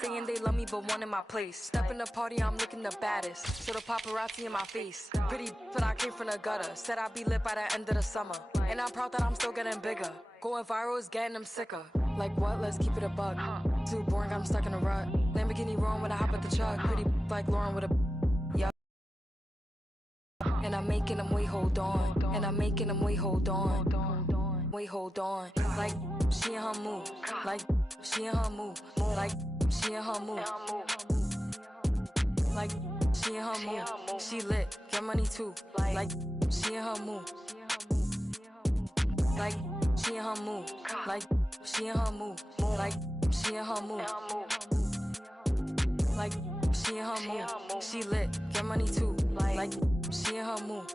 saying they love me but one in my place. Step in the party, I'm looking the baddest. So the paparazzi in my face. Pretty but I came from the gutter. Said I'd be lit by the end of the summer. And I'm proud that I'm still getting bigger. Going viral is getting them sicker. Like what? Let's keep it a buck. Too boring, I'm stuck in a rut. Lamborghini wrong when I hop at the truck. Pretty like Lauren with a yup. And I'm making them wait, hold on. And I'm making them wait, hold on. Wait, hold on. Like she in her move. Like she in her move. Like she in her move. Like she in her move. She lit, get money too. Like she in her move. Like she in her move. Like she in her move. Like she in her move. Like she in her move. She lit, get money too. Like she in her move.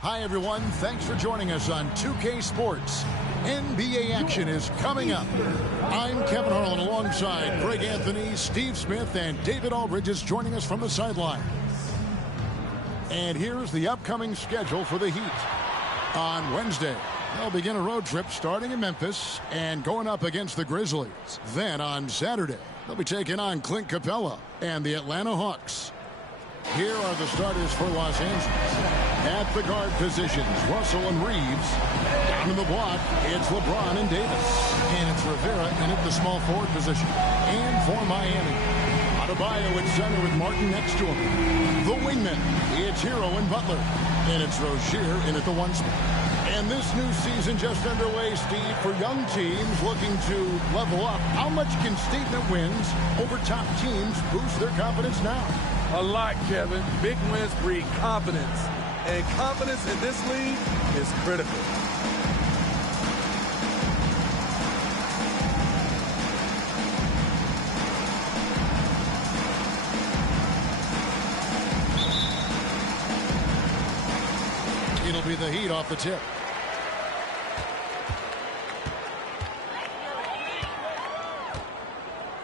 Hi, everyone. Thanks for joining us on 2K Sports. NBA action is coming up. I'm Kevin Harlan alongside Greg Anthony, Steve Smith, and David Aldridge is joining us from the sideline. And here's the upcoming schedule for the Heat. On Wednesday, they'll begin a road trip starting in Memphis and going up against the Grizzlies. Then on Saturday, they'll be taking on Clint Capella and the Atlanta Hawks. Here are the starters for Los Angeles. At the guard positions, Russell and Reeves. Down in the block, it's LeBron and Davis. And it's Rivera in at the small forward position. And for Miami, Adebayo at center with Martin next to him. The wingman, it's Hero and Butler. And it's Rozier in at the one spot. And this new season just underway, Steve, for young teams looking to level up. How much can statement wins over top teams boost their confidence now? A lot, Kevin. Big wins breed confidence. And confidence in this league is critical. It'll be the Heat off the tip.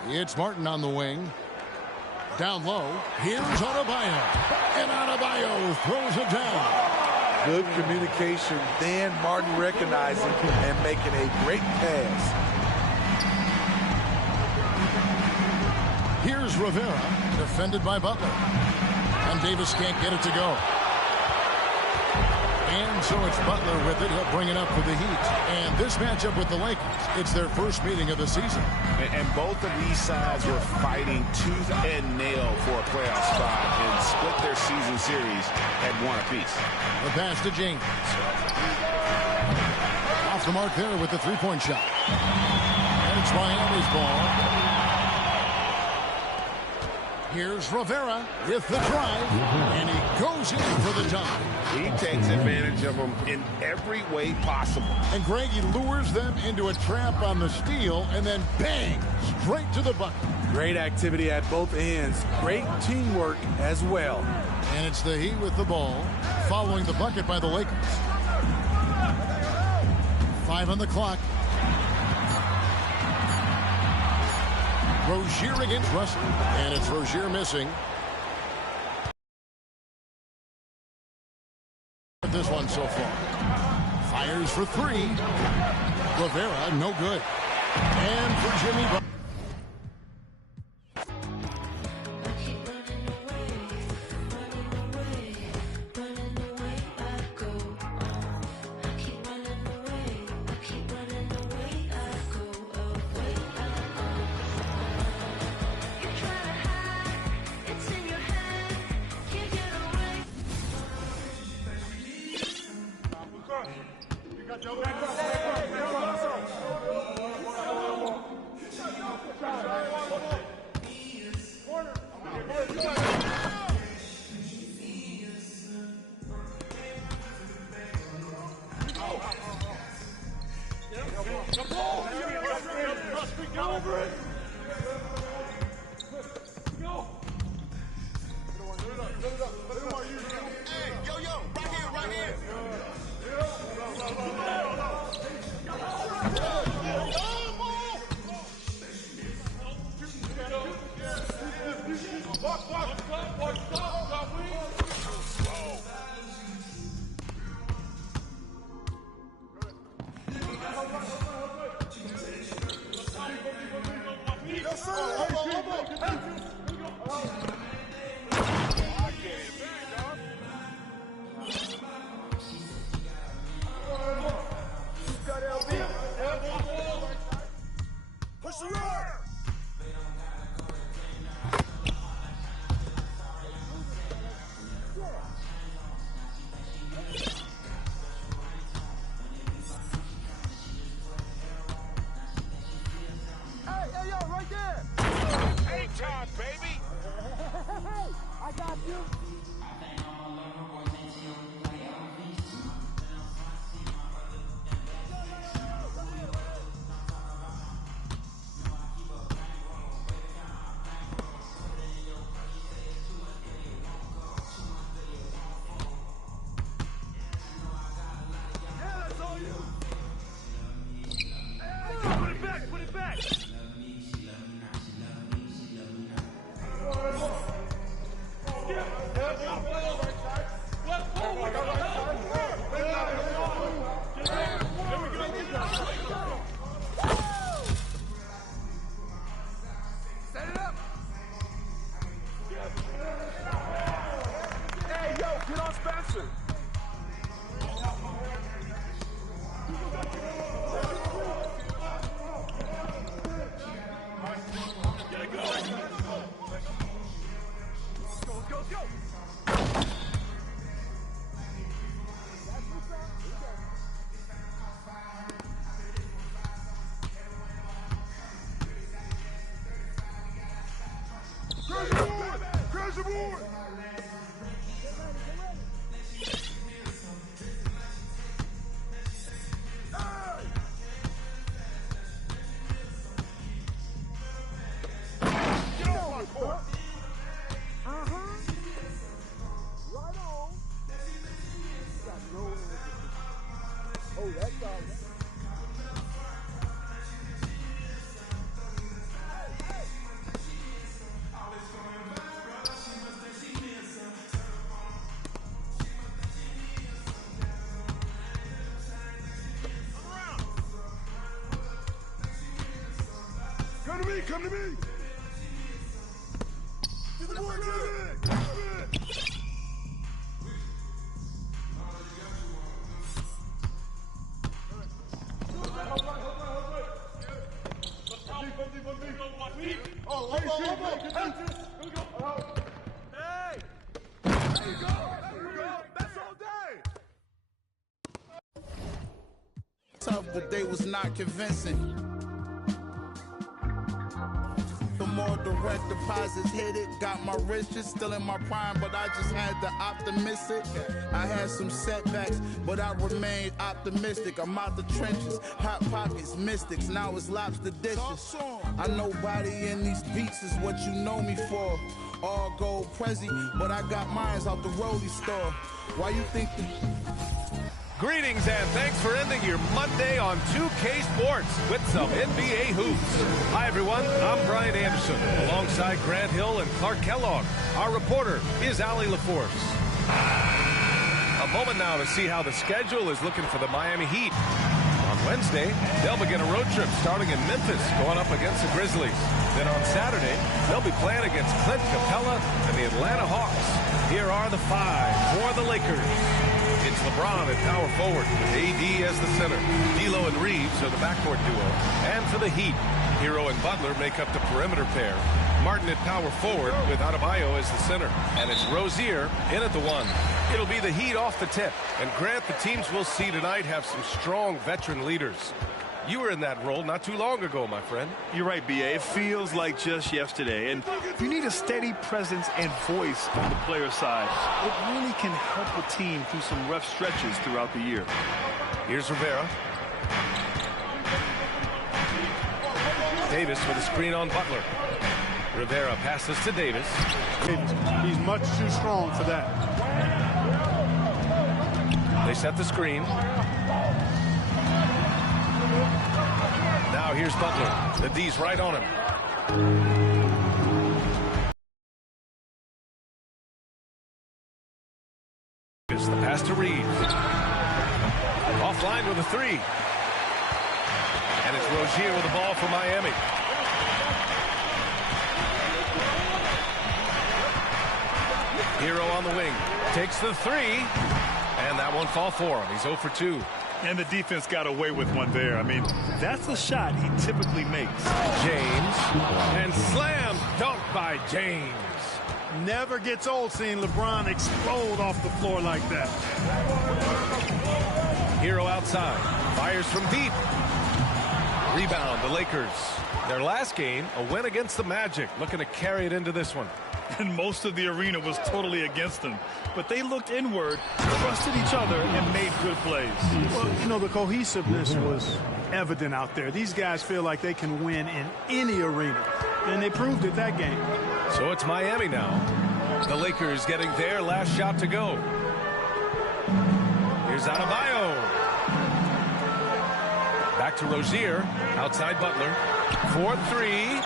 It's Martin on the wing. Down low, here's Adebayo. And Adebayo throws it down. Good communication, then Martin recognizing and making a great pass. Here's Rivera, defended by Butler. And Davis can't get it to go. And so it's Butler with it. He'll bring it up for the Heat. And this matchup with the Lakers, it's their first meeting of the season. And both of these sides were fighting tooth and nail for a playoff spot and split their season series at one apiece. The pass to James. Off the mark there with the three-point shot. And it's Miami's ball. Here's Rivera with the drive, and he goes in for the dunk. He takes advantage of them in every way possible. And Greg, he lures them into a trap on the steal, and then bang, straight to the bucket. Great activity at both ends. Great teamwork as well. And it's the Heat with the ball, following the bucket by the Lakers. 5 on the clock. Rozier against Russell, and it's Rozier missing. This one so far. Fires for three. Rivera, no good. And for Jimmy. over it. Go. Hey, yo, right here. Push the roar! Hey, yo, right there! Anytime, baby! Hey, I got you. Put it back. Set it up. Hey, yo, get on Spencer. Crash the board! Oh, that's all right. Come to me! Get the board, get it! Oh, hold on. Hey! There you go! That's all day! Tough, but they was not convincing. The more direct deposits hit it, got my riches still in my prime, but I just had the optimistic. I had some setbacks, but I remained optimistic. I'm out the trenches, hot pockets, mystics, now it's lobster dishes. I know body in these beats is what you know me for. All gold Prezi, but I got mines out the rollie store. Why you think the... Greetings and thanks for ending your Monday on 2K Sports with some NBA hoops. Hi everyone, I'm Brian Anderson alongside Grant Hill and Clark Kellogg. Our reporter is Allie LaForce. A moment now to see how the schedule is looking for the Miami Heat. On Wednesday, they'll begin a road trip starting in Memphis, going up against the Grizzlies. Then on Saturday, they'll be playing against Clint Capella and the Atlanta Hawks. Here are the five for the Lakers. It's LeBron at power forward with AD as the center. D'Lo and Reeves are the backcourt duo. And for the Heat, Hero and Butler make up the perimeter pair. Martin at power forward with Adebayo as the center. And it's Rozier in at the one. It'll be the Heat off the tip. And Grant, the teams we'll see tonight have some strong veteran leaders. You were in that role not too long ago, my friend. You're right, B.A. It feels like just yesterday. And you need a steady presence and voice on the player side. It really can help a team through some rough stretches throughout the year. Here's Rivera. Davis with a screen on Butler. Rivera passes to Davis. He's much too strong for that. They set the screen. Now here's Butler. The D's right on him. The pass to Reeves. Offline with a three. And it's Rozier with the ball for Miami. Hero on the wing. Takes the three. And that won't fall for him. He's 0 for 2. And the defense got away with one there. I mean, that's the shot he typically makes. James. And slam dunk by James. Never gets old seeing LeBron explode off the floor like that. Hero outside. Fires from deep. Rebound, the Lakers. Their last game, a win against the Magic. Looking to carry it into this one. And most of the arena was totally against them. But they looked inward, trusted each other, and made good plays. Well, you know, the cohesiveness was evident out there. These guys feel like they can win in any arena. And they proved it that game. So it's Miami now. The Lakers getting their last shot to go. Here's Adebayo. Back to Rozier. Outside Butler. 4-3.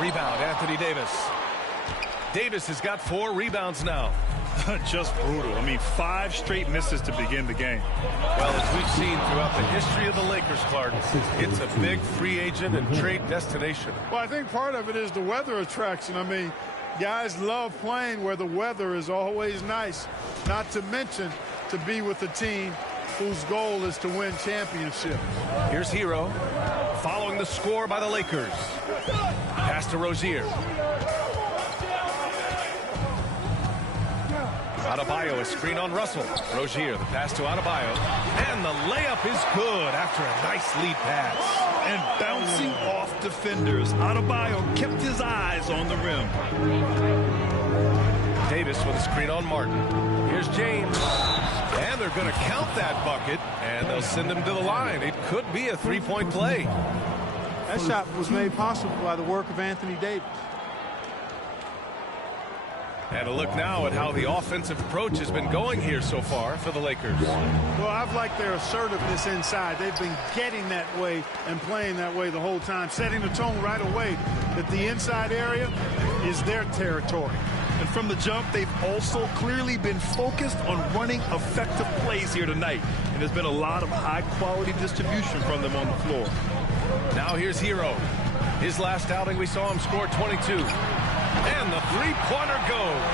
Rebound, Anthony Davis. Davis has got 4 rebounds now. Just brutal. I mean, 5 straight misses to begin the game. Well, as we've seen throughout the history of the Lakers, Clark, it's a big free agent and trade destination. Well, I think part of it is the weather attraction. I mean, guys love playing where the weather is always nice, not to mention to be with a team whose goal is to win championship. Here's Hero following the score by the Lakers. Pass to Rozier. Adebayo, a screen on Russell. Rozier, the pass to Adebayo. And the layup is good after a nice lead pass. And bouncing off defenders, Adebayo kept his eyes on the rim. Davis with a screen on Martin. Here's James. And they're going to count that bucket, and they'll send him to the line. It could be a three-point play. That shot was made possible by the work of Anthony Davis. And a look now at how the offensive approach has been going here so far for the Lakers. Well, I've liked their assertiveness inside. They've been getting that way and playing that way the whole time, setting the tone right away that the inside area is their territory. And from the jump, they've also clearly been focused on running effective plays here tonight. And there's been a lot of high-quality distribution from them on the floor. Now here's Hero. His last outing, we saw him score 22. And the three-pointer goes.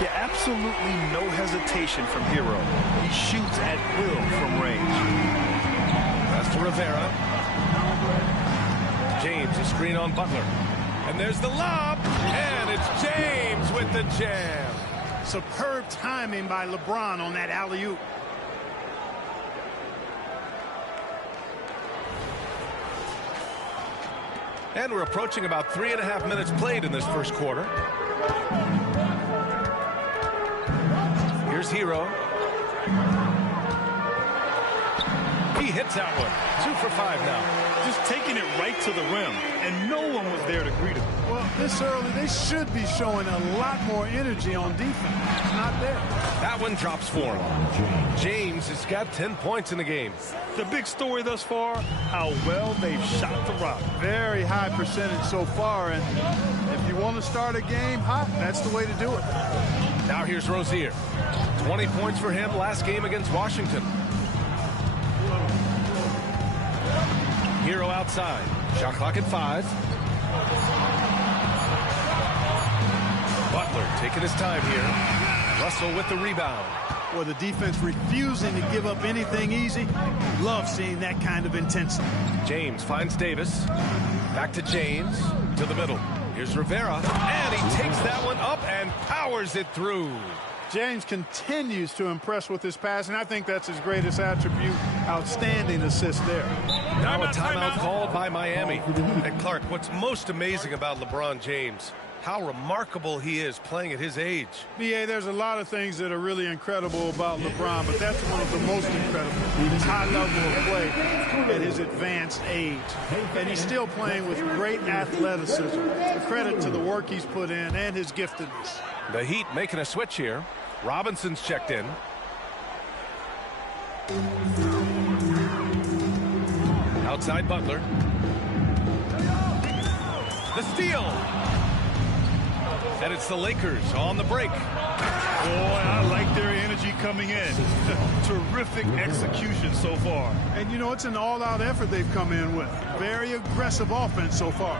Yeah, absolutely no hesitation from Hero. He shoots at will from range. That's to Rivera. James, a screen on Butler. And there's the lob. And it's James with the jam. Superb timing by LeBron on that alley-oop. And we're approaching about 3.5 minutes played in this first quarter. Here's Hero. He hits that one. 2 for 5 now. Just taking it right to the rim, and no one was there to greet him. Well, this early, they should be showing a lot more energy on defense. It's not there. That one drops for him. James has got 10 points in the game. The big story thus far, how well they've shot the rock. Very high percentage so far, and if you want to start a game hot, that's the way to do it. Now here's Rozier. 20 points for him last game against Washington. Hero outside. Shot clock at 5. Butler taking his time here. Russell with the rebound. Well, the defense refusing to give up anything easy. Love seeing that kind of intensity. James finds Davis. Back to James. To the middle. Here's Rivera. And he takes that one up and powers it through. James continues to impress with his pass, and I think that's his greatest attribute. Outstanding assist there. Now a timeout called by Miami. And Clark, what's most amazing about LeBron James how remarkable he is playing at his age. BA, there's a lot of things that are really incredible about LeBron, but that's one of the most incredible. His high level of play at his advanced age. And he's still playing with great athleticism. Credit to the work he's put in and his giftedness. The Heat making a switch here. Robinson's checked in. Outside Butler. The steal. And it's the Lakers on the break. Boy, I like their energy coming in. Terrific execution so far. And, you know, it's an all-out effort they've come in with. Very aggressive offense so far.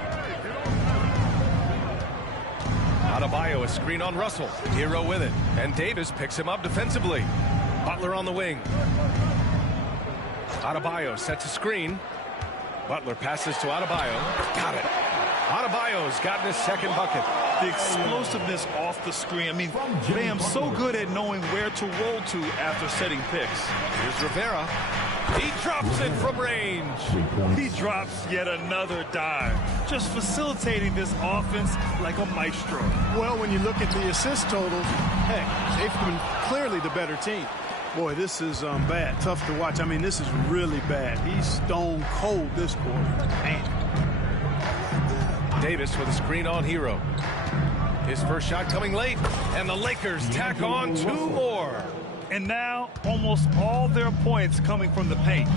Adebayo, a screen on Russell. Hero with it. And Davis picks him up defensively. Butler on the wing. Adebayo sets a screen. Butler passes to Adebayo. Got it. Adebayo's gotten his second bucket. The explosiveness off the screen. I mean, Bam's so good at knowing where to roll to after setting picks. Here's Rivera. He drops it from range. He drops yet another dime. Just facilitating this offense like a maestro. Well, when you look at the assist totals, hey, they've been clearly the better team. Boy, this is bad. Tough to watch. I mean, this is really bad. He's stone cold this quarter. Man. Davis with a screen on Hero. His first shot coming late, and the Lakers tack on 2 more. And now, almost all their points coming from the paint.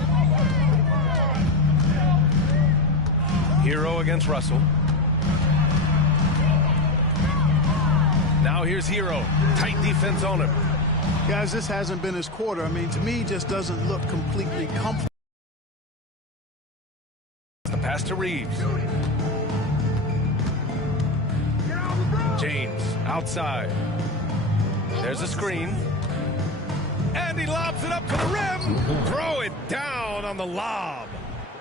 Hero against Russell. Now here's Hero. Tight defense on him. Guys, this hasn't been his quarter. I mean, to me, he just doesn't look completely comfortable. The pass to Reeves. James outside. There's a screen. And he lobs it up to the rim. Throw it down on the lob.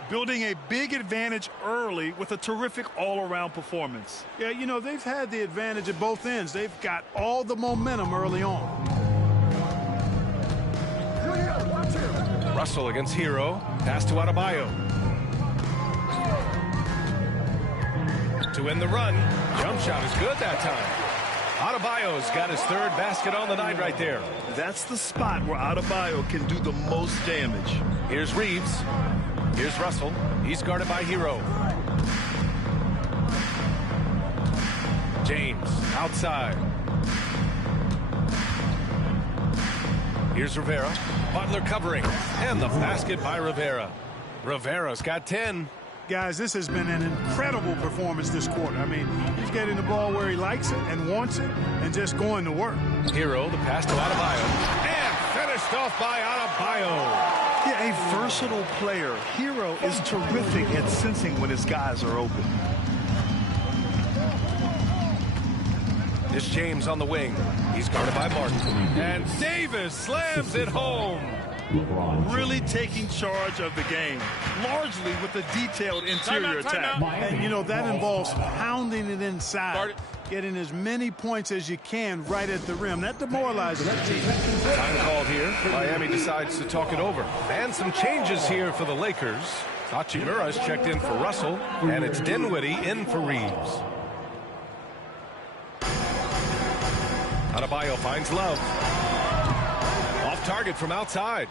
Building a big advantage early with a terrific all-around performance. Yeah, you know, they've had the advantage at both ends. They've got all the momentum early on. Russell against Hero. Pass to Adebayo. To end the run. Jump shot is good that time. Adebayo's got his 3rd basket on the night right there. That's the spot where Adebayo can do the most damage. Here's Reeves. Here's Russell. He's guarded by Hero. James outside. Here's Rivera. Butler covering. And the basket by Rivera. Rivera's got 10. Guys, this has been an incredible performance this quarter. I mean, he's getting the ball where he likes it and wants it and just going to work. Hero, the pass to Adebayo. And finished off by Adebayo. Yeah, a versatile player. Hero is terrific at sensing when his guys are open. This James on the wing. He's guarded by Martin. And Davis slams it home. Really taking charge of the game, largely with a detailed interior attack. And, you know, that involves pounding it inside, getting as many points as you can right at the rim. That demoralizes the team. Time called here. Miami decides to talk it over. And some changes here for the Lakers. Hachimura's checked in for Russell, and it's Dinwiddie in for Reeves. Adebayo finds Love. Off target from outside.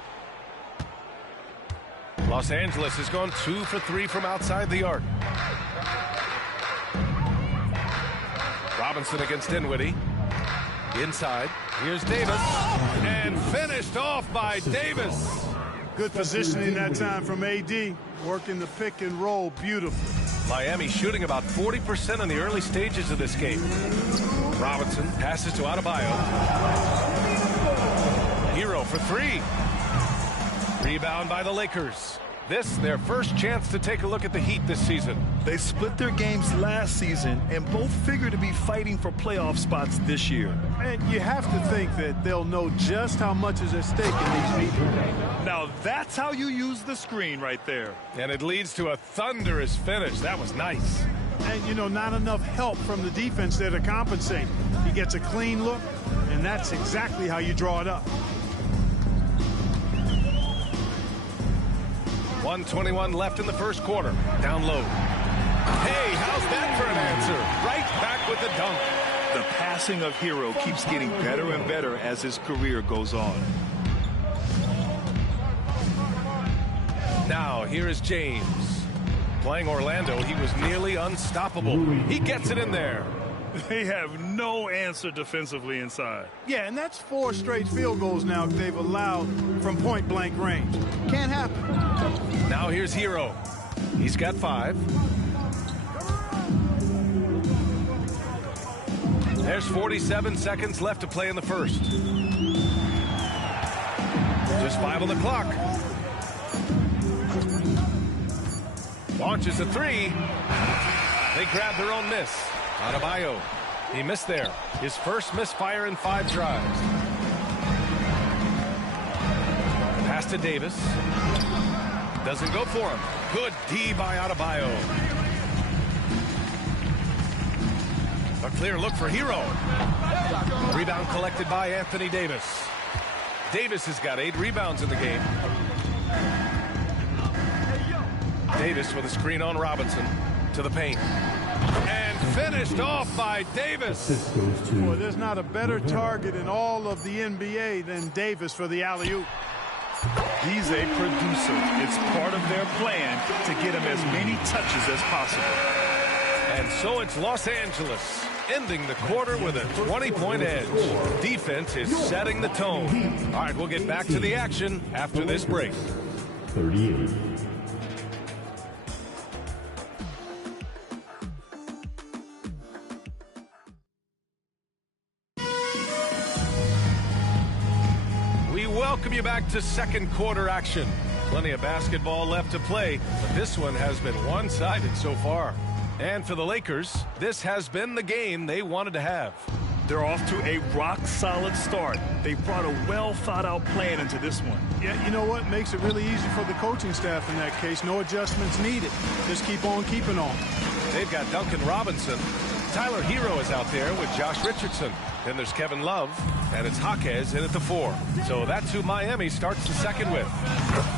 Los Angeles has gone 2 for 3 from outside the arc. Robinson against Dinwiddie. Inside. Here's Davis. And finished off by Davis. Good positioning that time from AD. Working the pick and roll beautifully. Miami shooting about 40% in the early stages of this game. Robinson passes to Adebayo. Hero for 3. Rebound by the Lakers. This, their first chance to take a look at the Heat this season. They split their games last season and both figure to be fighting for playoff spots this year. And you have to think that they'll know just how much is at stake in these meetings. Now that's how you use the screen right there. And it leads to a thunderous finish. That was nice. And, you know, not enough help from the defense there to compensate. He gets a clean look, and that's exactly how you draw it up. 1:21 left in the first quarter. Down low. Hey, how's that for an answer? Right back with the dunk. The passing of Hero keeps getting better and better as his career goes on. Now, here is James. Playing Orlando, he was nearly unstoppable. He gets it in there. They have no answer defensively inside. Yeah, and that's 4 straight field goals now they've allowed from point-blank range. Can't happen. Now here's Hero. He's got 5. There's 47 seconds left to play in the first. Just 5 on the clock. Launches a 3. They grab their own miss. Adebayo. He missed there. His first misfire in 5 drives. Pass to Davis. Doesn't go for him. Good D by Adebayo. A clear look for Hero. Rebound collected by Anthony Davis. Davis has got 8 rebounds in the game. Davis with a screen on Robinson to the paint. And finished off by Davis. Boy, there's not a better target in all of the NBA than Davis for the alley-oop. He's a producer. It's part of their plan to get him as many touches as possible. And so it's Los Angeles ending the quarter with a 20-point edge. Defense is setting the tone. All right, we'll get back to the action after this break. 38. Welcome you back to second quarter action. Plenty of basketball left to play, but this one has been one-sided so far. And for the Lakers, this has been the game they wanted to have. They're off to a rock-solid start. They brought a well-thought-out plan into this one. Yeah, you know what? Makes it really easy for the coaching staff in that case. No adjustments needed. Just keep on keeping on. They've got Duncan Robinson. Tyler Hero is out there with Josh Richardson. Then there's Kevin Love, and it's Jaquez in at the 4. So that's who Miami starts the second with.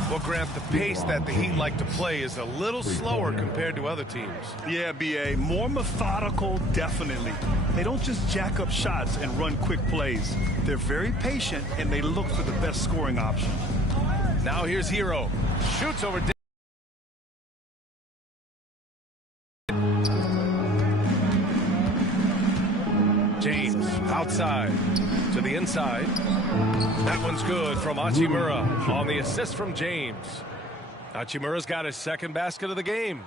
Well, Grant, the pace that the Heat like to play is a little slower compared to other teams. Yeah, B.A., more methodical, definitely. They don't just jack up shots and run quick plays. They're very patient, and they look for the best scoring option. Now here's Hero. Shoots over. James outside to the inside. That one's good from Hachimura on the assist from James. Hachimura's got his second basket of the game.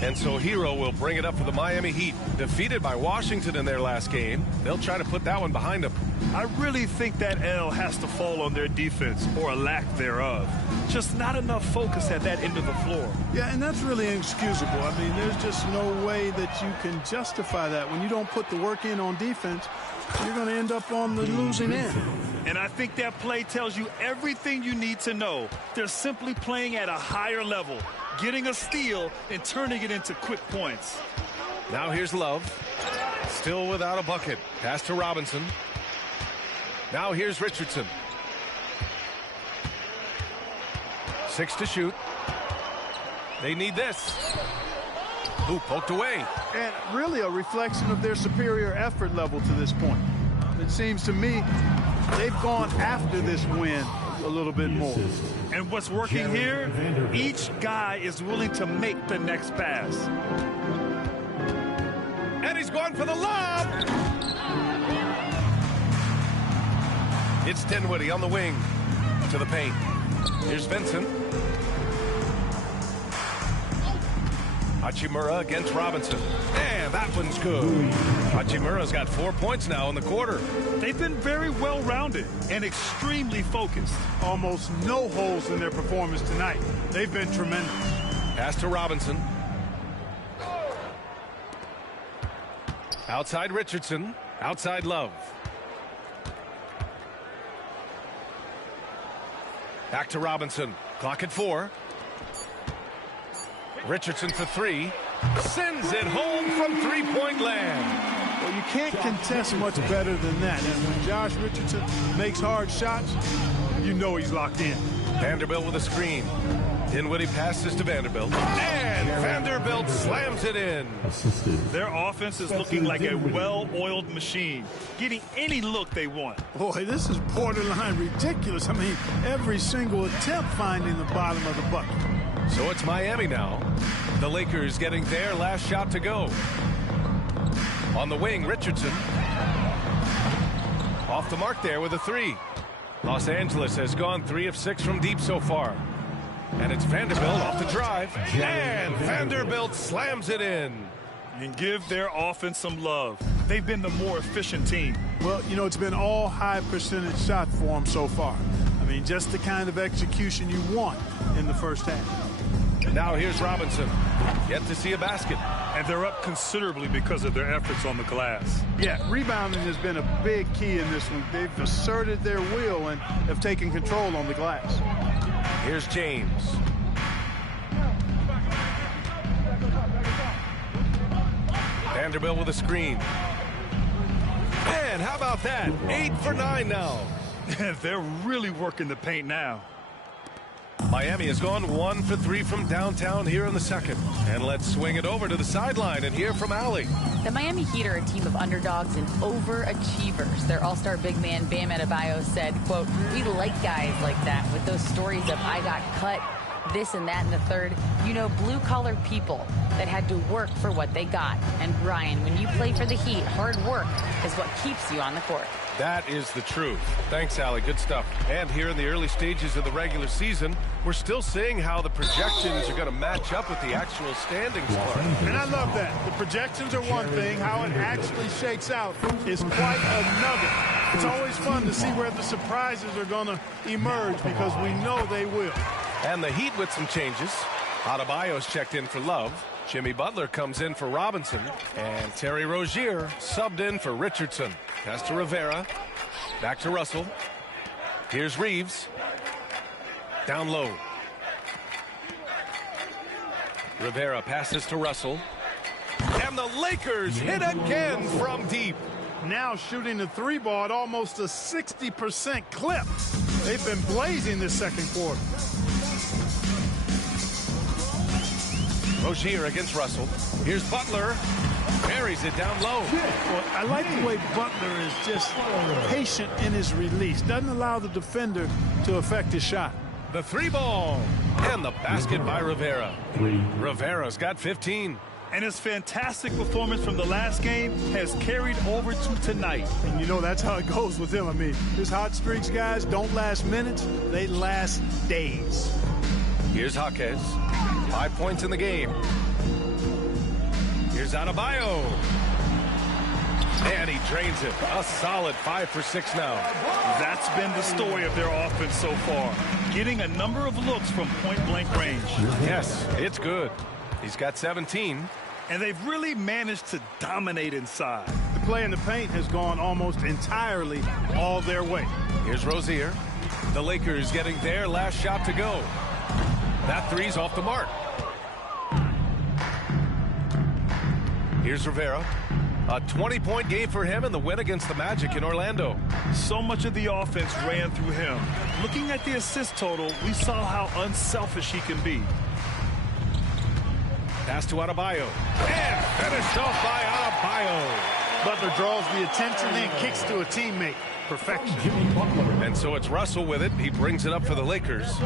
And so Hero will bring it up for the Miami Heat. Defeated by Washington in their last game. They'll try to put that one behind them. I really think that L has to fall on their defense, or a lack thereof. Just not enough focus at that end of the floor. Yeah, and that's really inexcusable. I mean, there's just no way that you can justify that. When you don't put the work in on defense, you're going to end up on the losing end. And I think that play tells you everything you need to know. They're simply playing at a higher level, getting a steal and turning it into quick points. Now here's Love. Still without a bucket. Pass to Robinson. Now here's Richardson. 6 to shoot. They need this. Ooh, poked away. And really a reflection of their superior effort level to this point. It seems to me they've gone after this win a little bit more. And what's working here, each guy is willing to make the next pass. And he's going for the lob. It's Dinwiddie on the wing to the paint. Here's Vincent. Hachimura against Robinson. And that one's good. Hachimura's got 4 points now in the quarter. They've been very well-rounded and extremely focused. Almost no holes in their performance tonight. They've been tremendous. Pass to Robinson. Outside Richardson. Outside Love. Back to Robinson. Clock at 4. Richardson for 3. Sends it home from three-point land. Well, you can't contest much better than that. And when Josh Richardson makes hard shots, you know he's locked in. Vanderbilt with a screen. Dinwiddie passes to Vanderbilt. And Vanderbilt Vanderbilt slams it in. Their offense is looking like a well-oiled machine, getting any look they want. Boy, this is borderline ridiculous. I mean, every single attempt finding the bottom of the bucket. So it's Miami now. The Lakers getting their last shot to go. On the wing, Richardson. Off the mark there with a three. Los Angeles has gone 3 of 6 from deep so far. And it's Vanderbilt off the drive. And Vanderbilt slams it in. And give their offense some love. They've been the more efficient team. Well, you know, it's been all high percentage shot for them so far. I mean, just the kind of execution you want in the first half. Now here's Robinson. Yet to see a basket. And they're up considerably because of their efforts on the glass. Yeah, rebounding has been a big key in this one. They've asserted their will and have taken control on the glass. Here's James. Vanderbilt with a screen. Man, how about that? 8 for 9 now. They're really working the paint now. Miami has gone 1 for 3 from downtown here in the second. And let's swing it over to the sideline and hear from Allie. The Miami Heat are a team of underdogs and overachievers. Their all-star big man, Bam Adebayo, said, quote, "We like guys like that with those stories of I got cut, this and that in the third. You know, blue-collar people that had to work for what they got. And Brian, when you play for the Heat, hard work is what keeps you on the court." That is the truth. Thanks, Allie. Good stuff. And here in the early stages of the regular season, we're still seeing how the projections are going to match up with the actual standings. And I love that. The projections are one thing. How it actually shakes out is quite another. It's always fun to see where the surprises are going to emerge because we know they will. And the Heat with some changes. Adebayo's checked in for Love. Jimmy Butler comes in for Robinson. And Terry Rozier subbed in for Richardson. Pass to Rivera. Back to Russell. Here's Reeves. Down low. Rivera passes to Russell. And the Lakers hit again from deep. Now shooting the three ball at almost a 60% clip. They've been blazing this second quarter. Rozier against Russell. Here's Butler. Buries it down low. Well, I like the way Butler is just patient in his release. Doesn't allow the defender to affect his shot. The three ball. And the basket by Rivera. Rivera's got 15. And his fantastic performance from the last game has carried over to tonight. And you know that's how it goes with him. I mean, his hot streaks, guys, don't last minutes. They last days. Here's Jaquez. 5 points in the game. Here's Adebayo. And he drains it. A solid 5 for 6 now. That's been the story of their offense so far. Getting a number of looks from point-blank range. Yes, it's good. He's got 17. And they've really managed to dominate inside. The play in the paint has gone almost entirely all their way. Here's Rozier. The Lakers getting their last shot to go. That three's off the mark. Here's Rivera. A 20-point game for him in the win against the Magic in Orlando. So much of the offense ran through him. Looking at the assist total, we saw how unselfish he can be. Pass to Adebayo. And finished off by Adebayo. Butler draws the attention and kicks to a teammate. Perfection. And so it's Russell with it. He brings it up for the Lakers.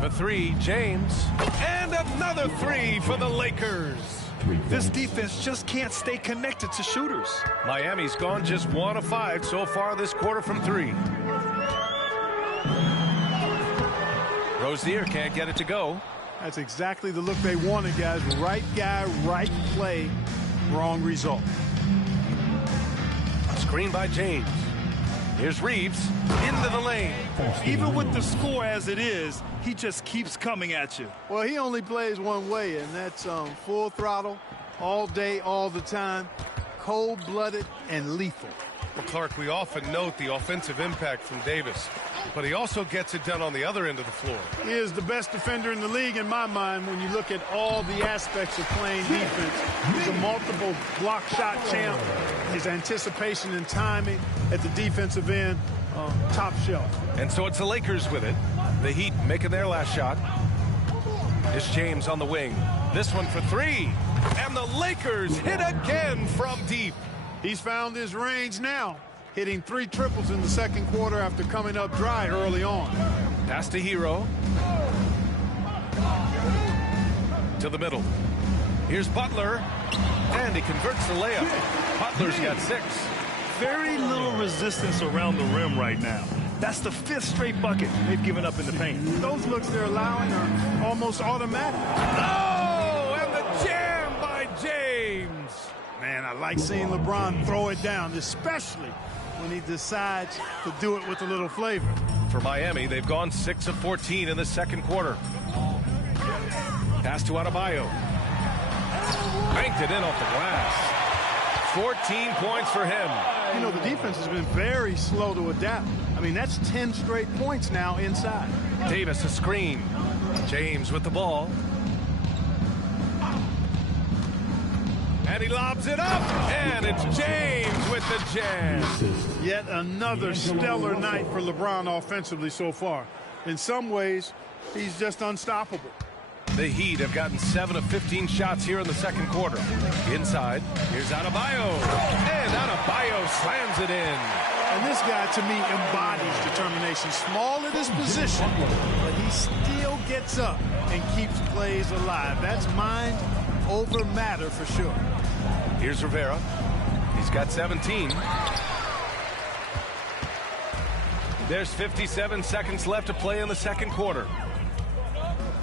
For three, James. And another three for the Lakers. This defense just can't stay connected to shooters. Miami's gone just 1 of 5 so far this quarter from 3. Rozier can't get it to go. That's exactly the look they wanted, guys. Right guy, right play, wrong result. Screen by James. Here's Reeves into the lane. Even with the score as it is, he just keeps coming at you. Well, he only plays one way, and that's full throttle, all day, all the time, cold-blooded and lethal. Well, Clark, we often note the offensive impact from Davis, but he also gets it done on the other end of the floor. He is the best defender in the league in my mind when you look at all the aspects of playing defense. He's a multiple block shot champ. His anticipation and timing at the defensive end, top shelf. And so it's the Lakers with it. The Heat making their last shot. It's James on the wing. This one for three. And the Lakers hit again from deep. He's found his range now, hitting 3 triples in the second quarter after coming up dry early on. Pass to Hero. To the middle. Here's Butler. And he converts the layup. Butler's got 6. Very little resistance around the rim right now. That's the 5th straight bucket they've given up in the paint. Those looks they're allowing are almost automatic. Oh, and the jam by James. Man, I like seeing LeBron throw it down, especially when he decides to do it with a little flavor. For Miami, they've gone 6 of 14 in the second quarter. Pass to Adebayo. Banked it in off the glass. 14 points for him. You know, the defense has been very slow to adapt. I mean, that's 10 straight points now inside. Davis a screen. James with the ball. And he lobs it up. And it's James with the jam. Yet another stellar night for LeBron offensively so far. In some ways, he's just unstoppable. The Heat have gotten 7 of 15 shots here in the second quarter. Inside, here's Adebayo. And Adebayo slams it in. And this guy, to me, embodies determination. Small at his position, but he still gets up and keeps plays alive. That's mind over matter for sure. Here's Rivera. He's got 17. There's 57 seconds left to play in the second quarter.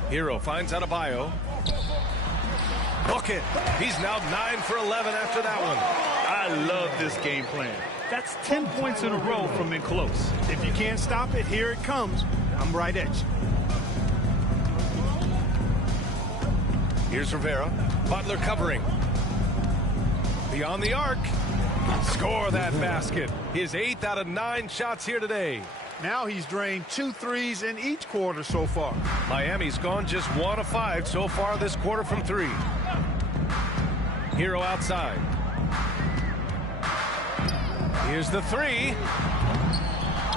Hero finds Adebayo. Book it. He's now 9 for 11 after that one. I love this game plan. That's 10 points in a row from in close. If you can't stop it, here it comes. I'm right at you. Here's Rivera. Butler covering. Beyond the arc. Score that basket. His 8th out of 9 shots here today. Now he's drained 2 threes in each quarter so far. Miami's gone just 1 of 5 so far this quarter from 3. Hero outside. Here's the 3.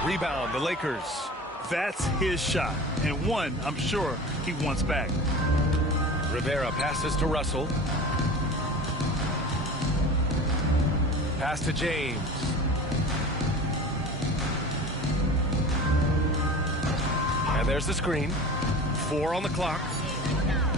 Rebound, the Lakers. That's his shot, and one I'm sure he wants back. Rivera passes to Russell. Pass to James. And there's the screen. 4 on the clock.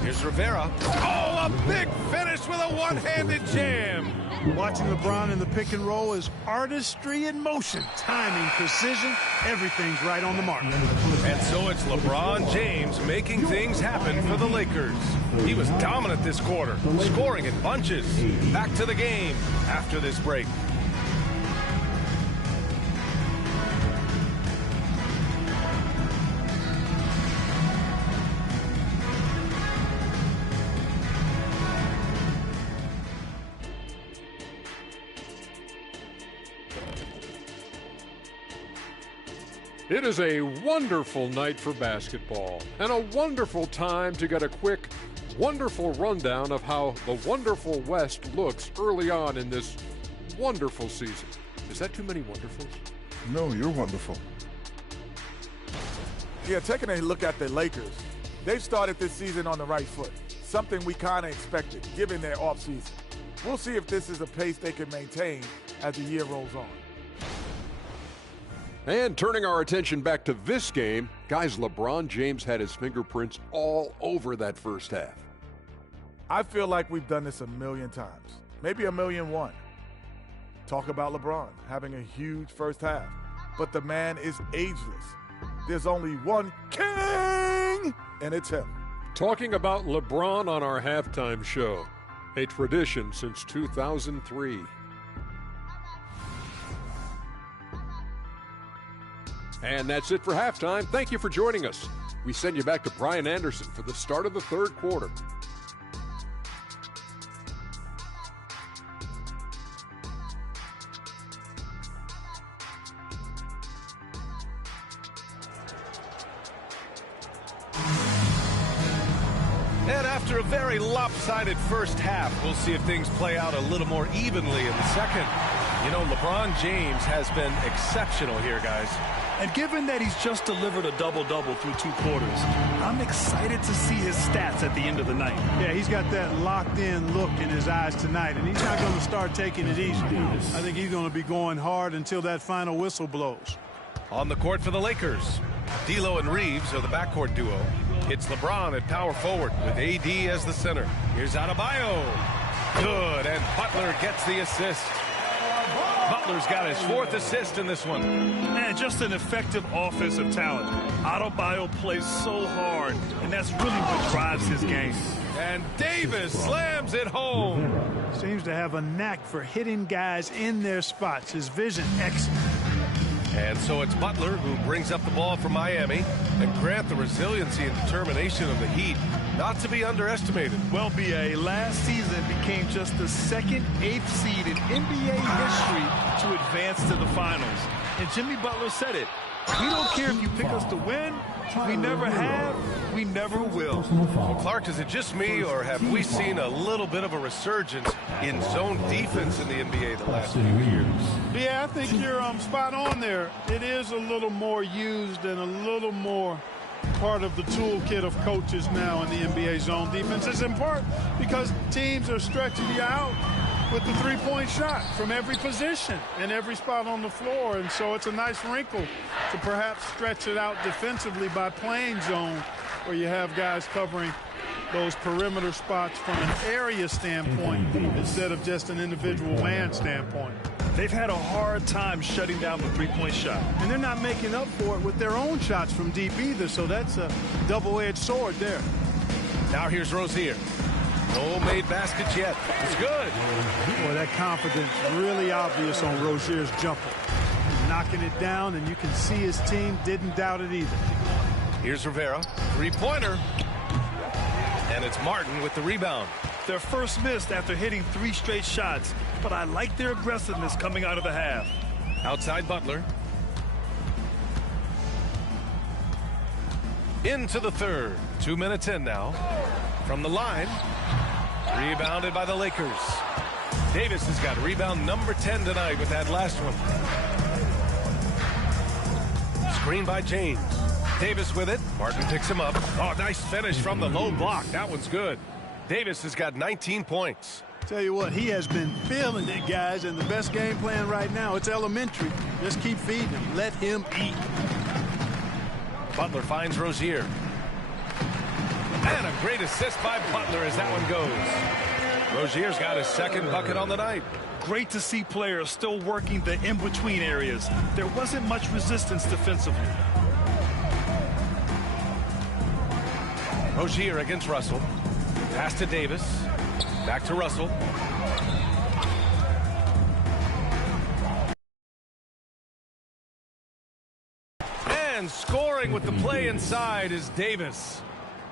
Here's Rivera. Oh, a big finish with a one-handed jam. Watching LeBron in the pick and roll is artistry in motion. Timing, precision, everything's right on the mark. And so it's LeBron James making things happen for the Lakers. He was dominant this quarter, scoring in bunches. Back to the game after this break. It is a wonderful night for basketball and a wonderful time to get a quick, wonderful rundown of how the wonderful West looks early on in this wonderful season. Is that too many wonderfuls? No, you're wonderful. Yeah, taking a look at the Lakers, they've started this season on the right foot, something we kind of expected given their offseason. We'll see if this is a pace they can maintain as the year rolls on. And turning our attention back to this game, guys, LeBron James had his fingerprints all over that first half. I feel like we've done this a million times, maybe 1,000,001. Talk about LeBron having a huge first half, but the man is ageless. There's only one king, and it's him. Talking about LeBron on our halftime show, a tradition since 2003. And that's it for halftime. Thank you for joining us. We send you back to Brian Anderson for the start of the third quarter. And after a very lopsided first half, we'll see if things play out a little more evenly in the second. You know, LeBron James has been exceptional here, guys. And given that he's just delivered a double-double through 2 quarters, I'm excited to see his stats at the end of the night. Yeah, he's got that locked-in look in his eyes tonight, and he's not going to start taking it easy. I think he's going to be going hard until that final whistle blows. On the court for the Lakers, D'Lo and Reeves are the backcourt duo. It's LeBron at power forward with AD as the center. Here's Adebayo. Good, and Butler gets the assist. Butler's got his 4th assist in this one. Man, just an effective offensive talent. Adebayo plays so hard, and that's really what drives his game. And Davis slams it home. Seems to have a knack for hitting guys in their spots. His vision excellent. And so it's Butler who brings up the ball for Miami. And Grant, the resiliency and determination of the Heat, not to be underestimated. Well, B.A., last season became just the 2nd, 8th seed in NBA history to advance to the finals. And Jimmy Butler said it. We don't care if you pick us to win. We never have. We never will. Well, Clark, is it just me, or have we seen a little bit of a resurgence in zone defense in the NBA the last few years? Yeah, I think you're spot on there. It is a little more used and a little more part of the toolkit of coaches now in the NBA zone defense. It's in part because teams are stretching you out with the 3-point shot from every position and every spot on the floor. And so it's a nice wrinkle to perhaps stretch it out defensively by playing zone, where you have guys covering those perimeter spots from an area standpoint instead of just an individual man standpoint. They've had a hard time shutting down the 3-point shot. And they're not making up for it with their own shots from deep either, so that's a double-edged sword there. Now here's Rozier. No made baskets yet. It's good. Boy, that confidence really obvious on Rozier's jumper. Knocking it down, and you can see his team didn't doubt it either. Here's Rivera. 3-pointer. And it's Martin with the rebound. Their first miss after hitting 3 straight shots, but I like their aggressiveness coming out of the half. Outside Butler. Into the third. 2 minutes in now. From the line. Rebounded by the Lakers. Davis has got rebound number 10 tonight with that last one. Screen by James. Davis with it. Martin picks him up. Oh, nice finish from the low block. That one's good. Davis has got 19 points. Tell you what, he has been feeling it, guys, and the best game plan right now, it's elementary. Just keep feeding him. Let him eat. Butler finds Rozier. And a great assist by Butler as that one goes. Rozier's got his 2nd bucket on the night. Great to see players still working the in-between areas. There wasn't much resistance defensively. Rozier against Russell. Pass to Davis. Back to Russell. And scoring with the play inside is Davis.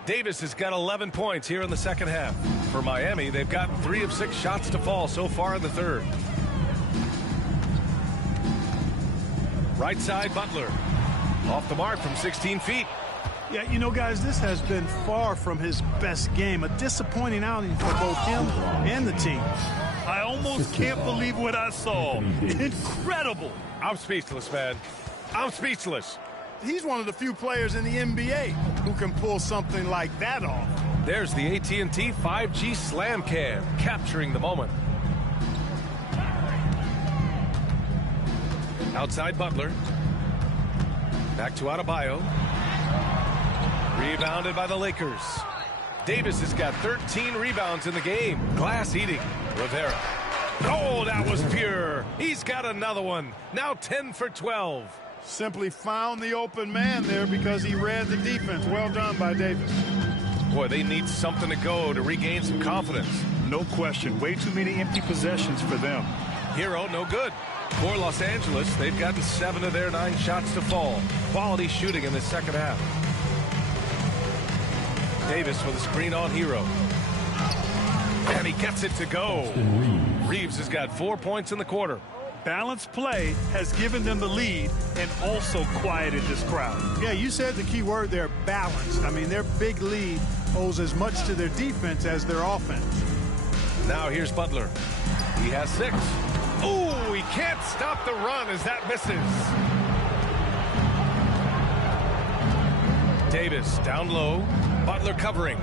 Davis has got 11 points here in the second half. For Miami, they've got 3 of 6 shots to fall so far in the third. Right side, Butler. Off the mark from 16 feet. Yeah, you know, guys, this has been far from his best game. A disappointing outing for both him and the team. I almost can't believe what I saw. Incredible. I'm speechless, man. I'm speechless. He's one of the few players in the NBA who can pull something like that off. There's the AT&T 5G Slam Cam, capturing the moment. Outside Butler. Back to Adebayo. Rebounded by the Lakers. Davis has got 13 rebounds in the game. Glass eating. Rivera. Oh, that was pure. He's got another one. Now 10 for 12. Simply found the open man there because he read the defense. Well done by Davis. Boy, they need something to go to regain some confidence. No question. Way too many empty possessions for them. Hero, no good. For Los Angeles, they've gotten 7 of their 9 shots to fall. Quality shooting in the second half. Davis with a screen on Hero. And he gets it to go. Reeves has got 4 points in the quarter. Balanced play has given them the lead and also quieted this crowd. Yeah, you said the key word there, balanced. I mean, their big lead owes as much to their defense as their offense. Now here's Butler. He has 6. Ooh, he can't stop the run as that misses. Davis down low. Butler covering.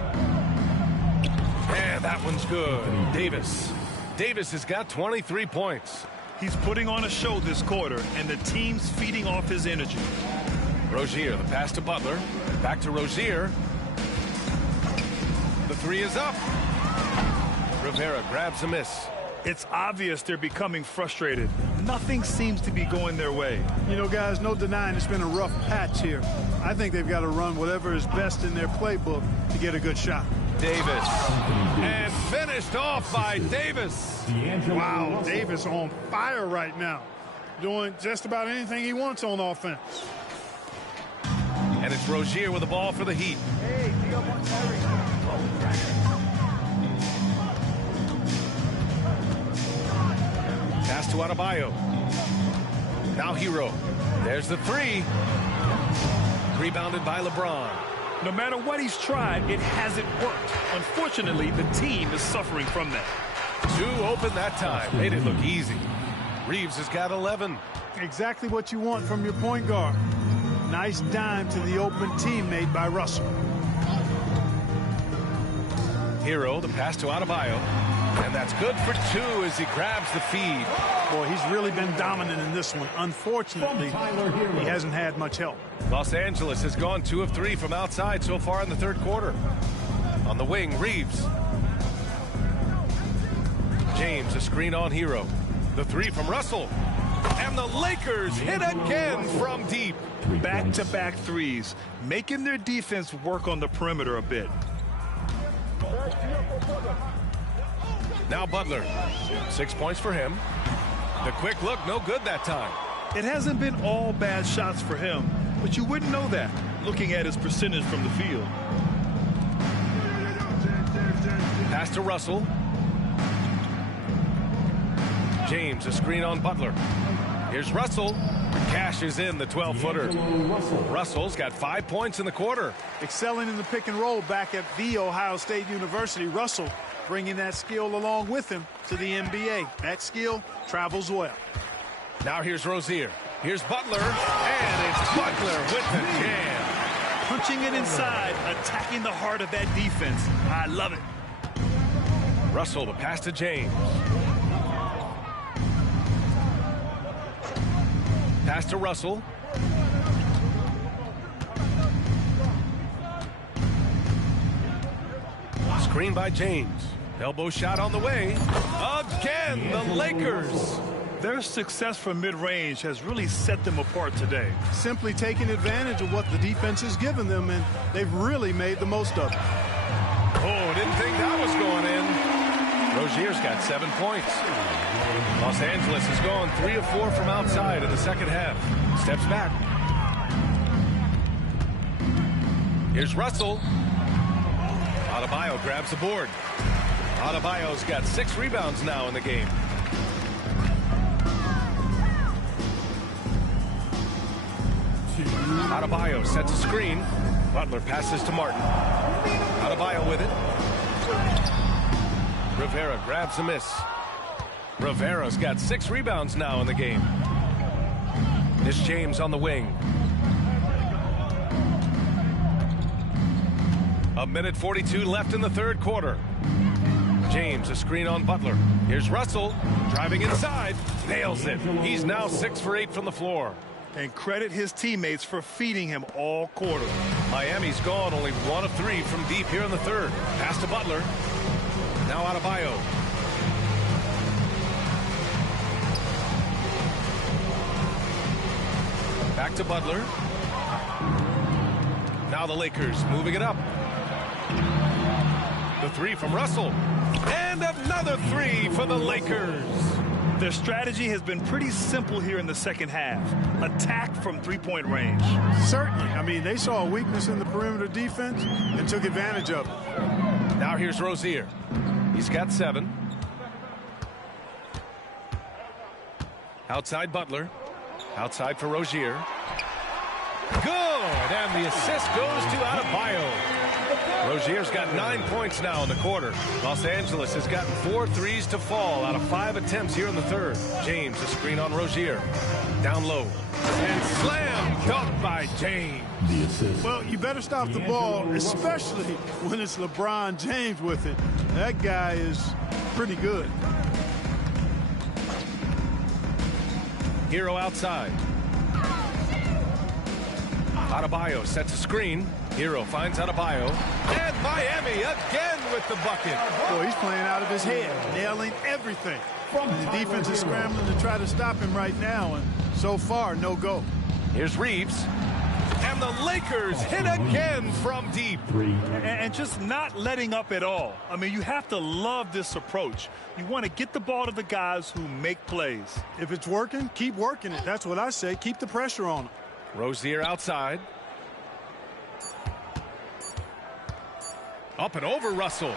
And that one's good. Davis has got 23 points. He's putting on a show this quarter, and the team's feeding off his energy. Rozier, the pass to Butler. Back to Rozier. The three is up. Rivera grabs a miss. It's obvious they're becoming frustrated. Nothing seems to be going their way. You know, guys, no denying it's been a rough patch here. I think they've got to run whatever is best in their playbook to get a good shot. Davis. And finished off by Davis. Wow, Davis on fire right now. Doing just about anything he wants on offense. And it's Rozier with the ball for the Heat. Pass to Adebayo. Now Hero. There's the three. Rebounded by LeBron. No matter what he's tried, it hasn't worked. Unfortunately, the team is suffering from that. Two open that time. Made it look easy. Reeves has got 11. Exactly what you want from your point guard. Nice dime to the open teammate by Russell. Hero, the pass to Adebayo. And that's good for two as he grabs the feed. Boy, he's really been dominant in this one. Unfortunately, he hasn't had much help. Los Angeles has gone 2 of 3 from outside so far in the third quarter. On the wing, Reeves. James, a screen on Hero. The three from Russell. And the Lakers hit again from deep. Back-to-back threes, making their defense work on the perimeter a bit. Now Butler. 6 points for him. The quick look, no good that time. It hasn't been all bad shots for him, but you wouldn't know that looking at his percentage from the field. Pass to Russell. James, a screen on Butler. Here's Russell. Cashes in the 12-footer. Russell's got 5 points in the quarter. Excelling in the pick and roll back at The Ohio State University. Russell bringing that skill along with him to the NBA. That skill travels well. Now here's Rozier. Here's Butler. And it's Butler with the jam. Punching it inside, attacking the heart of that defense. I love it. Russell, the pass to James. Pass to Russell. Screen by James. Elbow shot on the way. Again, the Lakers. Their success from mid-range has really set them apart today. Simply taking advantage of what the defense has given them, and they've really made the most of it. Oh, didn't think that was going in. Rozier's got 7 points. Los Angeles has gone 3 of 4 from outside in the second half. Steps back. Here's Russell. Adebayo grabs the board. Adebayo's got 6 rebounds now in the game. Adebayo sets a screen. Butler passes to Martin. Adebayo with it. Rivera grabs a miss. Rivera's got 6 rebounds now in the game. It's James on the wing. A minute 42 left in the third quarter. James, a screen on Butler. Here's Russell, driving inside, nails it. He's now 6 for 8 from the floor. And credit his teammates for feeding him all quarter. Miami's gone only 1 of 3 from deep here in the third. Pass to Butler. Now Adebayo. Back to Butler. Now the Lakers moving it up. The 3 from Russell. And another 3 for the Lakers. Their strategy has been pretty simple here in the second half. Attack from three-point range. Certainly. I mean, they saw a weakness in the perimeter defense and took advantage of it. Now here's Rozier. He's got 7. Outside Butler. Outside for Rozier. Good! And the assist goes to Adebayo. Rozier's got 9 points now in the quarter. Los Angeles has gotten 4 threes to fall out of 5 attempts here in the third. James, a screen on Rozier. Down low. And slam dunk by James. Well, you better stop the ball, especially when it's LeBron James with it. That guy is pretty good. Hero outside. Adebayo sets a screen. Hero finds Adebayo. And Miami again with the bucket. Boy, he's playing out of his head, nailing everything. And the defense is scrambling to try to stop him right now, and so far, no go. Here's Reeves. And the Lakers hit again from deep. And just not letting up at all. I mean, you have to love this approach. You want to get the ball to the guys who make plays. If it's working, keep working it. That's what I say. Keep the pressure on them. Rozier outside. Up and over Russell.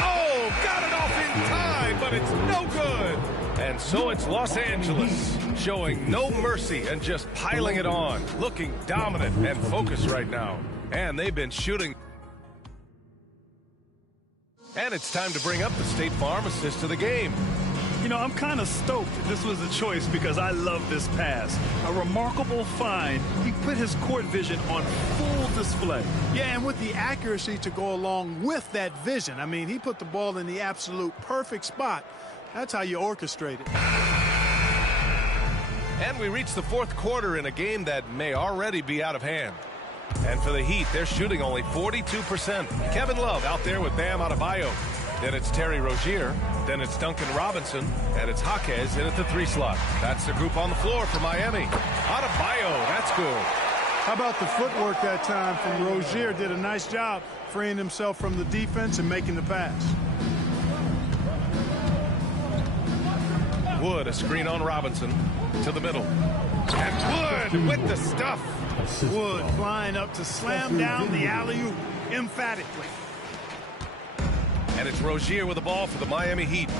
Oh, got it off in time, but it's no good. And so it's Los Angeles showing no mercy and just piling it on, looking dominant and focused right now. And they've been shooting. And it's time to bring up the State Farm assist to the game. You know, I'm kind of stoked this was a choice because I love this pass. A remarkable find. He put his court vision on full display. Yeah, and with the accuracy to go along with that vision. I mean, he put the ball in the absolute perfect spot. That's how you orchestrate it. And we reach the fourth quarter in a game that may already be out of hand. And for the Heat, they're shooting only 42%. Kevin Love out there with Bam Adebayo. Then it's Terry Rozier. Then it's Duncan Robinson. And it's Jaquez in at the 3 slot. That's the group on the floor for Miami. Adebayo, that's good. How about the footwork that time from Rozier? Did a nice job freeing himself from the defense and making the pass. Wood, a screen on Robinson to the middle. And Wood with the stuff. Wood flying up to slam down the alley-oop emphatically. And it's Rozier with the ball for the Miami Heat.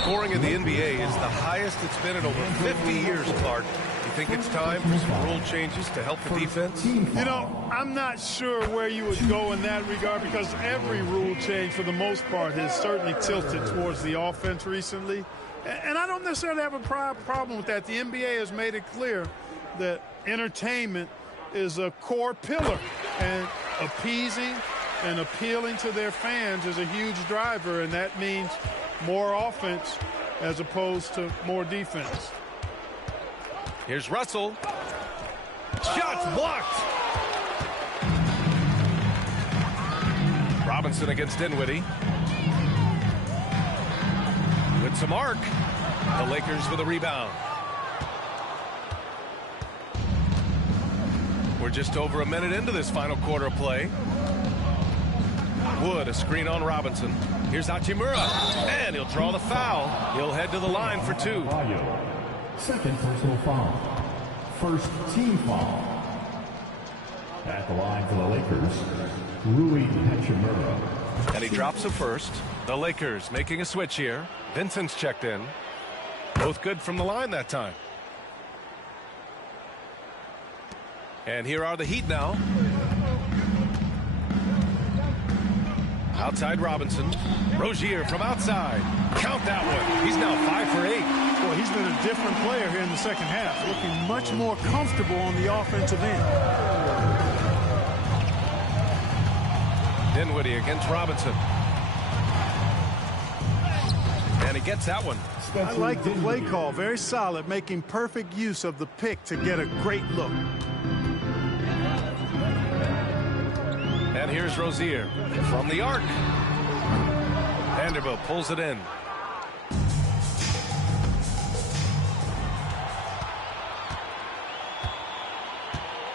Scoring in the NBA is the highest it's been in over 50 years, Clark. You think it's time for some rule changes to help the defense? You know, I'm not sure where you would go in that regard because every rule change, for the most part, has certainly tilted towards the offense recently. And I don't necessarily have a problem with that. The NBA has made it clear that entertainment is a core pillar, and appeasing and appealing to their fans is a huge driver, and that means more offense as opposed to more defense. Here's Russell. Shots blocked. Robinson against Dinwiddie. With some arc. The Lakers with a rebound. We're just over a minute into this final quarter of play. Wood, a screen on Robinson. Here's Hachimura. And he'll draw the foul. He'll head to the line for 2. Second personal foul. First team foul. At the line for the Lakers, Rui Hachimura. And he drops a first. The Lakers making a switch here. Vincent's checked in. Both good from the line that time. And here are the Heat now. Outside Robinson. Rozier from outside. Count that one. He's now 5 for 8. Well, he's been a different player here in the second half, looking much more comfortable on the offensive end. Dinwiddie against Robinson. And he gets that one. I like the play call. Very solid, making perfect use of the pick to get a great look. And here's Rozier from the arc. Vanderbilt pulls it in.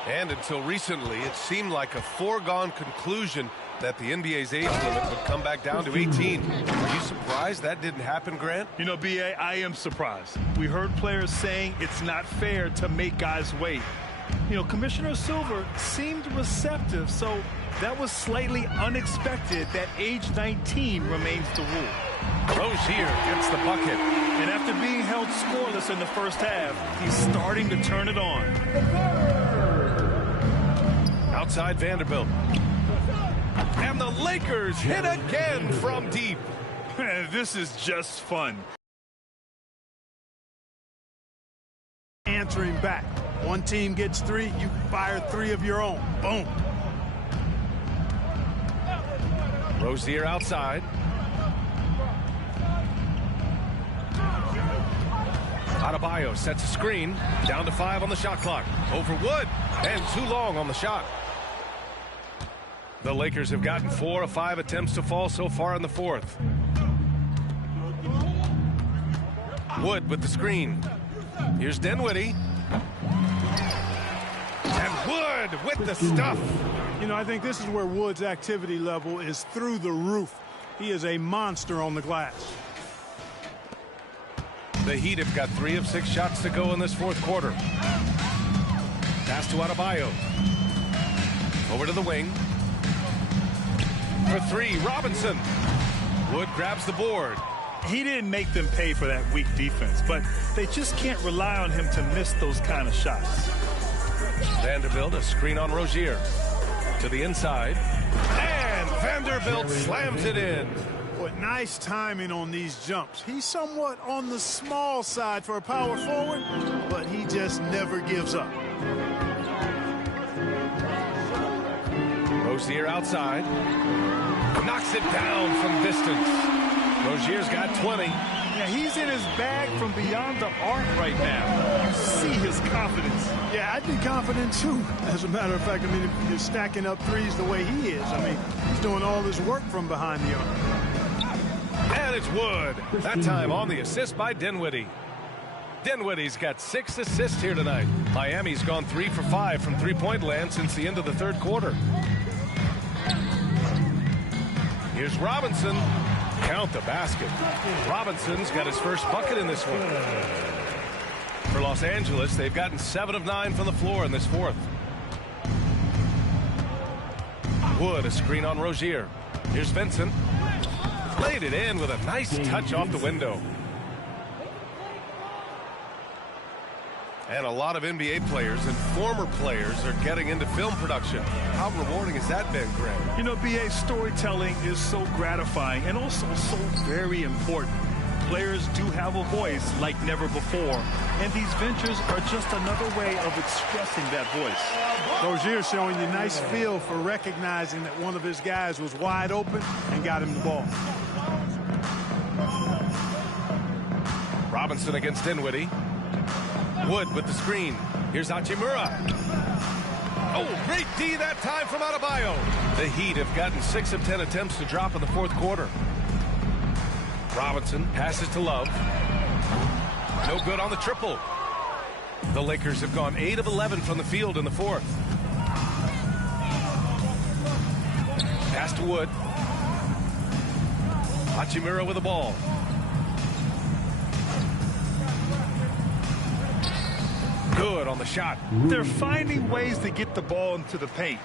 And until recently, it seemed like a foregone conclusion that the NBA's age limit would come back down to 18. Are you surprised that didn't happen, Grant? You know, B.A., I am surprised. We heard players saying it's not fair to make guys wait. You know, Commissioner Silver seemed receptive, so that was slightly unexpected that age 19 remains the rule. Rozier gets the bucket. And after being held scoreless in the first half, he's starting to turn it on. Outside Vanderbilt. And the Lakers hit again from deep. This is just fun. Answering back. One team gets 3, you fire 3 of your own. Boom. Rozier outside. Adebayo sets a screen. Down to 5 on the shot clock. Over Wood. And too long on the shot. The Lakers have gotten 4 of 5 attempts to fall so far in the fourth. Wood with the screen. Here's Dinwiddie. And Wood with the stuff. You know, I think this is where Wood's activity level is through the roof. He is a monster on the glass. The Heat have got 3 of 6 shots to go in this fourth quarter. Pass to Adebayo. Over to the wing. For 3, Robinson. Wood grabs the board. He didn't make them pay for that weak defense, but they just can't rely on him to miss those kind of shots. Vanderbilt, a screen on Rozier. To the inside. And Vanderbilt slams it in. Boy, nice timing on these jumps. He's somewhat on the small side for a power forward, but he just never gives up. Rozier outside. Knocks it down from distance. Rozier's got 20. Yeah, he's in his bag from beyond the arc right now. You see his confidence. Yeah, I'd be confident too. As a matter of fact, I mean, if you're stacking up threes the way he is, I mean, he's doing all his work from behind the arc. And it's Wood. That time on the assist by Dinwiddie. Dinwiddie's got 6 assists here tonight. Miami's gone 3 for 5 from three-point land since the end of the third quarter. Here's Robinson. Count the basket. Robinson's got his first bucket in this one. For Los Angeles, they've gotten 7 of 9 from the floor in this fourth. Wood, a screen on Rozier. Here's Vincent. Laid it in with a nice touch off the window. And a lot of NBA players and former players are getting into film production. How rewarding has that been, Greg? You know, BA, storytelling is so gratifying and also so very important. Players do have a voice like never before, and these ventures are just another way of expressing that voice. Rozier showing you nice feel for recognizing that one of his guys was wide open and got him the ball. Robinson against Dinwiddie. Wood with the screen. Here's Hachimura. Oh, great D that time from Adebayo. The Heat have gotten 6 of 10 attempts to drop in the fourth quarter. Robinson passes to Love. No good on the triple. The Lakers have gone 8 of 11 from the field in the fourth. Pass to Wood. Hachimura with the ball. Good on the shot. They're finding ways to get the ball into the paint.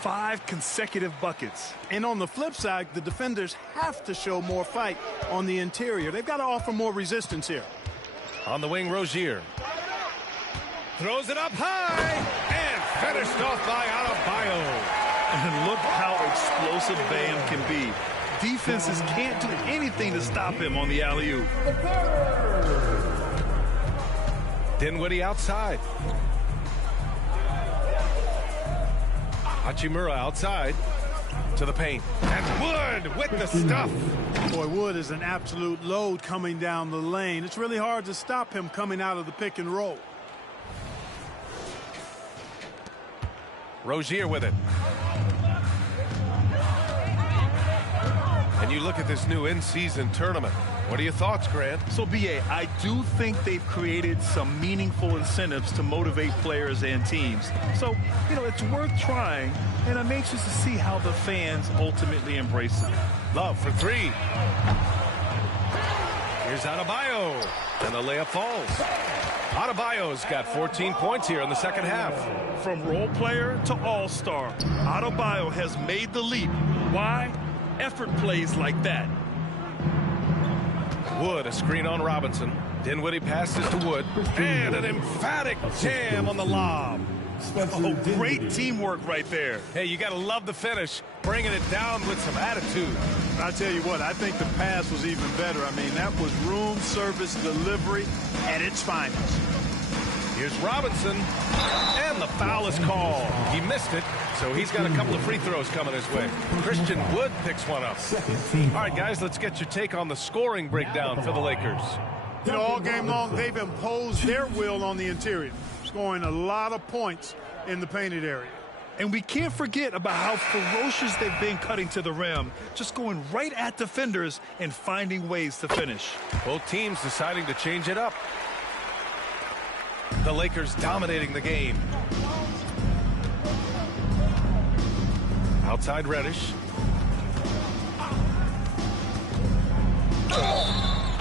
5 consecutive buckets. And on the flip side, the defenders have to show more fight on the interior. They've got to offer more resistance here. On the wing, Rozier. Throws it up high and finished off by Adebayo. And look how explosive Bam can be. Defenses can't do anything to stop him on the alley-oop. Dinwiddie outside. Hachimura outside to the paint. And Wood with the stuff. Boy, Wood is an absolute load coming down the lane. It's really hard to stop him coming out of the pick and roll. Rozier with it. And you look at this new in-season tournament. What are your thoughts, Grant? So, BA, I do think they've created some meaningful incentives to motivate players and teams. So, you know, it's worth trying, and I'm anxious to see how the fans ultimately embrace it. Love for 3. Here's Adebayo, and the layup falls. Adebayo's got 14 points here in the second half. From role player to all-star, Adebayo has made the leap. Why? Effort plays like that. Wood, a screen on Robinson. Dinwiddie passes to Wood. And an emphatic jam on the lob. Oh, great teamwork right there. Hey, you got to love the finish, bringing it down with some attitude. I'll tell you what, I think the pass was even better. I mean, that was room service delivery at its finest. Here's Robinson, and the foul is called. He missed it, so he's got a couple of free throws coming his way. Christian Wood picks one up. All right, guys, let's get your take on the scoring breakdown for the Lakers. You know, all game long, they've imposed their will on the interior, scoring a lot of points in the painted area. And we can't forget about how ferocious they've been cutting to the rim, just going right at defenders and finding ways to finish. Both teams deciding to change it up. The Lakers dominating the game. Outside Reddish.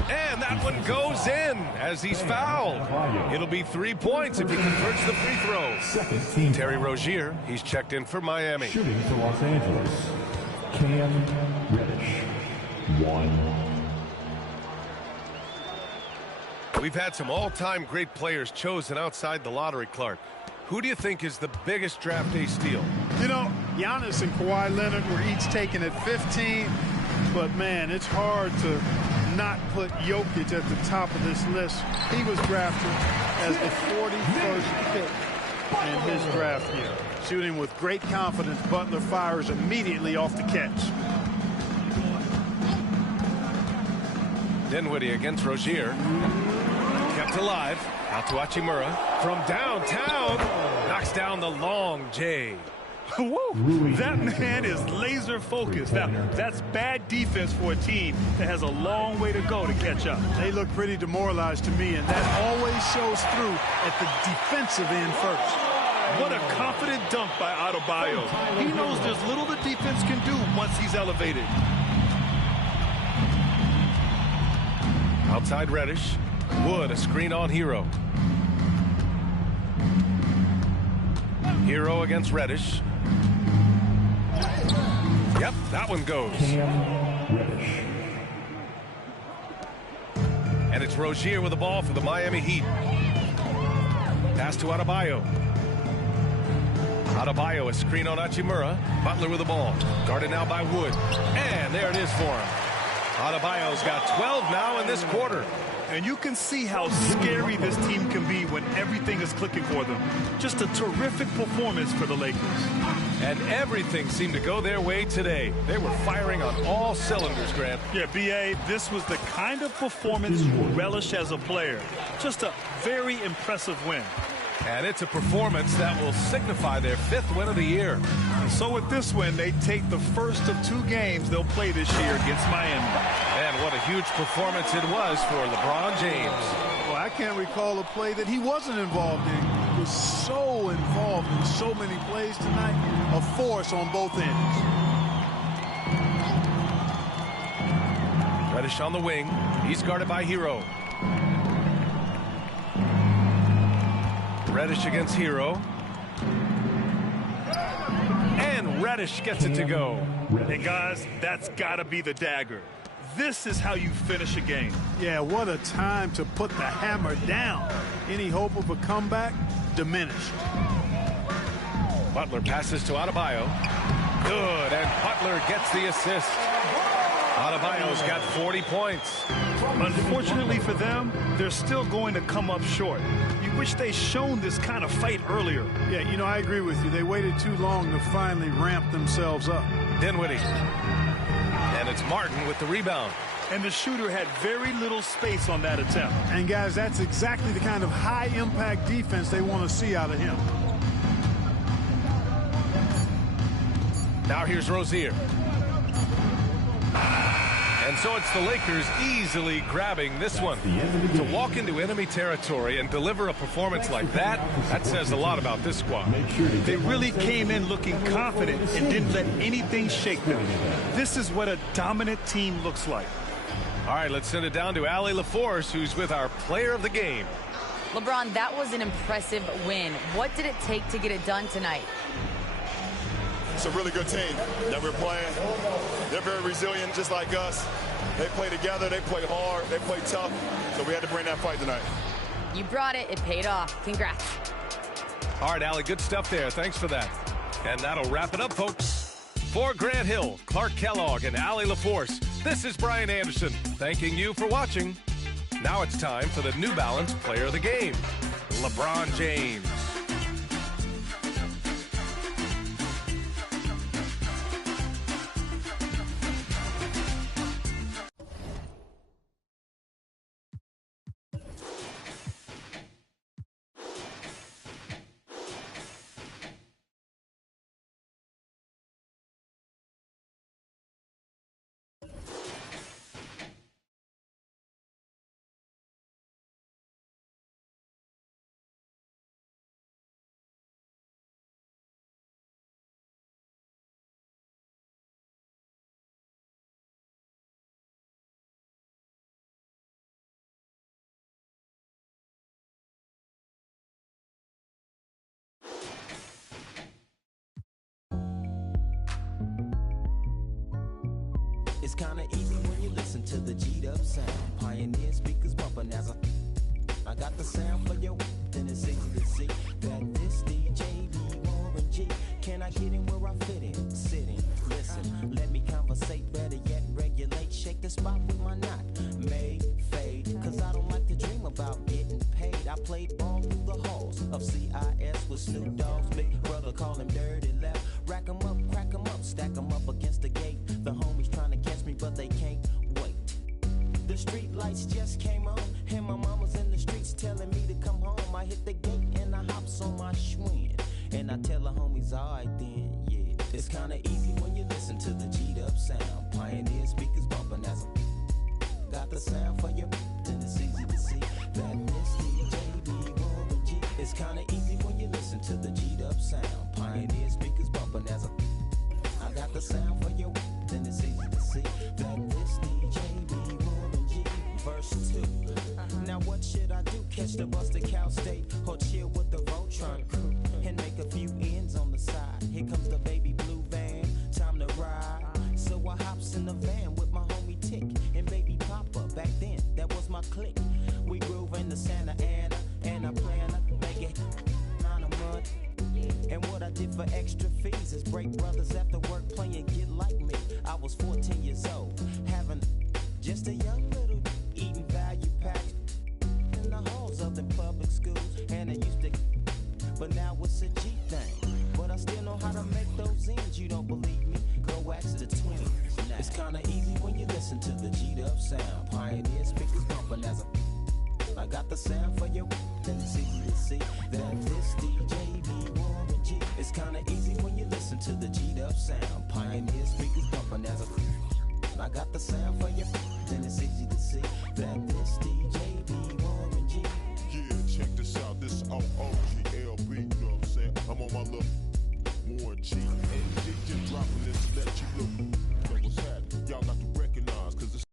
And that one goes in as he's fouled. It'll be 3 points if he converts the free throw. Terry Rozier, he's checked in for Miami. Shooting for Los Angeles, Cam Reddish, 1. We've had some all-time great players chosen outside the lottery, Clark. Who do you think is the biggest draft day steal? You know, Giannis and Kawhi Leonard were each taken at 15, but man, it's hard to not put Jokic at the top of this list. He was drafted as the 41st pick in his draft year. Shooting with great confidence, Butler fires immediately off the catch. Dinwiddie against Rozier. Kept alive. Out to Hachimura. From downtown. Knocks down the long J. Woo. That man is laser focused. Now, that's bad defense for a team that has a long way to go to catch up. They look pretty demoralized to me, and that always shows through at the defensive end first. What a confident dunk by Adebayo. He knows there's little the defense can do once he's elevated. Outside Reddish. Wood, a screen on Hero. Hero against Reddish. Yep, that one goes. Reddish. And it's Rozier with the ball for the Miami Heat. Pass to Adebayo. Adebayo, a screen on Hachimura. Butler with the ball. Guarded now by Wood. And there it is for him. Adebayo's got 12 now in this quarter. And you can see how scary this team can be when everything is clicking for them. Just a terrific performance for the Lakers. And everything seemed to go their way today. They were firing on all cylinders, Grant. Yeah, B.A., this was the kind of performance you relish as a player. Just a very impressive win. And it's a performance that will signify their 5th win of the year. And so with this win, they take the first of 2 games they'll play this year against Miami. And what a huge performance it was for LeBron James. Well, I can't recall a play that he wasn't involved in. He was so involved in so many plays tonight. A force on both ends. Reddish on the wing. He's guarded by Hero. Reddish against Hero. And Reddish gets it to go. And guys, that's got to be the dagger. This is how you finish a game. Yeah, what a time to put the hammer down. Any hope of a comeback diminished. Butler passes to Adebayo. Good, and Butler gets the assist. Adebayo's got 40 points. Unfortunately for them, they're still going to come up short. You wish they'd shown this kind of fight earlier. Yeah, you know, I agree with you. They waited too long to finally ramp themselves up. Dinwiddie. And it's Martin with the rebound. And the shooter had very little space on that attempt. And guys, that's exactly the kind of high-impact defense they want to see out of him. Now here's Rozier. And so it's the Lakers easily grabbing this one. To walk into enemy territory and deliver a performance like that, that says a lot about this squad. They really came in looking confident and didn't let anything shake them. This is what a dominant team looks like. All right, let's send it down to Allie LaForce, who's with our player of the game. LeBron, that was an impressive win. What did it take to get it done tonight? It's a really good team that we're playing. They're very resilient, just like us. They play together, they play hard, they play tough. So we had to bring that fight tonight. You brought it. It paid off. Congrats. All right, Allie, good stuff there. Thanks for that. And that'll wrap it up, folks. For Grant Hill, Clark Kellogg, and Allie LaForce, this is Brian Anderson thanking you for watching. Now it's time for the New Balance Player of the Game, LeBron James. It's kinda easy when you listen to the G'd-up sound. Pioneer speakers bumping as I got the sound for your then it's easy to see that this DJ be Warren G. Can I get in where I fit in? Sit in, listen, let me conversate, better yet regulate, shake the spot with my knot, made, fade, cause I don't like to dream about getting paid. I played ball through the halls of CIS with Snoop Dogg's big brother, call him Dirty Left. Rack 'em up, crack 'em up, stack 'em up against the gate. The homies trying to catch me, but they can't wait. The street lights just came on, and my mama's in the streets telling me to come home. I hit the gate and I hops on my Schwinn, and I tell the homies, alright then, yeah. It's kinda easy when you listen to the G'd-up sound. Pioneer speakers bumping as I got the sound for you, then it's easy to see that this DJ be Warren G. It's kinda easy when you listen to the G'd-up sound. Pioneer speakers bumping as I got the sound for you, then it's easy to see that this DJ be Warren G. Verse 2. Now what should I do? Catch the bus to Cal State or chill with the Voltron crew and make a few ends on the side? Here comes the baby blue van, time to ride. So I hops in the van with my homie Tick and baby Papa. Back then, that was my clique. We groove in the Santa Ana and I plan to make it on a month. And what I did for extra fees is break brothers after work playing Get Like Me. I was 14 years old, having just a young little eating value pack in the halls of the public schools. And it used to, but now it's a G thing. But I still know how to make those ends. You don't believe me? Go ask the twins. It's kinda easy when you listen to the G'd-up sound. Pioneer speakers bumping as I got the sound for you, then it's easy to see that this DJ be Warren G. It's kinda easy when you listen to the G'd-up sound. Pioneer speakers bumping as I got the sound for you, then it's easy to see that this DJ be Warren G. Yeah, check this out, this is OOGLB, you know what I'm saying? I'm on my little Warren G. And they just dropping this to let you know what's happening. Y'all got to recognize, cause it's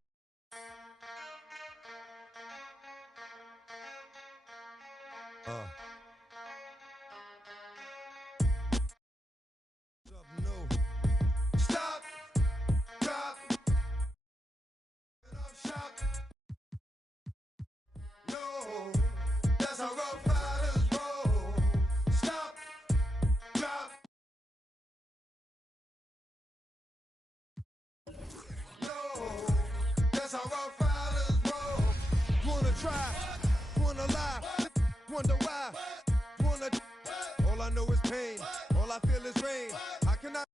Stop, drop, and I'm shocked. No, that's how rough riders roll. Stop, drop. No, that's how rough riders roll. Wanna try, wanna lie, wonder why, wanna. All I know is pain, all I feel is rain. I cannot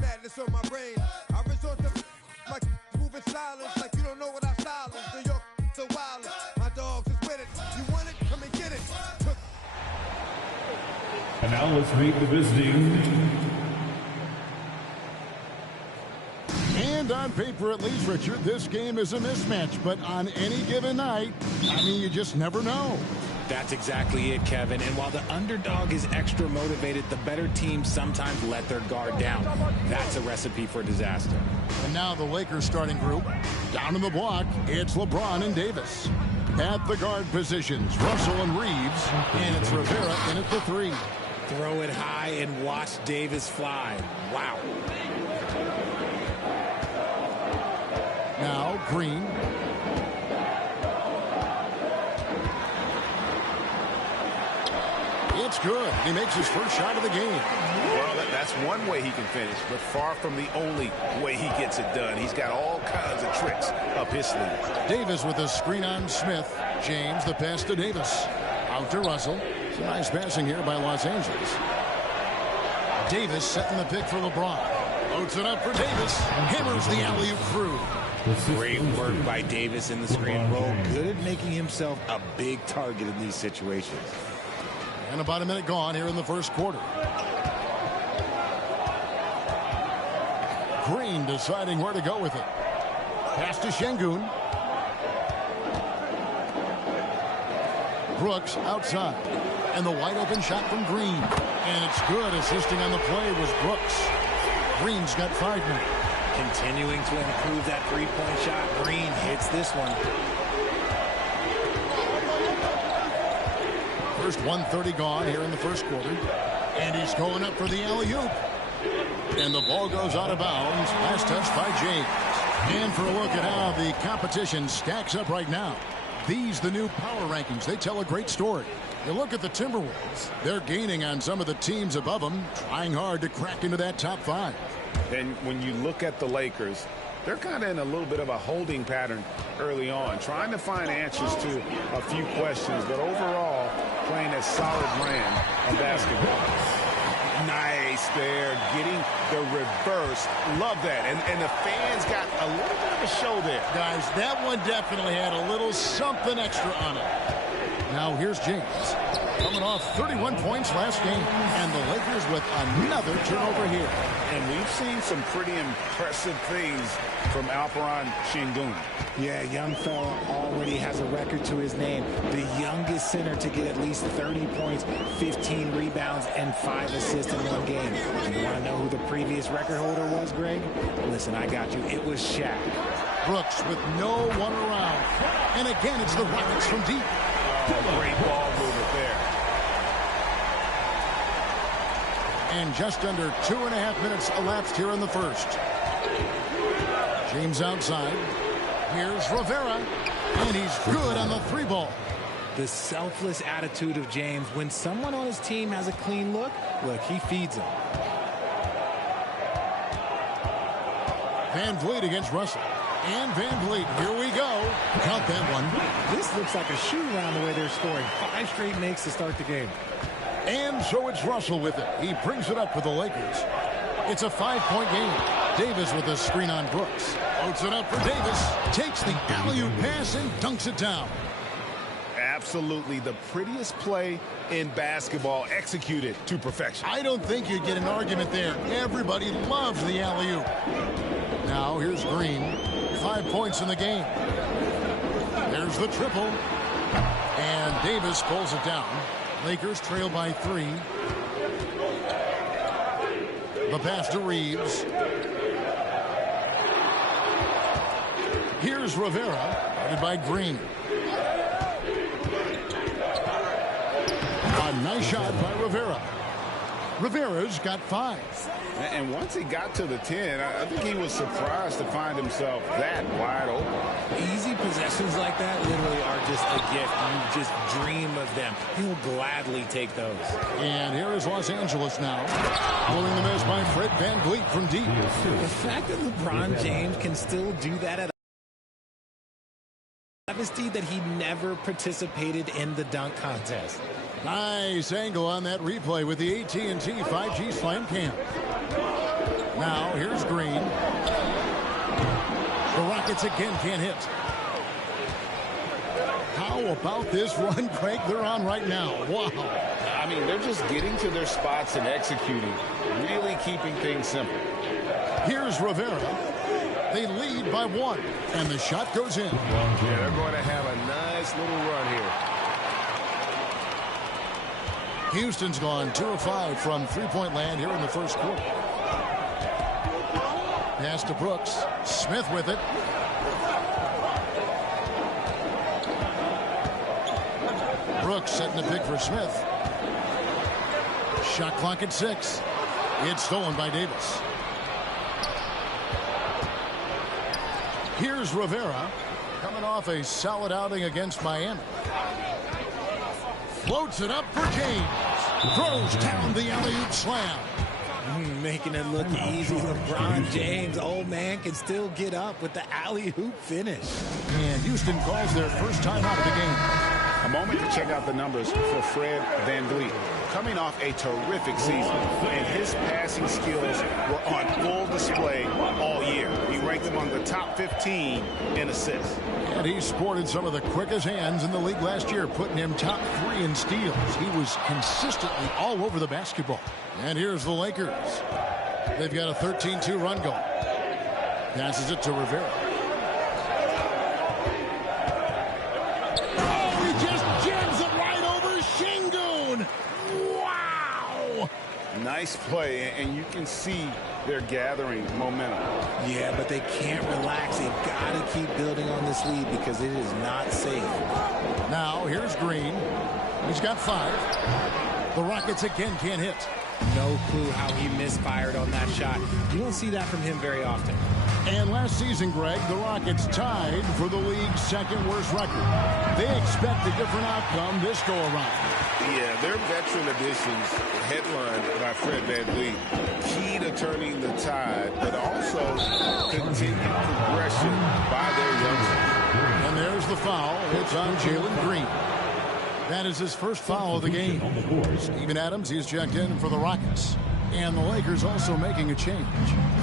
madness on my brain. I resort to my moving silence like you don't know what I style is. New York, the wildest. My dogs is with it. You want it? Come and get it. And now let's meet the visiting. And on paper, at least, Richard, this game is a mismatch. But on any given night, I mean, you just never know. That's exactly it, Kevin. And while the underdog is extra motivated, the better teams sometimes let their guard down. That's a recipe for disaster. And now the Lakers starting group. Down in the block, it's LeBron and Davis. At the guard positions, Russell and Reeves. And it's Rivera in at the 3. Throw it high and watch Davis fly. Wow. Now Green. It's good. He makes his first shot of the game. Well, that's one way he can finish, but far from the only way he gets it done. He's got all kinds of tricks up his sleeve. Davis with a screen on Smith. James the pass to Davis. Out to Russell. It's a nice passing here by Los Angeles. Davis setting the pick for LeBron. Loads it up for Davis. Hammers the alley-oop through. Great work by Davis in the screen roll. Good at making himself a big target in these situations. And about a minute gone here in the first quarter. Green deciding where to go with it. Pass to Şengün. Brooks outside. And the wide open shot from Green. And it's good. Assisting on the play was Brooks. Green's got 5 minutes. Continuing to improve that three-point shot. Green hits this one. First 1:30 gone here in the first quarter. And he's going up for the alley-oop. And the ball goes out of bounds. Last touch by James. And for a look at how the competition stacks up right now. These, the new power rankings, they tell a great story. You look at the Timberwolves. They're gaining on some of the teams above them, trying hard to crack into that top 5. And when you look at the Lakers, they're kind of in a little bit of a holding pattern early on, trying to find answers to a few questions, but overall playing a solid brand of basketball. Nice there, getting the reverse. Love that. And the fans got a little bit of a show there. Guys, that one definitely had a little something extra on it. Now here's James. Coming off 31 points last game. And the Lakers with another turnover here. And we've seen some pretty impressive things from Alperen Şengün. Yeah, young fella already has a record to his name. The youngest center to get at least 30 points, 15 rebounds, and 5 assists in one game. You want to know who the previous record holder was, Greg? Listen, I got you. It was Shaq. Brooks with no one around. And again, it's the Rockets from deep. Great ball movement there. And just under 2.5 minutes elapsed here in the first. James outside. Here's Rivera. And he's good on the 3-ball. The selfless attitude of James. When someone on his team has a clean look, he feeds him. Van Vliet against Russell. And Van Vliet, here we go. Count that one. This looks like a shoot-around the way they're scoring. 5 straight makes to start the game. And so it's Russell with it. He brings it up for the Lakers. It's a 5-point game. Davis with a screen on Brooks. Loads it up for Davis. Takes the alley-oop pass and dunks it down. Absolutely the prettiest play in basketball, executed to perfection. I don't think you'd get an argument there. Everybody loves the alley-oop. Now here's Green. 5 points in the game. There's the triple. And Davis pulls it down. Lakers trail by 3. The pass to Reeves. Here's Rivera, guarded by Green. A nice shot by Rivera. Rivera's got 5. And once he got to the 10, I think he was surprised to find himself that wide open. Easy possessions like that literally are just a gift. You just dream of them. He'll gladly take those. And here is Los Angeles now. Following the miss by Fred Van Vliet from deep. The fact that LeBron James can still do that at a travesty that he never participated in the dunk contest. Nice angle on that replay with the AT&T 5G Slam Cam. Now here's Green. The Rockets again can't hit. How about this run, Craig, they're on right now? Wow. I mean, they're just getting to their spots and executing, really keeping things simple. Here's Rivera. They lead by 1, and the shot goes in. Yeah, they're going to have a nice little run here. Houston's gone 2 of 5 from 3-point land here in the first quarter. Pass to Brooks. Smith with it. Brooks setting the pick for Smith. Shot clock at 6. It's stolen by Davis. Here's Rivera, coming off a solid outing against Miami. Floats it up for James. Throws down the alley-oop slam. Making it look easy. LeBron James, old man, can still get up with the alley-oop finish. And Houston calls their first time out of the game. A moment to check out the numbers for Fred VanVleet. Coming off a terrific season, and his passing skills were on full display all year. He ranked among the top 15 in assists. And he sported some of the quickest hands in the league last year, putting him top 3 in steals. He was consistently all over the basketball. And here's the Lakers. They've got a 13-2 run going. Passes it to Rivera. Oh, he just jams it right over Şengün. Wow! Nice play, and you can see they're gathering momentum. Yeah, but they can't relax. They've got to keep building on this lead because it is not safe. Now, here's Green. He's got 5. The Rockets again can't hit. No clue how he misfired on that shot. You don't see that from him very often. And last season, Greg, the Rockets tied for the league's second worst record. They expect a different outcome this go-around. Yeah, their veteran additions, headlined by Fred VanVleet, key to turning the tide, but also continued progression by their youngsters. And there's the foul. It's on Jalen Green. That is his first foul of the game. Steven Adams, he's checked in for the Rockets. And the Lakers also making a change.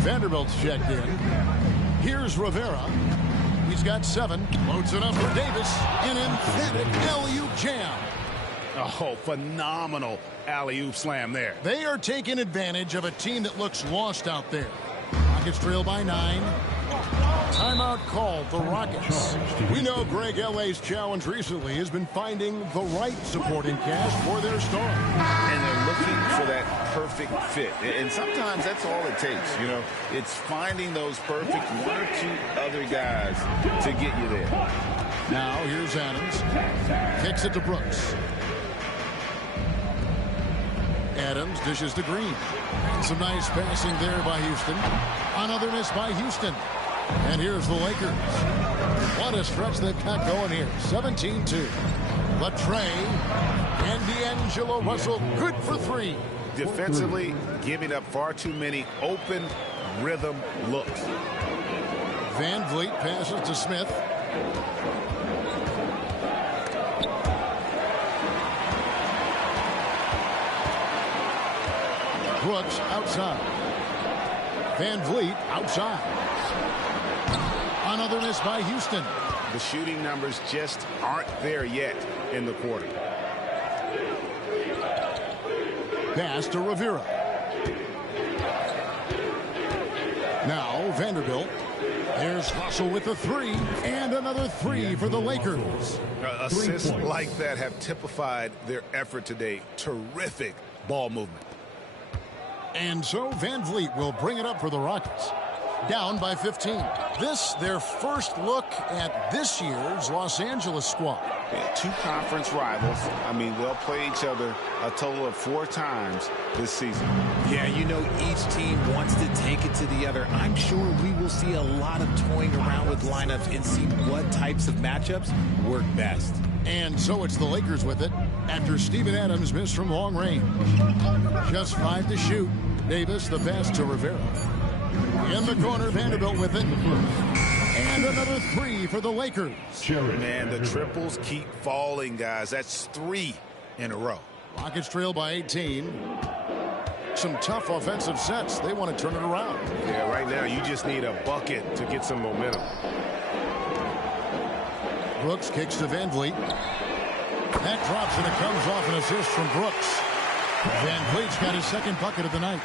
Vanderbilt's checked in. Here's Rivera. He's got 7. Loads it up for Davis. An emphatic alley-oop jam. Oh, phenomenal alley-oop slam there. They are taking advantage of a team that looks lost out there. Rockets trail by 9. Timeout called, the Rockets. We know Greg, LA's challenge recently has been finding the right supporting cast for their star. And they're looking for that perfect fit. And sometimes that's all it takes, you know. It's finding those perfect 1 or 2 other guys to get you there. Now, here's Adams. Kicks it to Brooks. Adams dishes to Green. And some nice passing there by Houston. Another miss by Houston. And here's the Lakers. What a stretch they've got going here. 17-2. Latrey and D'Angelo Russell good for 3. Defensively, giving up far too many open rhythm looks. VanVleet passes to Smith. Brooks outside. VanVleet outside. Another miss by Houston. The shooting numbers just aren't there yet in the quarter. Pass to Rivera. Now Vanderbilt. There's Russell with a 3. And another 3 for the Lakers. Assists like that have typified their effort today. Terrific ball movement. And so VanVleet will bring it up for the Rockets. Down by 15. This, their first look at this year's Los Angeles squad. Yeah, 2 conference rivals. I mean, they'll play each other a total of 4 times this season. Yeah, you know, each team wants to take it to the other. I'm sure we will see a lot of toying around with lineups and see what types of matchups work best. And so it's the Lakers with it after Steven Adams missed from long range. Just 5 to shoot. Davis, the pass to Rivera. In the corner, Vanderbilt with it. And another 3 for the Lakers. Man, the triples keep falling, guys. That's 3 in a row. Rockets trail by 18. Some tough offensive sets. They want to turn it around. Yeah, right now you just need a bucket to get some momentum. Brooks kicks to VanVleet. That drops and it comes off an assist from Brooks. VanVleet's got his second bucket of the night.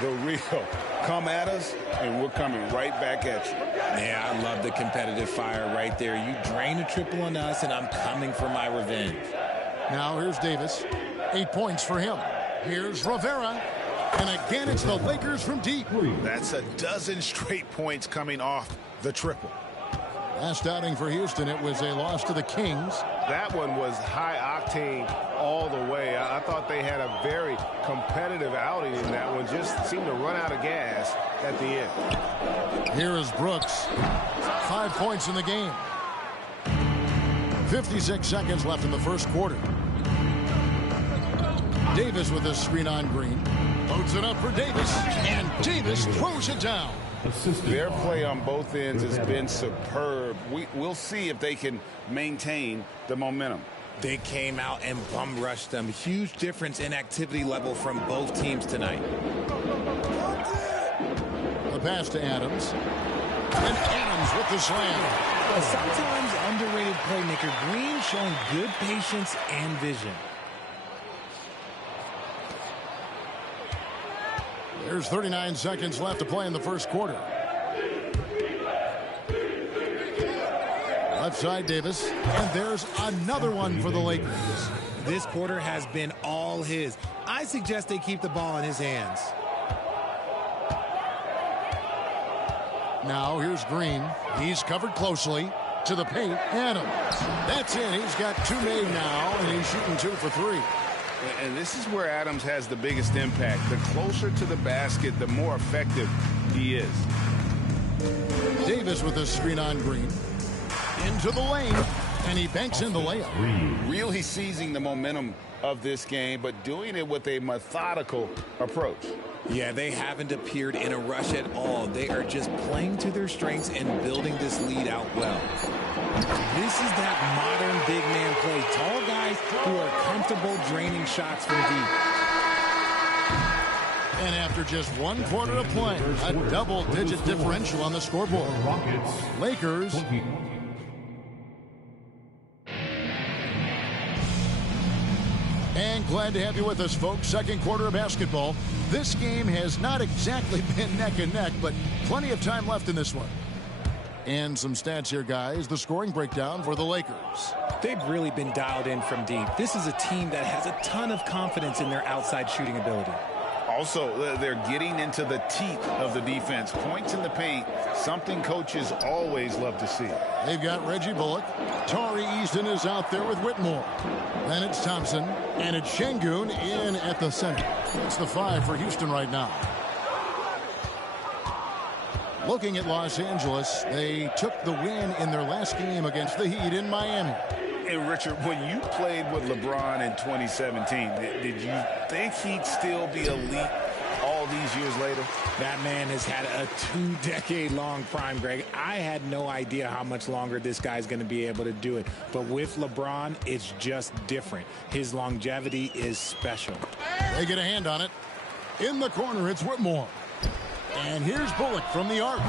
The real come at us, and we're coming right back at you. Yeah, I love the competitive fire right there. You drain a triple on us, and I'm coming for my revenge. Now here's Davis. 8 points for him. Here's Rivera. And again, it's the Lakers from deep. That's a dozen straight points coming off the triple. Last outing for Houston, it was a loss to the Kings. That one was high octane all the way. I thought they had a very competitive outing in that one. Just seemed to run out of gas at the end. Here is Brooks. 5 points in the game. 56 seconds left in the first quarter. Davis with a screen on Green. Loads it up for Davis, and Davis throws it down. Their play on both ends has been superb. We'll see if they can maintain the momentum. They came out and bum rushed them. Huge difference in activity level from both teams tonight. The pass to Adams. And Adams with the slam. A sometimes underrated playmaker, Green showing good patience and vision. There's 39 seconds left to play in the first quarter. Left side, Davis. And there's another one for the Lakers. This quarter has been all his. I suggest they keep the ball in his hands. Now here's Green. He's covered closely to the paint. Adams. That's in. He's got two made now, and he's shooting 2 for 3. And this is where Adams has the biggest impact. The closer to the basket, the more effective he is. Davis with a screen on Green. Into the lane, and he banks in the layup. Really seizing the momentum of this game, but doing it with a methodical approach. Yeah, they haven't appeared in a rush at all. They are just playing to their strengths and building this lead out well. This is that modern big man play. Tall guys who are comfortable draining shots from deep. And after just 1 quarter of play, a double-digit differential on the scoreboard. Lakers. And glad to have you with us, folks. Second quarter of basketball. This game has not exactly been neck and neck, but plenty of time left in this one. And some stats here, guys. The scoring breakdown for the Lakers. They've really been dialed in from deep. This is a team that has a ton of confidence in their outside shooting ability. Also, they're getting into the teeth of the defense. Points in the paint, something coaches always love to see. They've got Reggie Bullock. Tari Easton is out there with Whitmore. Then it's Thompson, and it's Şengün in at the center. It's the 5 for Houston right now. Looking at Los Angeles, they took the win in their last game against the Heat in Miami. And Richard, when you played with LeBron in 2017, did you think he'd still be elite all these years later? That man has had a 2-decade-long prime, Greg. I had no idea how much longer this guy's going to be able to do it. But with LeBron, it's just different. His longevity is special. They get a hand on it. In the corner, it's Whitmore. And here's Bullock from the arc.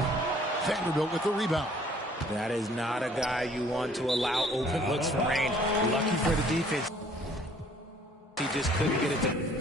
Vanderbilt with the rebound. That is not a guy you want to allow open looks from range. Lucky for the defense. He just couldn't get it to...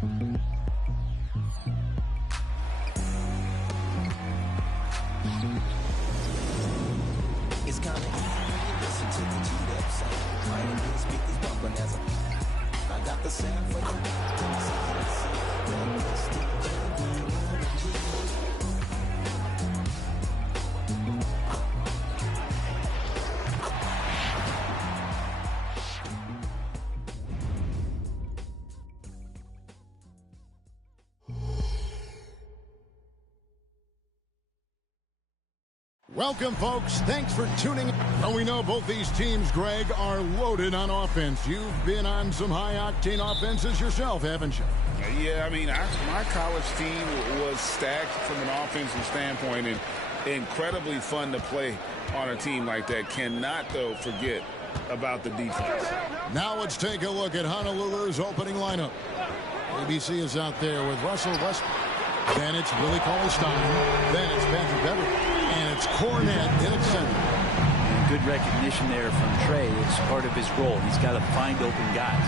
It's kinda easy when you listen to the G-Up sound. Pioneer speakers bumping as I got the sound for you. Welcome, folks. Thanks for tuning in. Well, we know both these teams, Greg, are loaded on offense. You've been on some high-octane offenses yourself, haven't you? Yeah, I mean, my college team was stacked from an offensive standpoint and incredibly fun to play on a team like that. Cannot, though, forget about the defense. Now let's take a look at Honolulu's opening lineup. ABC is out there with Russell Westbrook. Then it's Willie Cauley-Stein. Then it's Patrick Beverly. And it's Cornette in its center. And good recognition there from Trey. It's part of his role. He's got to find open guys.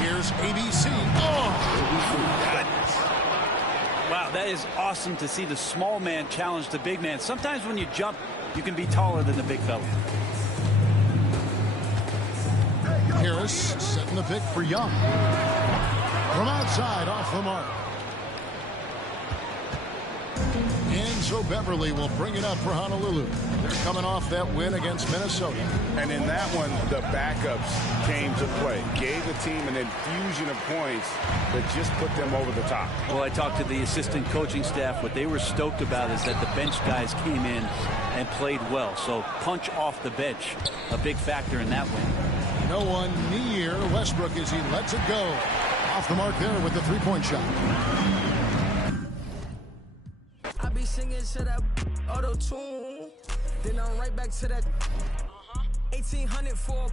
Here's ABC. Oh! Wow, that is awesome to see the small man challenge the big man. Sometimes when you jump, you can be taller than the big fella. Harris setting the pick for Young. From outside, off the mark. And so Beverly will bring it up for Honolulu. They're coming off that win against Minnesota. And in that one, the backups came to play. Gave the team an infusion of points that just put them over the top. Well, I talked to the assistant coaching staff. What they were stoked about is that the bench guys came in and played well. So punch off the bench, a big factor in that win. No one near Westbrook as he lets it go. Off the mark there with the three-point shot. I be singing to that auto-tune. Then I'm right back to that 1800 for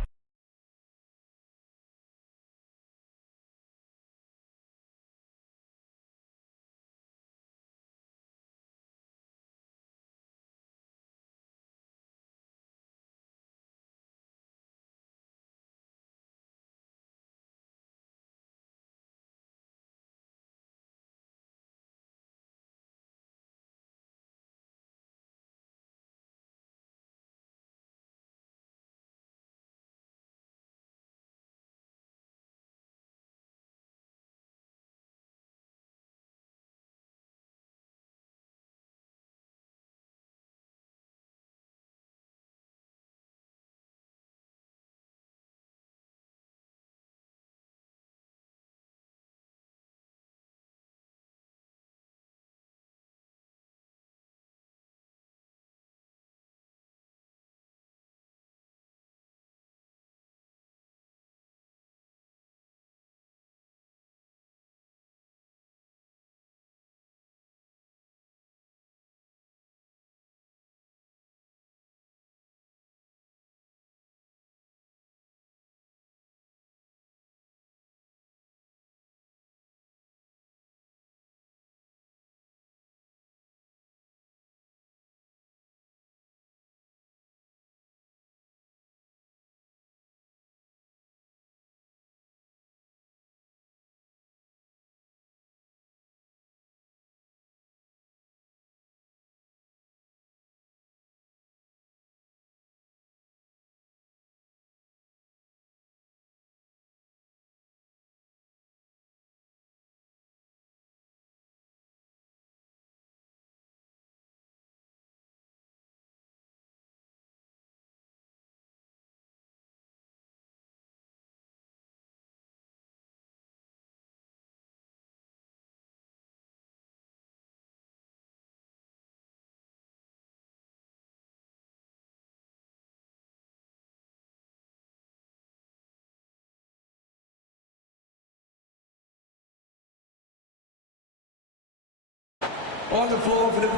On the floor for the...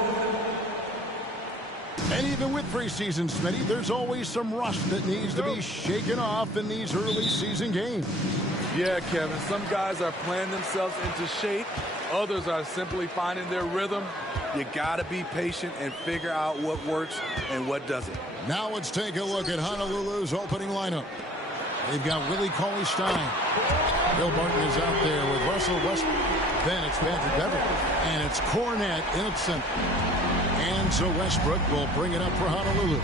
And even with preseason, Smitty, there's always some rust that needs to be shaken off in these early season games. Yeah, Kevin, some guys are playing themselves into shape. Others are simply finding their rhythm. You got to be patient and figure out what works and what doesn't. Now let's take a look at Honolulu's opening lineup. They've got Willie Cauley-Stein. Bill Barton is out there with Russell Westbrook. Then it's Patrick Beverly. And it's Cornette in at center. And so Westbrook will bring it up for Honolulu.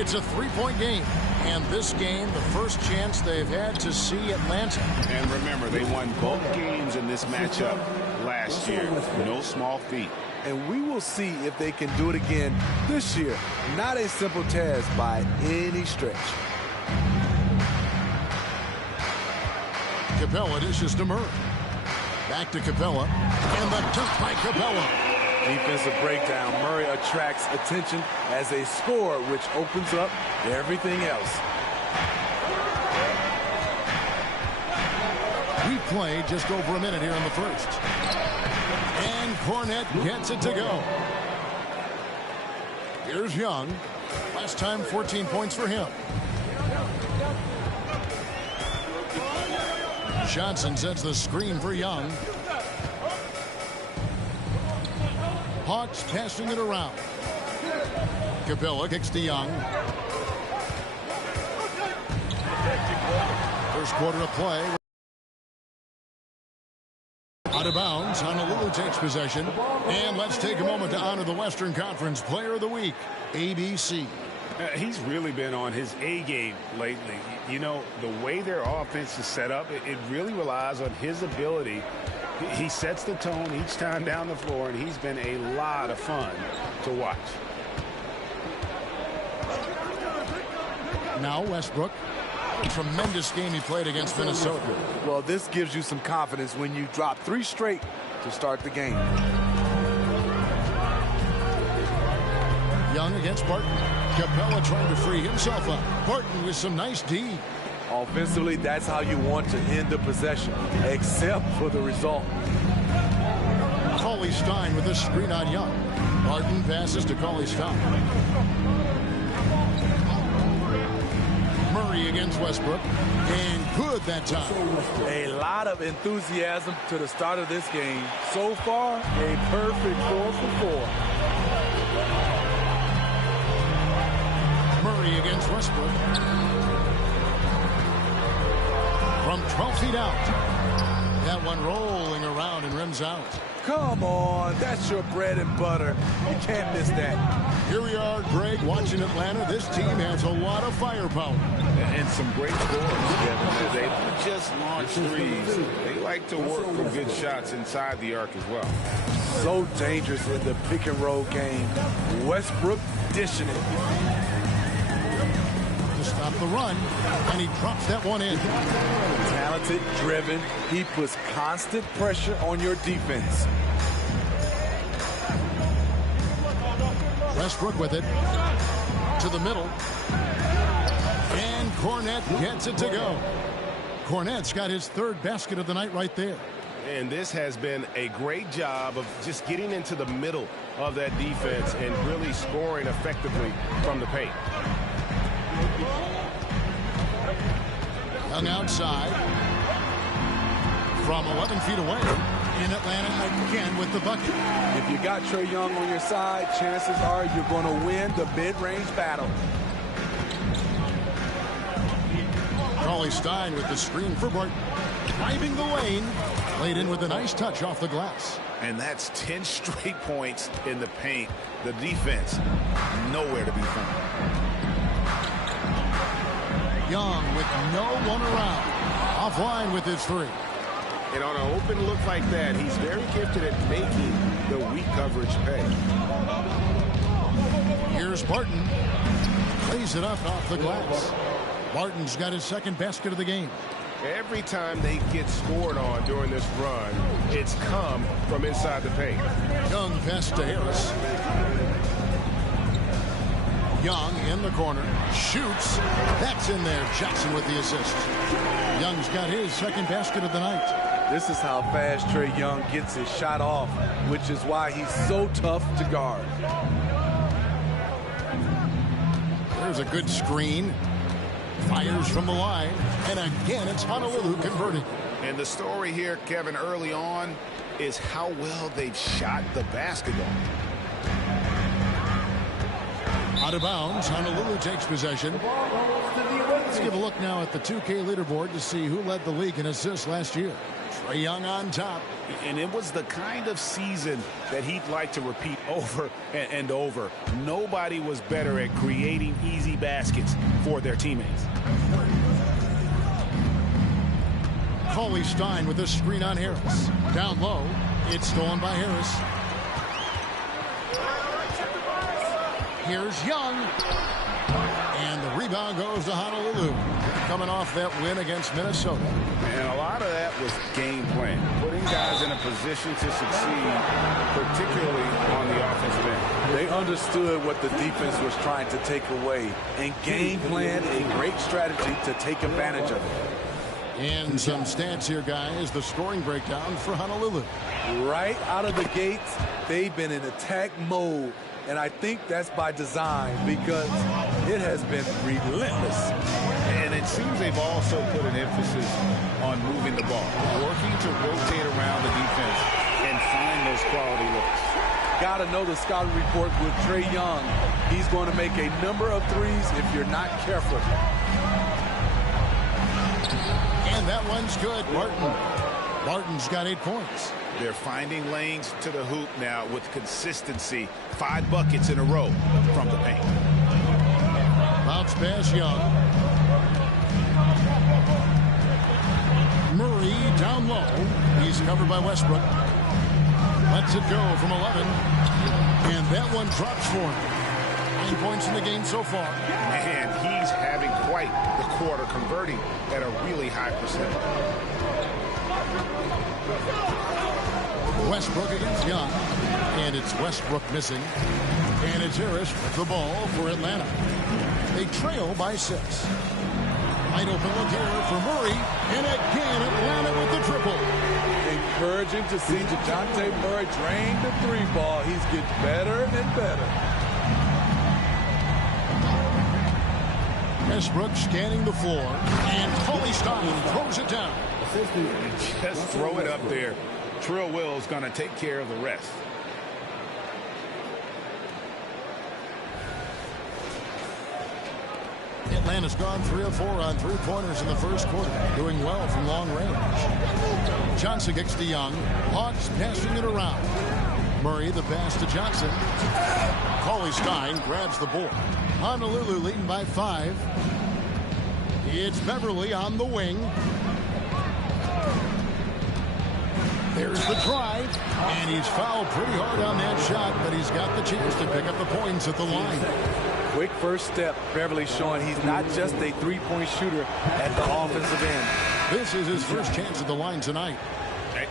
It's a three-point game. And this game, the first chance they've had to see Atlanta. And remember, they won both games in this matchup last year. No small feat. And we will see if they can do it again this year. Not a simple task by any stretch. Capella dishes to Murray. Back to Capella. And the dunk by Capella. Defensive breakdown. Murray attracts attention as a scorer, which opens up everything else. We played just over a minute here in the first. And Cornette gets it to go. Here's Young. Last time, 14 points for him. Johnson sets the screen for Young. Hawks passing it around. Capella kicks to Young. First quarter of play. Out of bounds. Honolulu takes possession. And let's take a moment to honor the Western Conference Player of the Week, ABC. He's really been on his A game lately. You know, the way their offense is set up, it really relies on his ability. He sets the tone each time down the floor, and he's been a lot of fun to watch. Now Westbrook. A tremendous game he played against Minnesota. Well, this gives you some confidence when you drop 3 straight to start the game. Young against Barton. Capella trying to free himself up. Barton with some nice D. Offensively, that's how you want to end the possession, except for the result. Cauley-Stein with a screen on Young. Barton passes to Cauley-Stein. Murray against Westbrook. And good that time. A lot of enthusiasm to the start of this game. So far, a perfect 4 for 4. Murray against Westbrook. From 12 feet out. That one rolling around and rims out. Come on, that's your bread and butter. You can't miss that. Here we are, Greg, watching Atlanta. This team has a lot of firepower. And some great scores, Kevin. They don't just launch threes. They like to work for good shots inside the arc as well. So dangerous in the pick and roll game. Westbrook dishing it. Stop the run, and he drops that one in. Talented, driven. He puts constant pressure on your defense. Westbrook with it. To the middle. And Cornette gets it to go. Cornette's got his 3rd basket of the night right there. And this has been a great job of just getting into the middle of that defense and really scoring effectively from the paint. Young outside. From 11 feet away. In Atlanta again with the bucket. If you got Trae Young on your side, chances are you're going to win the mid-range battle. Cauley-Stein with the screen for Barton. Driving the lane. Laid in with a nice touch off the glass. And that's 10 straight points in the paint. The defense, nowhere to be found. Young with no one around. Offline with his 3. And on an open look like that, he's very gifted at making the weak coverage pay. Here's Barton. Lays it up off the glass. Barton's got his 2nd basket of the game. Every time they get scored on during this run, it's come from inside the paint. Young pass to Harris. Young in the corner. Shoots. That's in there. Jackson with the assist. Young's got his 2nd basket of the night. This is how fast Trae Young gets his shot off, which is why he's so tough to guard. There's a good screen. Fires from the line. And again, it's Honolulu converting. And the story here, Kevin, early on is how well they've shot the basketball. Out of bounds. Honolulu takes possession. give a look now at the 2K leaderboard to see who led the league in assists last year. Trae Young on top. And it was the kind of season that he'd like to repeat over and over. Nobody was better at creating easy baskets for their teammates. Cauley Stein with a screen on Harris. Down low. It's stolen by Harris. Here's Young. And the rebound goes to Honolulu. Coming off that win against Minnesota. And a lot of that was game plan. Putting guys in a position to succeed, particularly on the offensive end. They understood what the defense was trying to take away and game plan a great strategy to take advantage of it. And some stats here, guys. The scoring breakdown for Honolulu. Right out of the gates, they've been in attack mode. And I think that's by design because it has been relentless. And it seems they've also put an emphasis on moving the ball, working to rotate around the defense and find those quality looks. Got to know the scouting report with Trae Young. He's going to make a number of threes if you're not careful. And that one's good. Martin's got 8 points. They're finding lanes to the hoop now with consistency. 5 buckets in a row from the paint. Bounce pass Young. Murray down low. He's covered by Westbrook. Lets it go from 11. And that one drops for him. 9 points in the game so far. Man, he's having quite the quarter, converting at a really high percentage. Westbrook against Young. And it's Westbrook missing. And it's Harris with the ball for Atlanta. They trail by 6. Wide open look here for Murray. And again, Atlanta with the triple. Encouraging to see DeJounte Murray drain the 3-ball. He's getting better and better. Westbrook scanning the floor. And Cauley Stein throws it down. Just throw it up there. Trill Will's going to take care of the rest. Atlanta's gone 3 of 4 on 3-pointers in the first quarter. Doing well from long range. Johnson kicks to Young. Hawks passing it around. Murray the pass to Johnson. Cauley Stein grabs the board. Honolulu leading by 5. It's Beverly on the wing. There's the drive, and he's fouled pretty hard on that shot, but he's got the chance to pick up the points at the line. Quick first step. Beverly showing he's not just a 3-point shooter at the offensive end. This is his first chance at the line tonight.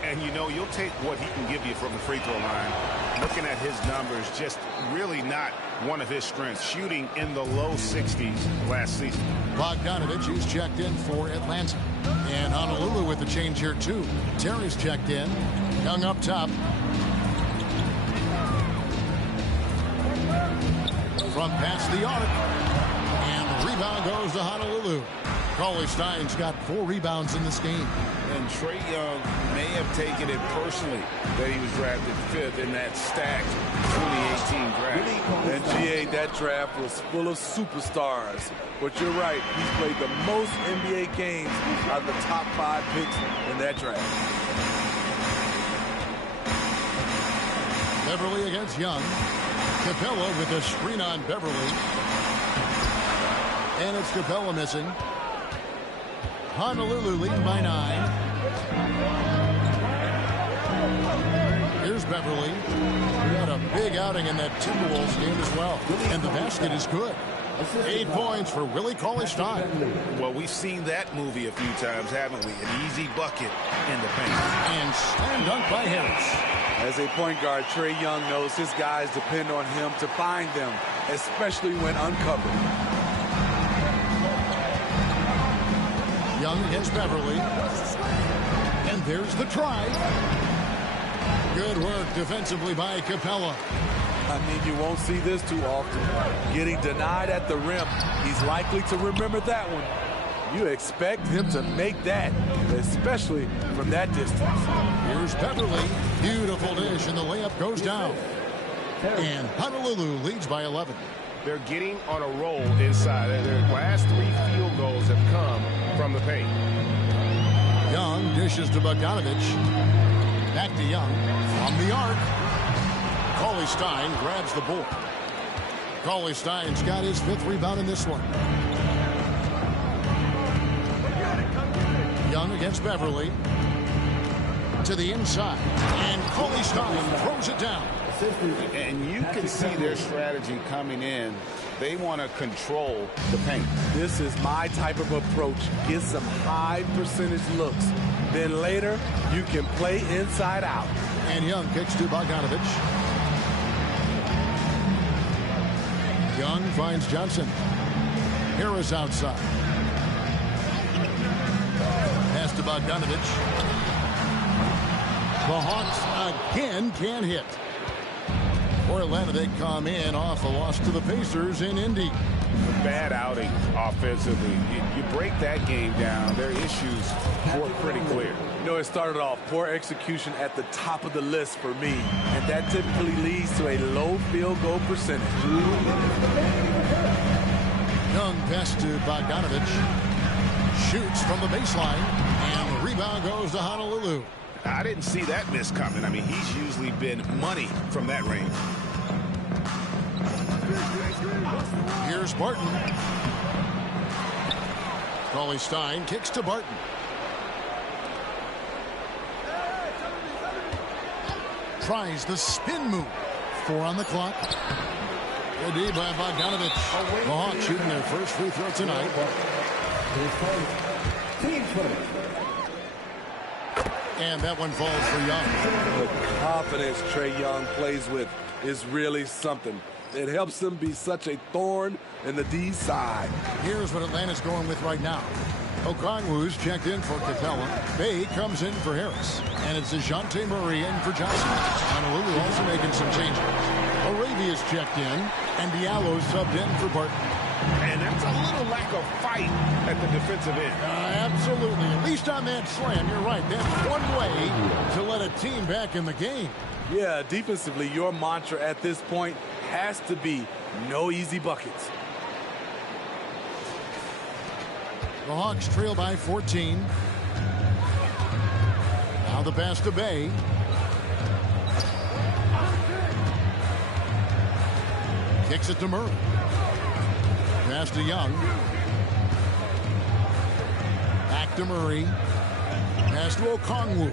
And you know, you'll take what he can give you from the free throw line. Looking at his numbers, just really not one of his strengths. Shooting in the low 60s last season. Bogdanovich is checked in for Atlanta. And Honolulu with the change here, too. Terry's checked in. Young up top. From past the arc. And the rebound goes to Honolulu. Cauley Stein's got 4 rebounds in this game. And Trae Young may have taken it personally that he was drafted 5th in that stacked 2018 draft. And GA, that draft was full of superstars. But you're right, he's played the most NBA games out of the top 5 picks in that draft. Beverly against Young. Capella with a screen on Beverly. And it's Capella missing. Honolulu leading by 9. Here's Beverly. He had a big outing in that Timberwolves game as well. And the basket is good. 8 points for Willie Cauley-Stein. Well, we've seen that movie a few times, haven't we? An easy bucket in the paint. And slam dunk by Harris. As a point guard, Trae Young knows his guys depend on him to find them, especially when uncovered. Young against Beverly. And there's the try. Good work defensively by Capella. I mean, you won't see this too often. Getting denied at the rim. He's likely to remember that one. You expect him to make that, especially from that distance. Here's Beverly. Beautiful dish, and the layup goes down. And Honolulu leads by 11. They're getting on a roll inside. Their last 3 field goals have from the paint. Young dishes to Bogdanovich. Back to Young. From the arc. Cauley-Stein grabs the board. Cauley-Stein's got his 5th rebound in this one. Young against Beverly. To the inside. And Cauley-Stein throws it down. And you can see their strategy coming in. They want to control the paint. This is my type of approach. Get some high percentage looks. Then later, you can play inside out. And Young kicks to Bogdanovich. Young finds Johnson. Harris outside. Pass to Bogdanovich. The Hawks again can't hit. For Atlanta, they come in off a loss to the Pacers in Indy. Bad outing offensively. You break that game down, their issues were pretty clear. You know, it started off poor execution at the top of the list for me, and that typically leads to a low field goal percentage. Young pass to Bogdanovich. Shoots from the baseline, and the rebound goes to Honolulu. I didn't see that miss coming. I mean, he's usually been money from that range. Here's Barton. Cauley-Stein kicks to Barton. Tries the spin move. 4 on the clock. Good D by Bogdanovich. The Hawks shooting their first free throw tonight. And that one falls for Young. The confidence Trae Young plays with is really something. It helps him be such a thorn in the D side. Here's what Atlanta's going with right now. Okongwu's checked in for Capella. Bay comes in for Harris. And it's DeJounte Murray in for Johnson. Honolulu also making some changes. Arabia's checked in, and Diallo's subbed in for Barton. And there's a little lack of fight at the defensive end. Absolutely. At least on that slam, you're right. That's one way to let a team back in the game. Yeah, defensively, your mantra at this point has to be no easy buckets. The Hawks trail by 14. Now the pass to Bay. Kicks it to Murray. Pass to Young. Back to Murray. Pass to Okongwu.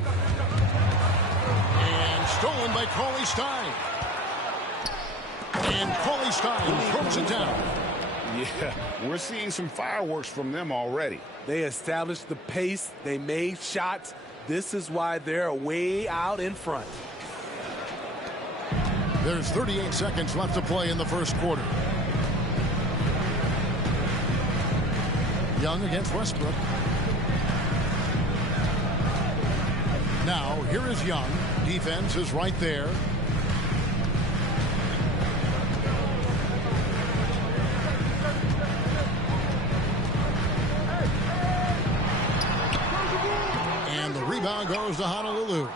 And stolen by Cauley-Stein. And Cauley-Stein throws it down. Yeah, we're seeing some fireworks from them already. They established the pace. They made shots. This is why they're way out in front. There's 38 seconds left to play in the first quarter. Young against Westbrook. Now, here is Young. Defense is right there. And the rebound goes to Honolulu.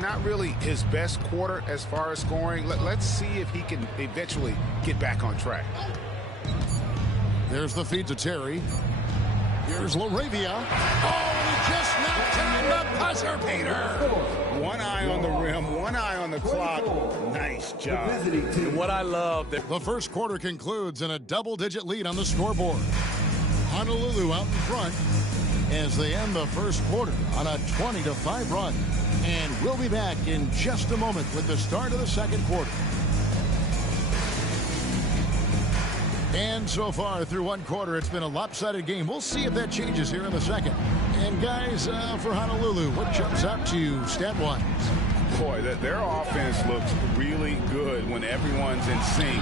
Not really his best quarter as far as scoring. Let's see if he can eventually get back on track. There's the feed to Terry. Here's LaRavia. Oh, he just knocked down the buzzer beater. One eye on the rim, one eye on the clock. Nice job. And what I love, the first quarter concludes in a double-digit lead on the scoreboard. Honolulu out in front as they end the first quarter on a 20-5 run. And we'll be back in just a moment with the start of the second quarter. And so far through one quarter, it's been a lopsided game. We'll see if that changes here in the second. And guys, for Honolulu, what jumps out to you stat-wise? Boy, their offense looks really good when everyone's in sync.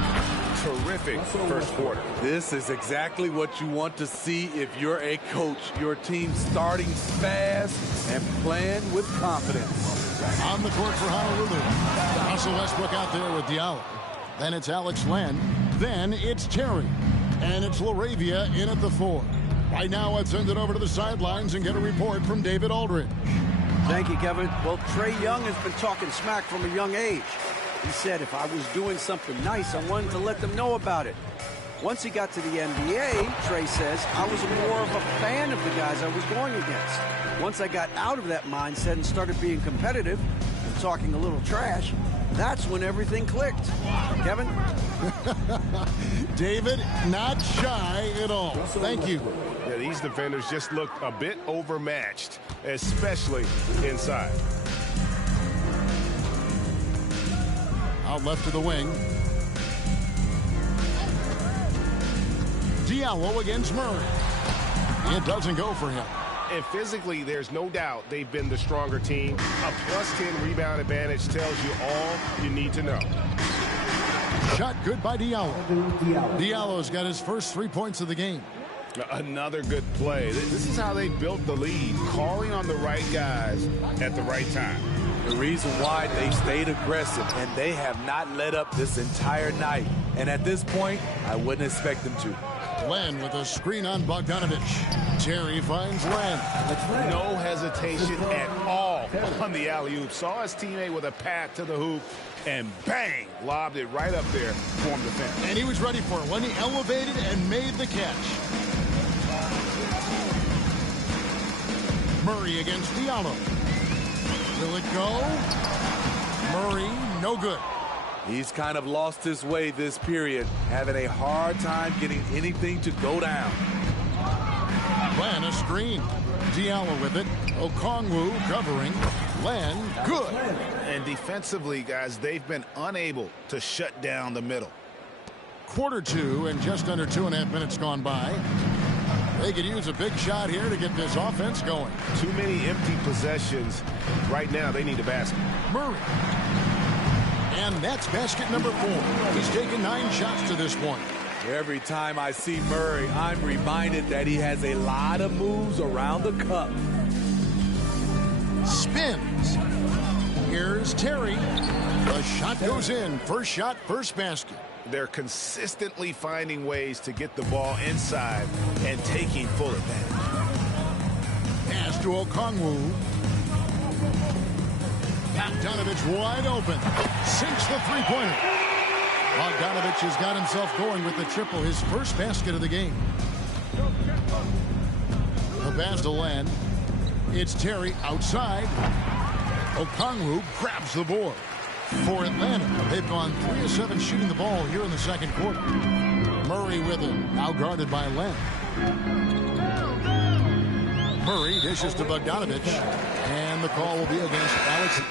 Terrific first quarter. This is exactly what you want to see if you're a coach. Your team starting fast and playing with confidence. On the court for Honolulu. Russell Westbrook out there with Diallo. Then it's Alex Len. Then it's Terry. And it's LaRavia in at the 4. Right now, let's send it over to the sidelines and get a report from David Aldridge. Thank you, Kevin. Well, Trae Young has been talking smack from a young age. He said if I was doing something nice, I wanted to let them know about it. Once he got to the NBA, Trae says, I was more of a fan of the guys I was going against. Once I got out of that mindset and started being competitive and talking a little trash, that's when everything clicked. Kevin? David, not shy at all. Thank you. Yeah, these defenders just looked a bit overmatched, especially inside. Out left to the wing. Diallo against Murray. It doesn't go for him. And physically, there's no doubt they've been the stronger team. A +10 rebound advantage tells you all you need to know. Shot good by Diallo. Diallo's got his first 3 points of the game. Another good play. This is how they built the lead, calling on the right guys at the right time. The reason why they stayed aggressive, and they have not let up this entire night. And at this point, I wouldn't expect them to. Len with a screen on Bogdanovich. Terry finds Len. No hesitation at all on the alley-oop. Saw his teammate with a path to the hoop, and bang, lobbed it right up there for him to finish. And he was ready for it when he elevated and made the catch. Murray against Diallo. Will it go? Murray, no good. He's kind of lost his way this period, having a hard time getting anything to go down. Len, a screen. Diallo with it. Okongwu covering. Len, good. And defensively, guys, they've been unable to shut down the middle. Quarter two and just under 2.5 minutes gone by. They could use a big shot here to get this offense going. Too many empty possessions. Right now, they need a basket. Murray. And that's basket number 4. He's taken 9 shots to this point. Every time I see Murray, I'm reminded that he has a lot of moves around the cup. Spins. Here's Terry. The shot goes in. First shot, first basket. They're consistently finding ways to get the ball inside and taking full advantage. Pass to Okongwu. Bogdanovich wide open. Sinks the three-pointer. Bogdanovich has got himself going with the triple, his first basket of the game. The pass to Len. It's Terry outside. Okongwu grabs the board. For Atlanta, they've gone 3 of 7 shooting the ball here in the second quarter. Murray with it, now guarded by Len. Murray dishes to Bogdanovich, and the call will be against Alex.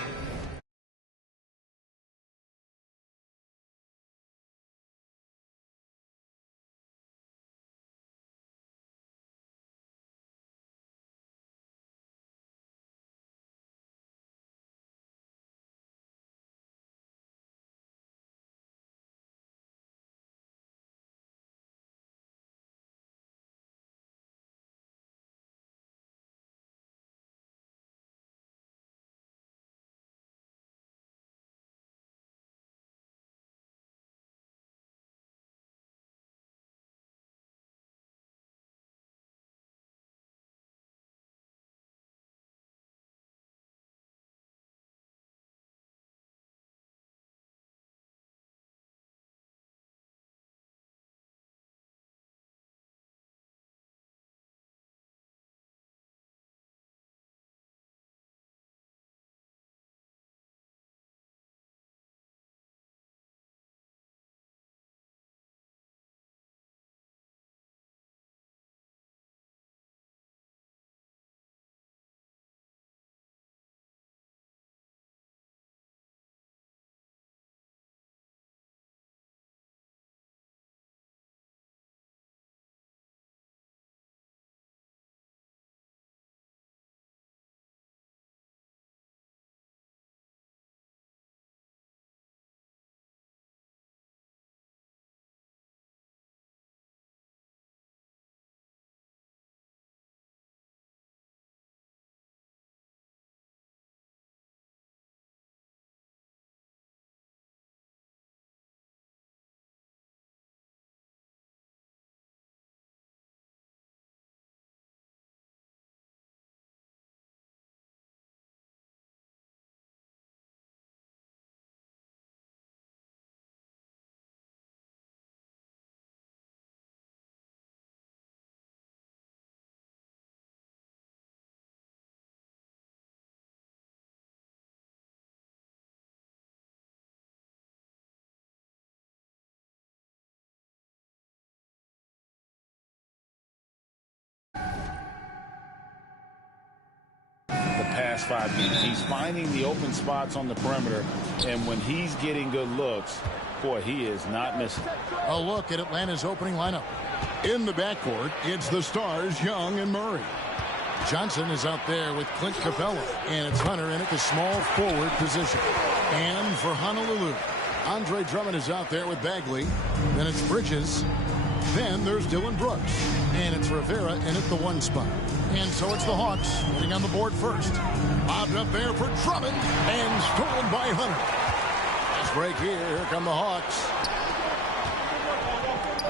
last 5 games. He's finding the open spots on the perimeter, and when he's getting good looks, boy, he is not missing. A look at Atlanta's opening lineup. In the backcourt, it's the stars, Young and Murray. Johnson is out there with Clint Capella, and it's Hunter in at the small forward position. And for Honolulu, Andre Drummond is out there with Bagley. Then it's Bridges. Then there's Dylan Brooks. And it's Rivera in at the 1 spot. And so it's the Hawks winning on the board first. Bobbed up there for Drummond and stolen by Hunter. Let's break here. Here come the Hawks.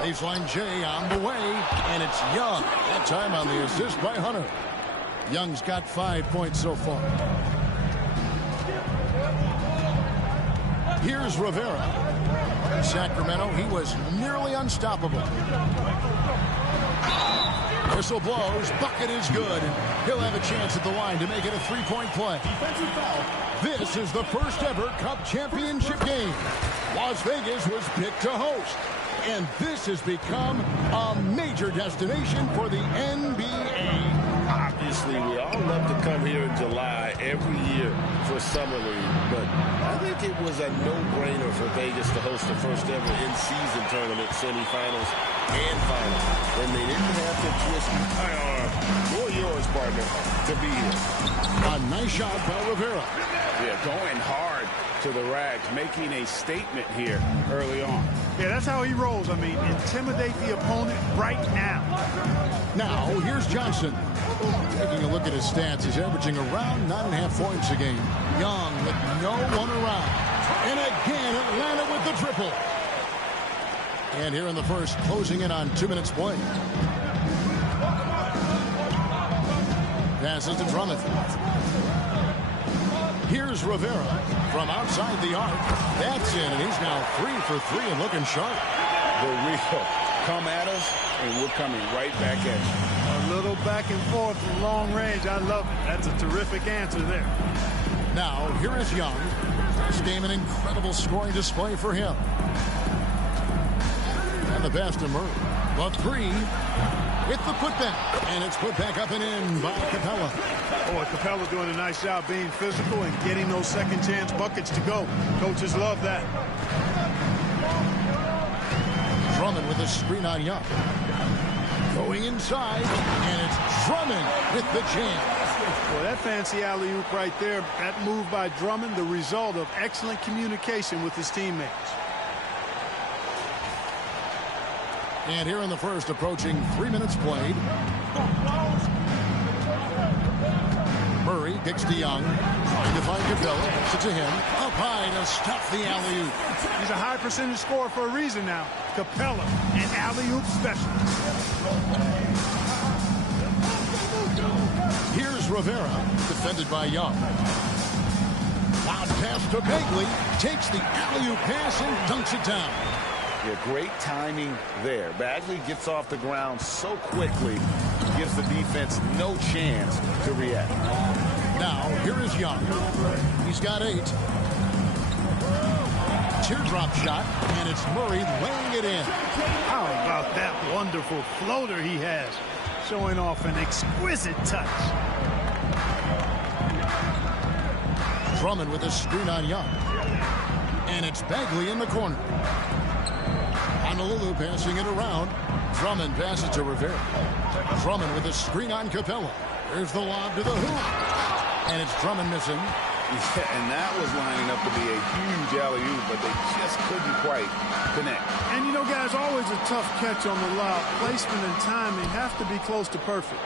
Baseline J on the way. And it's Young. That time on the assist by Hunter. Young's got 5 points so far. Here's Rivera. Sacramento, he was nearly unstoppable. Whistle blows, bucket is good, and he'll have a chance at the line to make it a 3-point play. This is the first ever Cup championship game. Las Vegas was picked to host, and this has become a major destination for the NBA. Obviously, we all love to come here in July every year for Summer League, but I think it was a no-brainer for Vegas to host the first ever in-season tournament semifinals and finals when they didn't have to twist my arm or yours, partner, to be here. A nice shot by Rivera. Yeah, going hard to the rack, making a statement here early on. Yeah, that's how he rolls. I mean, intimidate the opponent right now. Now, here's Johnson. Taking a look at his stats, he's averaging around 9.5 points a game. Young with no one around. And again, Atlanta with the triple. And here in the first, closing in on 2 minutes play. Passes to Drummond. Here's Rivera from outside the arc. That's in, and he's now 3 for 3 and looking sharp. The real come at us, and we're coming right back at you. A little back and forth from long range. I love it. That's a terrific answer there. Now, here is Young. This game, an incredible scoring display for him. And the pass to Murray. The 3 with the putback. And it's put back up and in by Capella. Oh, Capella doing a nice job being physical and getting those second chance buckets to go. Coaches love that. Drummond with a screen on Young. Going inside, and it's Drummond with the jam. Well, that fancy alley-oop right there, that move by Drummond, the result of excellent communication with his teammates. And here in the first, approaching 3 minutes played. Murray kicks to Young, trying to find Capella. Gets it to him. Up high to stop the alley-oop. He's a high percentage scorer for a reason now. Capella, an alley-oop specialist. Here's Rivera, defended by Young. Loud pass to Bagley. Takes the alley-oop pass and dunks it down. Yeah, great timing there. Bagley gets off the ground so quickly, gives the defense no chance to react. Now, here is Young. He's got 8. Teardrop shot, and it's Murray laying it in. How about that wonderful floater he has, showing off an exquisite touch. Drummond with a screen on Young. And it's Bagley in the corner. Honolulu passing it around. Drummond passes to Rivera. Drummond with a screen on Capella. There's the lob to the hoop. And it's Drummond missing. Yeah, and that was lining up to be a huge alley-oop, but they just couldn't quite connect. And you know, guys, always a tough catch on the lob. Placement and timing have to be close to perfect.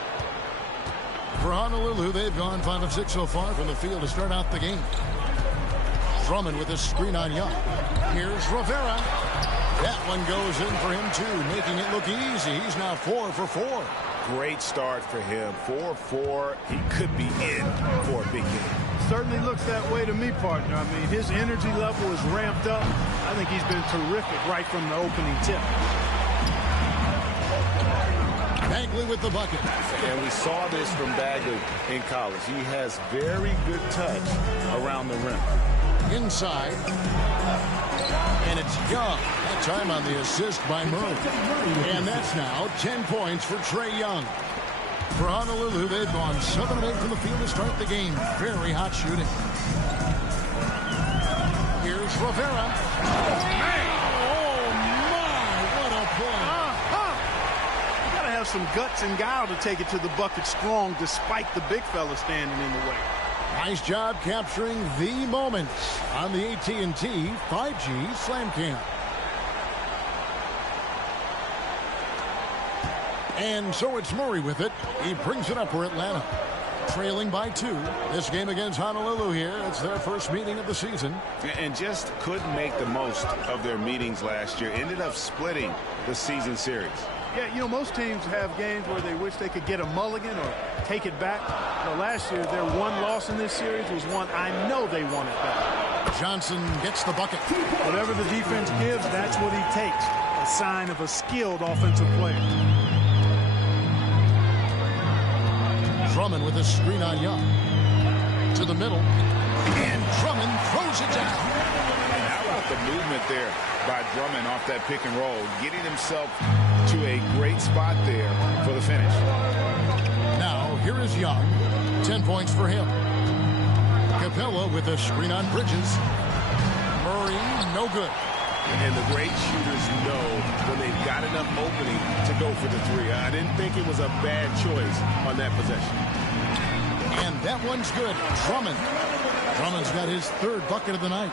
For Honolulu, they've gone 5 of 6 so far from the field to start out the game. Drummond with a screen on Young. Here's Rivera. That one goes in for him, too, making it look easy. He's now 4 for 4. Great start for him. 4-4. He could be in for a big game. Certainly looks that way to me, partner. I mean, his energy level is ramped up. I think he's been terrific right from the opening tip. Bagley with the bucket. And we saw this from Bagley in college. He has very good touch around the rim. Inside. And it's Young. That time on the assist by Murray. And that's now 10 points for Trae Young. For Honolulu, they've gone 7 of 8 from the field to start the game. Very hot shooting. Here's Rivera. Oh, my, what a play. You got to have some guts and guile to take it to the bucket strong despite the big fella standing in the way. Nice job capturing the moments on the AT&T 5G Slam Cam. And so it's Murray with it. He brings it up for Atlanta. Trailing by 2. This game against Honolulu here. It's their first meeting of the season. And just couldn't make the most of their meetings last year. Ended up splitting the season series. Yeah, you know, most teams have games where they wish they could get a mulligan or take it back. Well, last year, their one loss in this series was one I know they wanted back. Johnson gets the bucket. Whatever the defense gives, that's what he takes. A sign of a skilled offensive player. Drummond with a screen on Young. To the middle. And Drummond throws it down. And how about the movement there by Drummond off that pick and roll, getting himself to a great spot there for the finish. Now, here is Young. 10 points for him. Capella with a screen on Bridges. Murray, no good. And the great shooters know when they've got enough opening to go for the 3. I didn't think it was a bad choice on that possession. And that one's good. Drummond. Drummond's got his 3rd bucket of the night.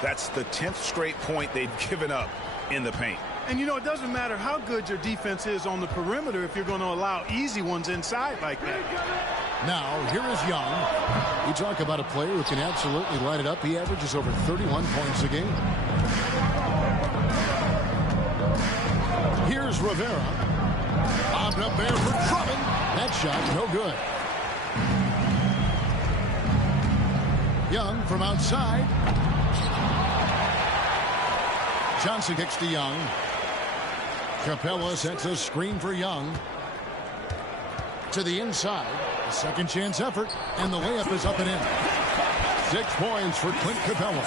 That's the 10th straight point they've given up in the paint. And, you know, it doesn't matter how good your defense is on the perimeter if you're going to allow easy ones inside like that. Now, here is Young. You talk about a player who can absolutely light it up. He averages over 31 points a game. Here's Rivera. Bobbed up there for Drummond. That shot, no good. Young from outside. Johnson kicks to Young. Capella sets a screen for Young. To the inside. A second chance effort. And the layup is up and in. 6 points for Clint Capella.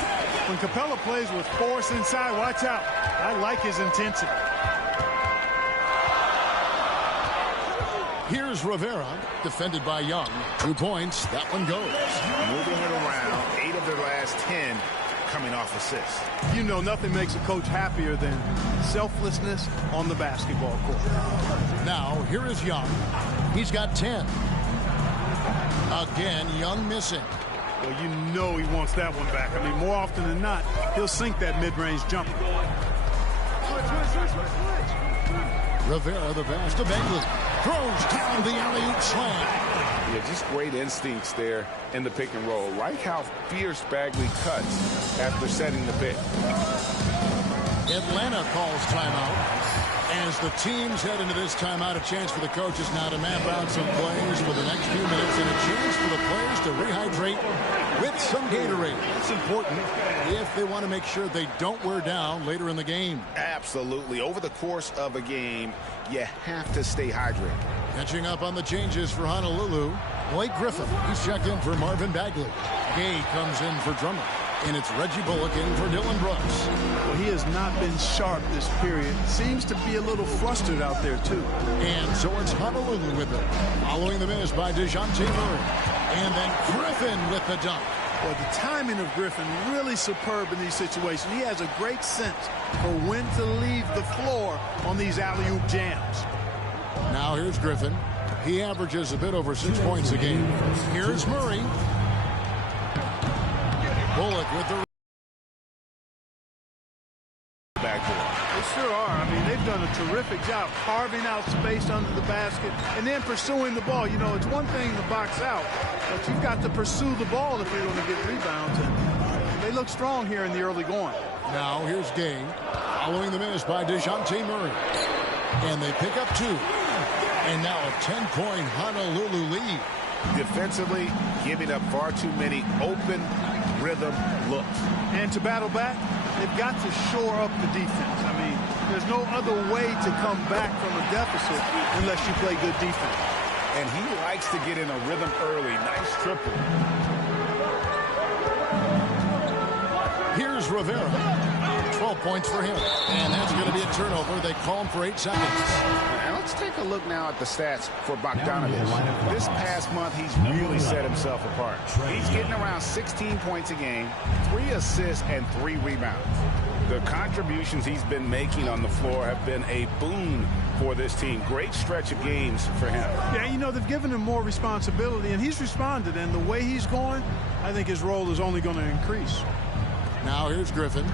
When Capella plays with force inside, watch out. I like his intensity. Here's Rivera, defended by Young. 2 points. That one goes. Moving it around. 8 of their last 10 coming off assists. You know, nothing makes a coach happier than selflessness on the basketball court. Now, here is Young. He's got 10. Again, Young missing. Well, you know he wants that one back. I mean, more often than not, he'll sink that mid-range jumper. Rivera, the pass to Bagley. Throws down the alley-oop slam. Yeah, just great instincts there in the pick and roll. Like how fierce Bagley cuts after setting the pick. Atlanta calls timeout. As the teams head into this timeout, a chance for the coaches now to map out some plays for the next few minutes and a chance for the players to rehydrate with some Gatorade. It's important if they want to make sure they don't wear down later in the game. Absolutely. Over the course of a game, you have to stay hydrated. Catching up on the changes for Honolulu, Blake Griffin. He's checked in for Marvin Bagley. Gay comes in for Drummond. And it's Reggie Bullock in for Dylan Brooks. Well, he has not been sharp this period. Seems to be a little flustered out there, too. And so it's Honolulu with it. Following the miss by DeJounte Murray. And then Griffin with the dunk. Well, the timing of Griffin really superb in these situations. He has a great sense for when to leave the floor on these alley-oop jams. Now here's Griffin. He averages a bit over 6 points a game. Here's Murray. Bullock with the backboard. They sure are. I mean, they've done a terrific job carving out space under the basket and then pursuing the ball. You know, it's one thing to box out, but you've got to pursue the ball if you're going to get rebounds. And they look strong here in the early going. Now here's Gay following the miss by DeJounte Murray. And they pick up 2. And now a 10-point Honolulu lead. Defensively, giving up far too many open rhythm looks. And to battle back, they've got to shore up the defense. I mean, there's no other way to come back from a deficit unless you play good defense. And he likes to get in a rhythm early. Nice triple. Here's Rivera. 12 points for him. And that's going to be a turnover. They call him for 8 seconds. And let's take a look now at the stats for Bogdanovich. This past month, he's really set himself apart. He's getting around 16 points a game, 3 assists, and 3 rebounds. The contributions he's been making on the floor have been a boon for this team. Great stretch of games for him. Yeah, you know, they've given him more responsibility, and he's responded. And the way he's going, I think his role is only going to increase. Now here's Griffin.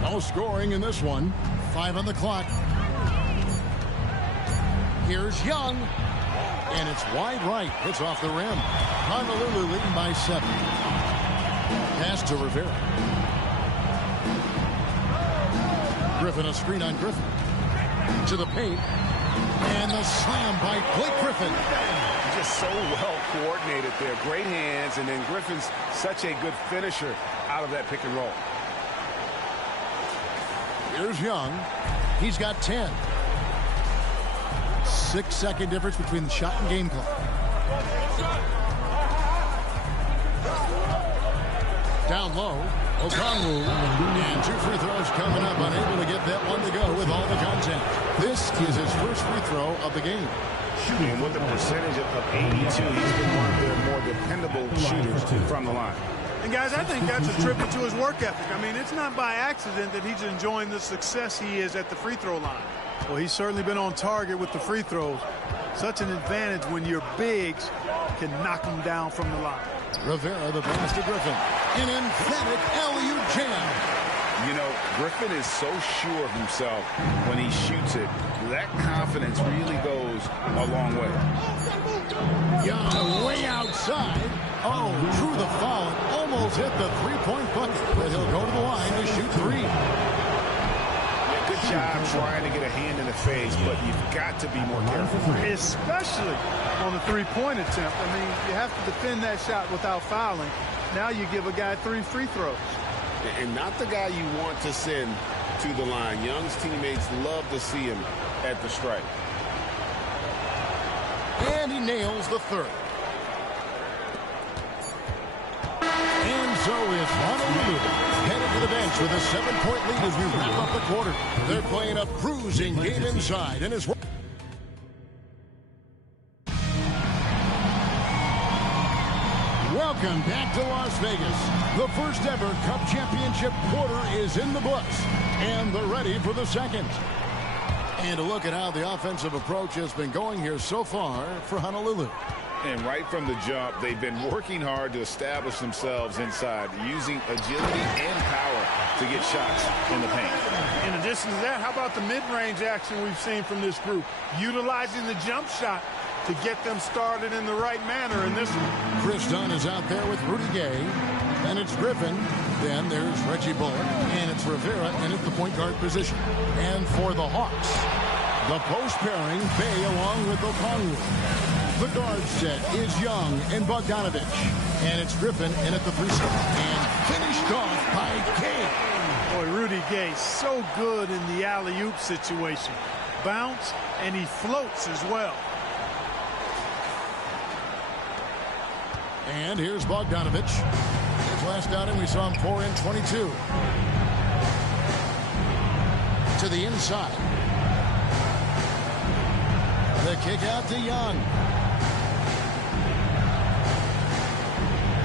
No scoring in this one. 5 on the clock. Here's Young. And it's wide right. It's off the rim. Honolulu leading by 7. Pass to Rivera. Griffin, a screen on Griffin. To the paint. And the slam by Blake Griffin. Just so well coordinated there. Great hands. And then Griffin's such a good finisher out of that pick and roll. Here's Young. He's got 10. 6-second difference between the shot and game clock. Down low. Okongwu. And 2 free throws coming up. Unable to get that one to go with all the contact. This is his first free throw of the game. And with a percentage of 82, he's been one of their more dependable shooters from the line. And, guys, I think that's a tribute to his work ethic. I mean, it's not by accident that he's enjoying the success he is at the free throw line. Well, he's certainly been on target with the free throws. Such an advantage when your bigs can knock them down from the line. Rivera, the pass to Griffin. An emphatic alley-oop jam. You know, Griffin is so sure of himself when he shoots it. That confidence really goes a long way. Young way outside. Oh, drew the foul. Almost hit the three-point bucket. But he'll go to the line to shoot 3. Yeah, good job trying to get a hand in the face, but you've got to be more careful. Especially on the three-point attempt. I mean, you have to defend that shot without fouling. Now you give a guy 3 free throws. And not the guy you want to send to the line. Young's teammates love to see him at the stripe. And he nails the 3rd. And so is Honolulu headed to the bench with a 7-point lead as we wrap up the quarter. They're playing a cruising game inside. And his welcome back to Las Vegas. The first ever Cup Championship quarter is in the books, and they're ready for the second. And a look at how the offensive approach has been going here so far for Honolulu. And right from the jump, they've been working hard to establish themselves inside, using agility and power to get shots in the paint. In addition to that, how about the mid-range action we've seen from this group? Utilizing the jump shot to get them started in the right manner in this one. Chris Dunn is out there with Rudy Gay. Then it's Griffin. Then there's Reggie Bullock. And it's Rivera in at the point guard position. And for the Hawks, the post pairing, Bay along with Okongwu. The guard set is Young and Bogdanovich. And it's Griffin in at the 3 spot. And finished off by Gay. Boy, Rudy Gay, so good in the alley-oop situation. Bounce, and he floats as well. And here's Bogdanovich. His last outing, we saw him pour in 22. To the inside. The kick out to Young.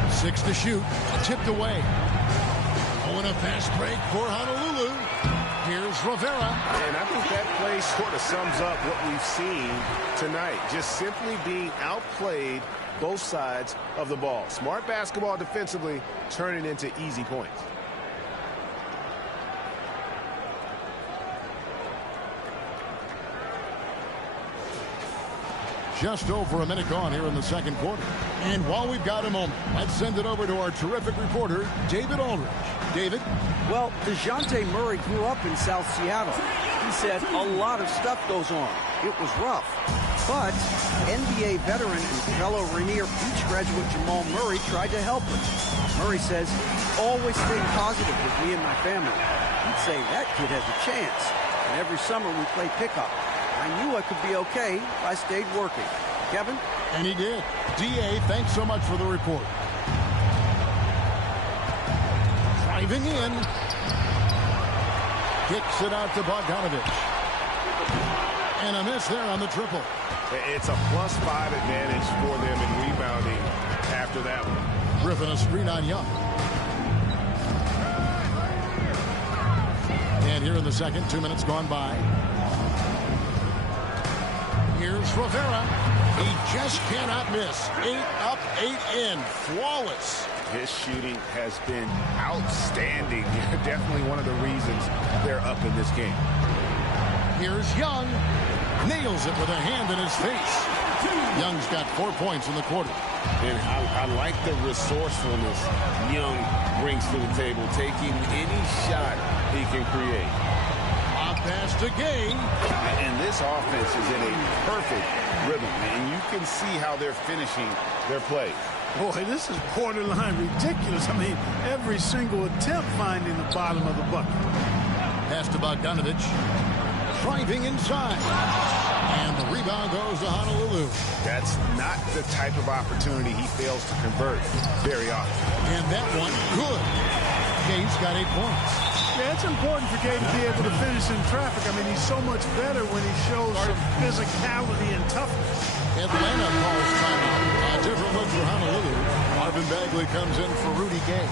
6 to shoot. Tipped away. Oh, and a fast break for Honolulu. Here's Rivera. And I think that play sort of sums up what we've seen tonight. Just simply being outplayed both sides of the ball. Smart basketball defensively, turning into easy points. Just over a minute gone here in the second quarter. And while we've got a moment, let's send it over to our terrific reporter, David Aldridge. David? Well, DeJounte Murray grew up in South Seattle. He said a lot of stuff goes on. It was rough. But NBA veteran and fellow Rainier Beach graduate Jamal Murray tried to help him. Murray says, always stayed positive with me and my family. He'd say that kid has a chance. And every summer we play pickup. I knew I could be okay if I stayed working. Kevin? And he did. D.A., thanks so much for the report. Driving in. Kicks it out to Bogdanovich. And a miss there on the triple. It's a +5 advantage for them in rebounding after that one. Griffin a screen on Young. And here in the second, 2 minutes gone by. Here's Rivera. He just cannot miss. 8 up, 8 in. Flawless. His shooting has been outstanding. Definitely one of the reasons they're up in this game. Here's Young. Nails it with a hand in his face. Young's got 4 points in the quarter. And I like the resourcefulness Young brings to the table, taking any shot he can create. Off pass to Gay. And this offense is in a perfect rhythm, and you can see how they're finishing their play. Boy, this is borderline ridiculous. I mean, every single attempt finding the bottom of the bucket. Pass to Bogdanovich. Driving inside. And the rebound goes to Honolulu. That's not the type of opportunity he fails to convert very often. And that one, good. Gay's got 8 points. Yeah, it's important for Gay to be able to finish in traffic. I mean, he's so much better when he shows some physicality and toughness. Atlanta calls timeout. A different look for Honolulu. Marvin Bagley comes in for Rudy Gay.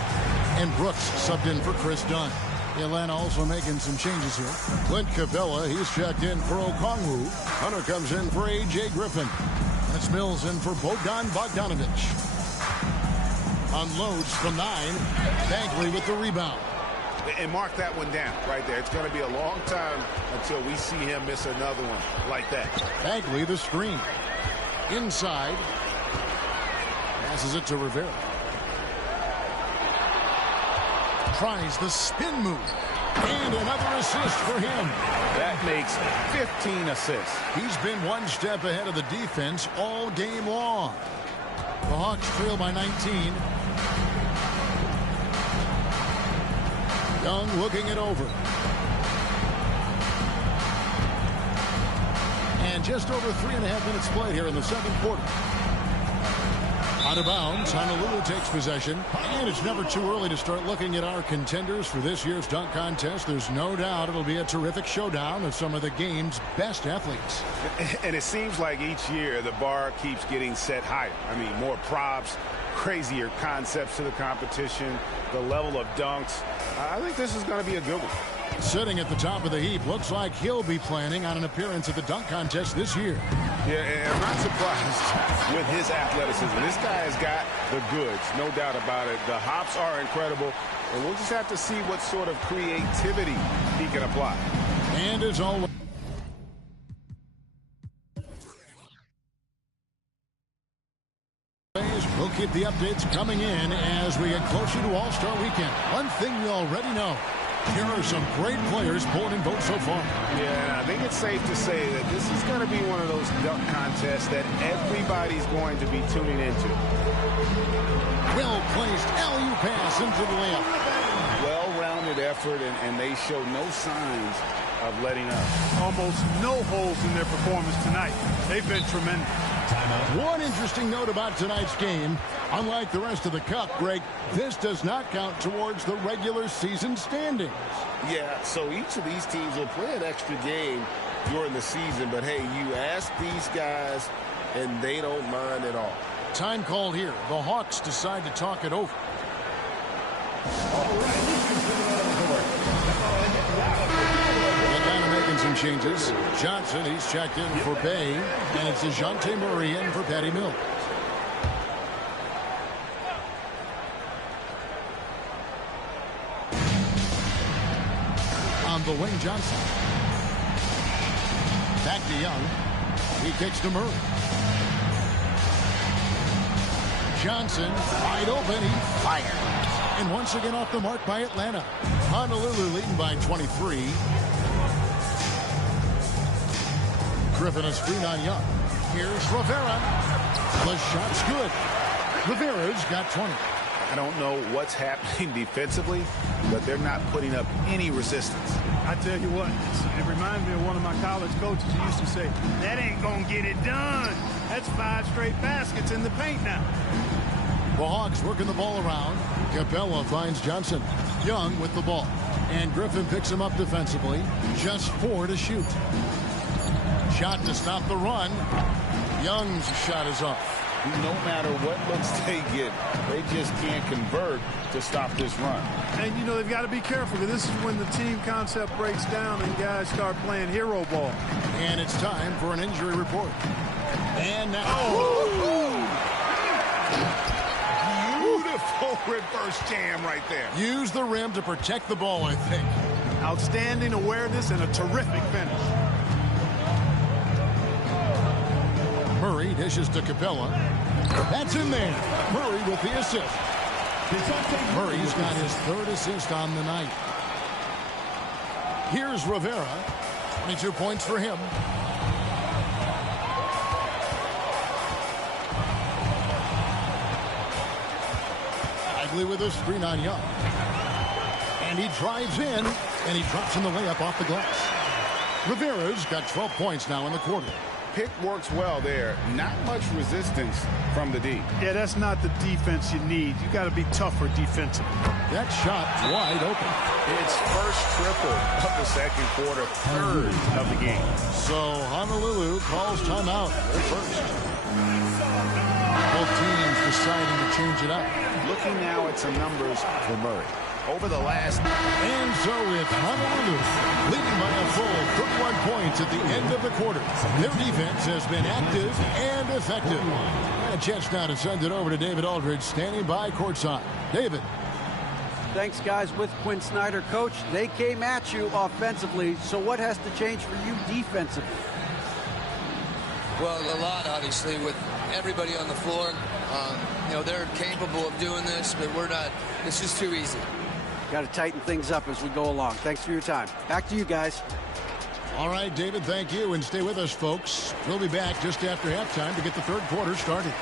And Brooks subbed in for Chris Dunn. Atlanta also making some changes here. Clint Capella, he's checked in for Okongwu. Hunter comes in for A.J. Griffin. That's Mills in for Bogdan Bogdanovich. Unloads from 9. Bagley with the rebound. And mark that one down right there. It's going to be a long time until we see him miss another one like that. Bagley the screen. Inside. Passes it to Rivera. Tries the spin move. And another assist for him. That makes 15 assists. He's been one step ahead of the defense all game long. The Hawks trail by 19. Young looking it over. And just over 3.5 minutes played here in the second quarter. Out of bounds, Honolulu takes possession. And it's never too early to start looking at our contenders for this year's dunk contest. There's no doubt it'll be a terrific showdown of some of the game's best athletes. And it seems like each year the bar keeps getting set higher. I mean, more props, crazier concepts to the competition, the level of dunks. I think this is going to be a good one. Sitting at the top of the heap, looks like he'll be planning on an appearance at the dunk contest this year. Yeah, and I'm not surprised with his athleticism. This guy has got the goods, no doubt about it. The hops are incredible, and we'll just have to see what sort of creativity he can apply. And as always, we'll keep the updates coming in as we get closer to All-Star Weekend. One thing we already know, here are some great players pulling in votes so far. Yeah, I think it's safe to say that this is going to be one of those dunk contests that everybody's going to be tuning into. Well-placed alley-oop pass into the layup. Well-rounded effort, and they show no signs of letting up. Almost no holes in their performance tonight. They've been tremendous. One interesting note about tonight's game, unlike the rest of the cup, Greg, this does not count towards the regular season standings. Yeah, so each of these teams will play an extra game during the season, but hey, you ask these guys and they don't mind at all. Time call here. The Hawks decide to talk it over. Some changes. Johnson, he's checked in for Bay, and it's DeJounte Murray in for Patty Mills. On the wing, Johnson. Back to Young. He kicks to Murray. Johnson, wide open, he fires. And once again off the mark by Atlanta. Honolulu leading by 23. Griffin a screen on Young. Here's Rivera. The shot's good. Rivera's got 20. I don't know what's happening defensively, but they're not putting up any resistance. I tell you what, it reminds me of one of my college coaches who used to say, that ain't gonna get it done. That's 5 straight baskets in the paint now. The Hawks working the ball around. Capella finds Johnson. Young with the ball. And Griffin picks him up defensively. Just 4 to shoot. Shot to stop the run. Young's shot is off. No matter what looks they get, they just can't convert to stop this run. And, you know, they've got to be careful, because this is when the team concept breaks down and guys start playing hero ball. And it's time for an injury report. And now... Beautiful reverse jam right there. Use the rim to protect the ball, I think. Outstanding awareness and a terrific finish. Murray dishes to Capella. That's in there. Murray with the assist. Murray's got his 3rd assist on the night. Here's Rivera. 22 points for him. Bagley with a screen on Young. And he drives in, and he drops in the layup off the glass. Rivera's got 12 points now in the quarter. Pick works well there. Not much resistance from the D. Yeah, that's not the defense you need. You got to be tougher defensively. That shot wide open. It's first triple of the second quarter, 3rd of the game. So Honolulu calls timeout. They're first. Both teams deciding to change it up. Looking now at some numbers for Murray. Over the last... And so it's Honolulu leading by a full 31 points at the end of the quarter. Their defense has been active and effective. And a chance now to send it over to David Aldridge, standing by courtside. David. Thanks, guys. With Quinn Snyder, coach, they came at you offensively. So what has to change for you defensively? Well, a lot, obviously, with everybody on the floor. You know, they're capable of doing this, but we're not. It's just too easy. Got to tighten things up as we go along. Thanks for your time. Back to you guys. All right, David, thank you. And stay with us, folks. We'll be back just after halftime to get the 3rd quarter started.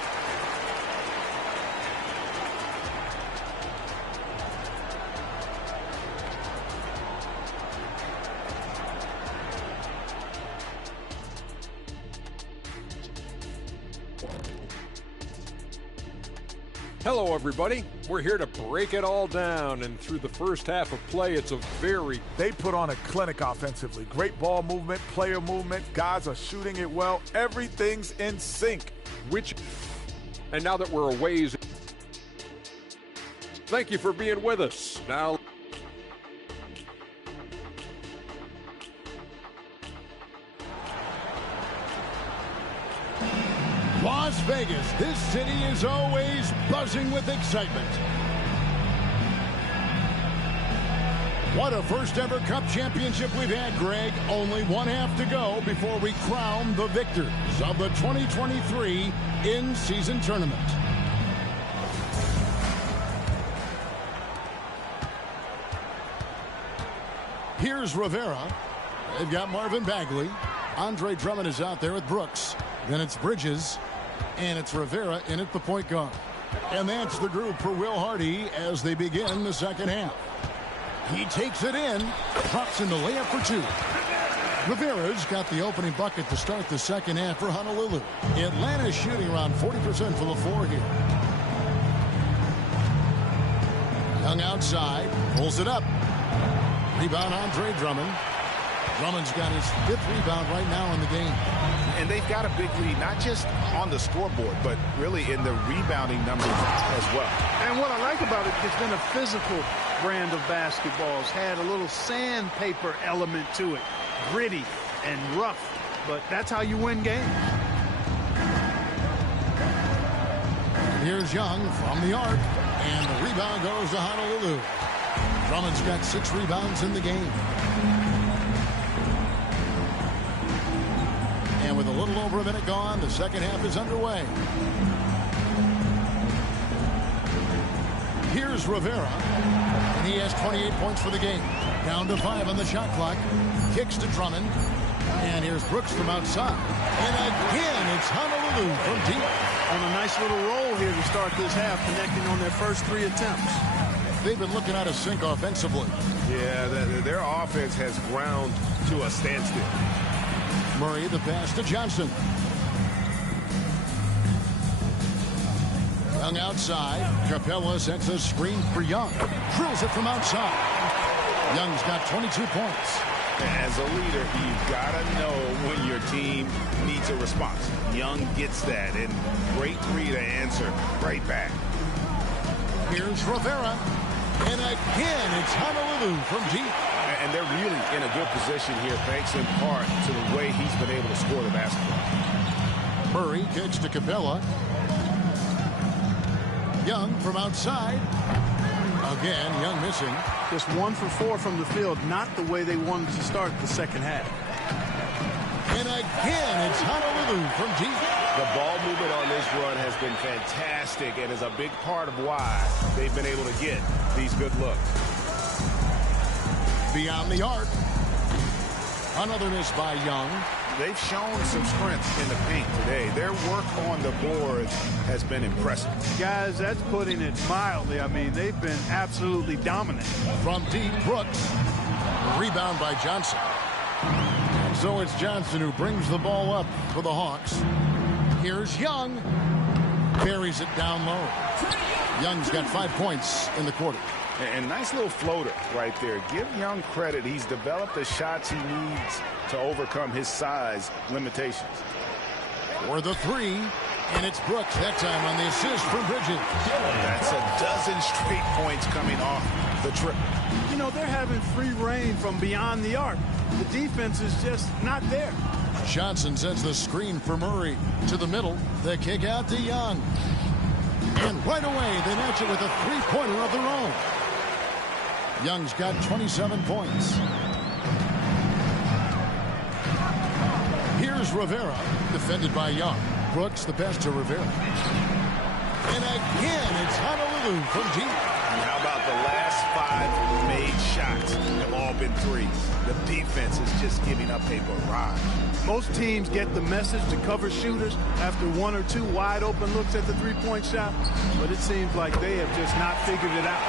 Hello, everybody. We're here to break it all down, and through the first half of play, it's a very... They put on a clinic offensively. Great ball movement, player movement. Guys are shooting it well. Everything's in sync. And now that we're a ways... Thank you for being with us. Now... Las Vegas, this city is always buzzing with excitement. What a first ever Cup championship we've had, Greg. Only one half to go before we crown the victors of the 2023 in-season tournament. Here's Rivera. They've got Marvin Bagley. Andre Drummond is out there with Brooks. Then it's Bridges. And it's Rivera in at the point guard. And that's the group for Will Hardy as they begin the second half. He takes it in, drops in the layup for 2. Rivera's got the opening bucket to start the second half for Honolulu. Atlanta's shooting around 40% for the floor here. Young outside, pulls it up. Rebound Andre Drummond. Drummond's got his 5th rebound right now in the game. And they've got a big lead, not just on the scoreboard, but really in the rebounding numbers as well. And what I like about it, it's been a physical brand of basketball. It's had a little sandpaper element to it. Gritty and rough, but that's how you win games. Here's Young from the arc, and the rebound goes to Honolulu. Drummond's got 6 rebounds in the game. And with a little over a minute gone, the second half is underway. Here's Rivera, and he has 28 points for the game. Down to 5 on the shot clock. Kicks to Drummond. And here's Brooks from outside. And again, it's Honolulu from deep. On a nice little roll here to start this half, connecting on their first 3 attempts. They've been looking out of sync offensively. Yeah, their offense has ground to a standstill. Murray, the pass to Johnson. Young outside. Capella sets a screen for Young. Drills it from outside. Young's got 22 points. As a leader, you've got to know when your team needs a response. Young gets that, and great three to answer right back. Here's Rivera. And again, it's Honolulu from deep. And they're really in a good position here, thanks in part to the way he's been able to score the basketball. Murray kicks to Capella. Young from outside. Again, Young missing. Just 1 for 4 from the field, not the way they wanted to start the second half. And again, it's Honolulu from deep. The ball movement on this run has been fantastic and is a big part of why they've been able to get these good looks. Beyond the arc. Another miss by Young. They've shown some strength in the paint today. Their work on the boards has been impressive. Guys, that's putting it mildly. I mean, they've been absolutely dominant. From deep, Brooks. Rebound by Johnson. And so it's Johnson who brings the ball up for the Hawks. Here's Young. Carries it down low. Young's got 5 points in the quarter. And nice little floater right there. Give Young credit. He's developed the shots he needs to overcome his size limitations. For the three, and it's Brooks that time on the assist from Bridges. That's a dozen straight points coming off the trip. You know, they're having free reign from beyond the arc. The defense is just not there. Johnson sends the screen for Murray to the middle. The kick out to Young. And right away, they match it with a three-pointer of their own. Young's got 27 points. Here's Rivera, defended by Young. Brooks, the pass to Rivera. And again, it's Honolulu from deep. And how about the last 5 made shots have all been threes? The defense is just giving up a barrage. Most teams get the message to cover shooters after 1 or 2 wide open looks at the three-point shot, but it seems like they have just not figured it out.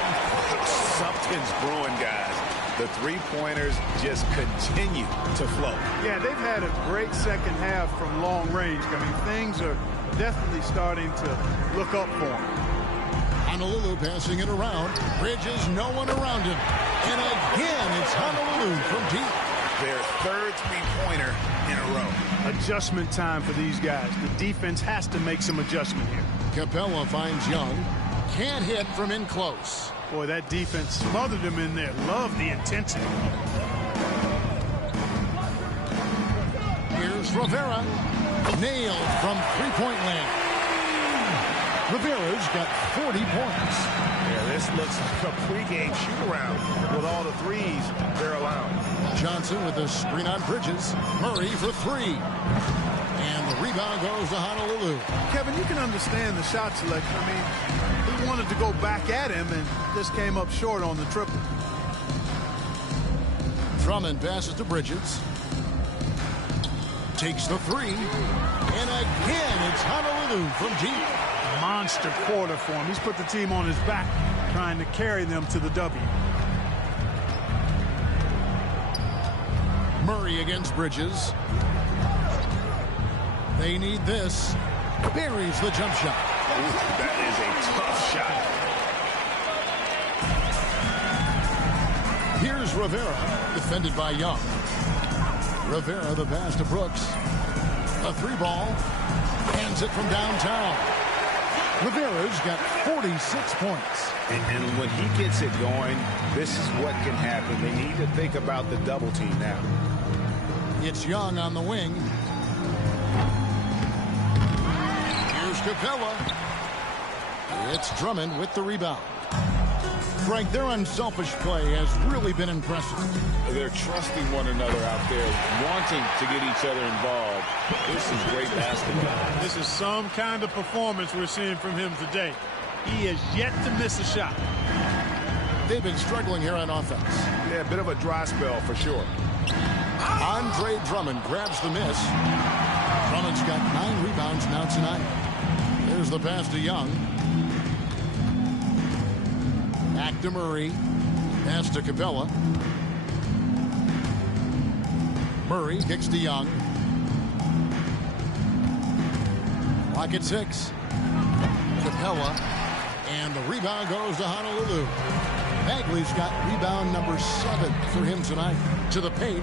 Something's brewing, guys. The three-pointers just continue to flow. Yeah, they've had a great second half from long range. I mean, things are definitely starting to look up for them. Honolulu passing it around. Bridges, no one around him. And again, it's Honolulu from deep. Their third three-pointer in a row. Adjustment time for these guys. The defense has to make some adjustment here. Capella finds Young. Can't hit from in close. Boy, that defense smothered him in there. Love the intensity. Here's Rivera. Nailed from three-point land. Rivera's got 40 points. Yeah, this looks like a pregame shoot-around with all the threes they're allowing. Johnson with the screen on Bridges. Murray for 3. And the rebound goes to Honolulu. Kevin, you can understand the shot selection. I mean, he wanted to go back at him and just came up short on the triple. Drummond passes to Bridges. Takes the 3. And again, it's Honolulu from deep. Monster quarter for him. He's put the team on his back, trying to carry them to the W. Murray against Bridges. They need this. Buries the jump shot. Ooh, that is a tough shot. Here's Rivera, defended by Young. Rivera, the pass to Brooks. A 3-ball. Hands it from downtown. Rivera's got 46 points. And when he gets it going, this is what can happen. They need to think about the double team now. It's Young on the wing. Here's Capella. It's Drummond with the rebound. Frank, their unselfish play has really been impressive. They're trusting one another out there, wanting to get each other involved. This is great basketball. This is some kind of performance we're seeing from him today. He has yet to miss a shot. They've been struggling here on offense. Yeah, a bit of a dry spell for sure. Andre Drummond grabs the miss. Drummond's got 9 rebounds now tonight. There's the pass to Young. Back to Murray. Pass to Capella. Murray kicks to Young. Clock at 6. Capella. And the rebound goes to Honolulu. Bagley's got rebound number 7 for him tonight. To the paint.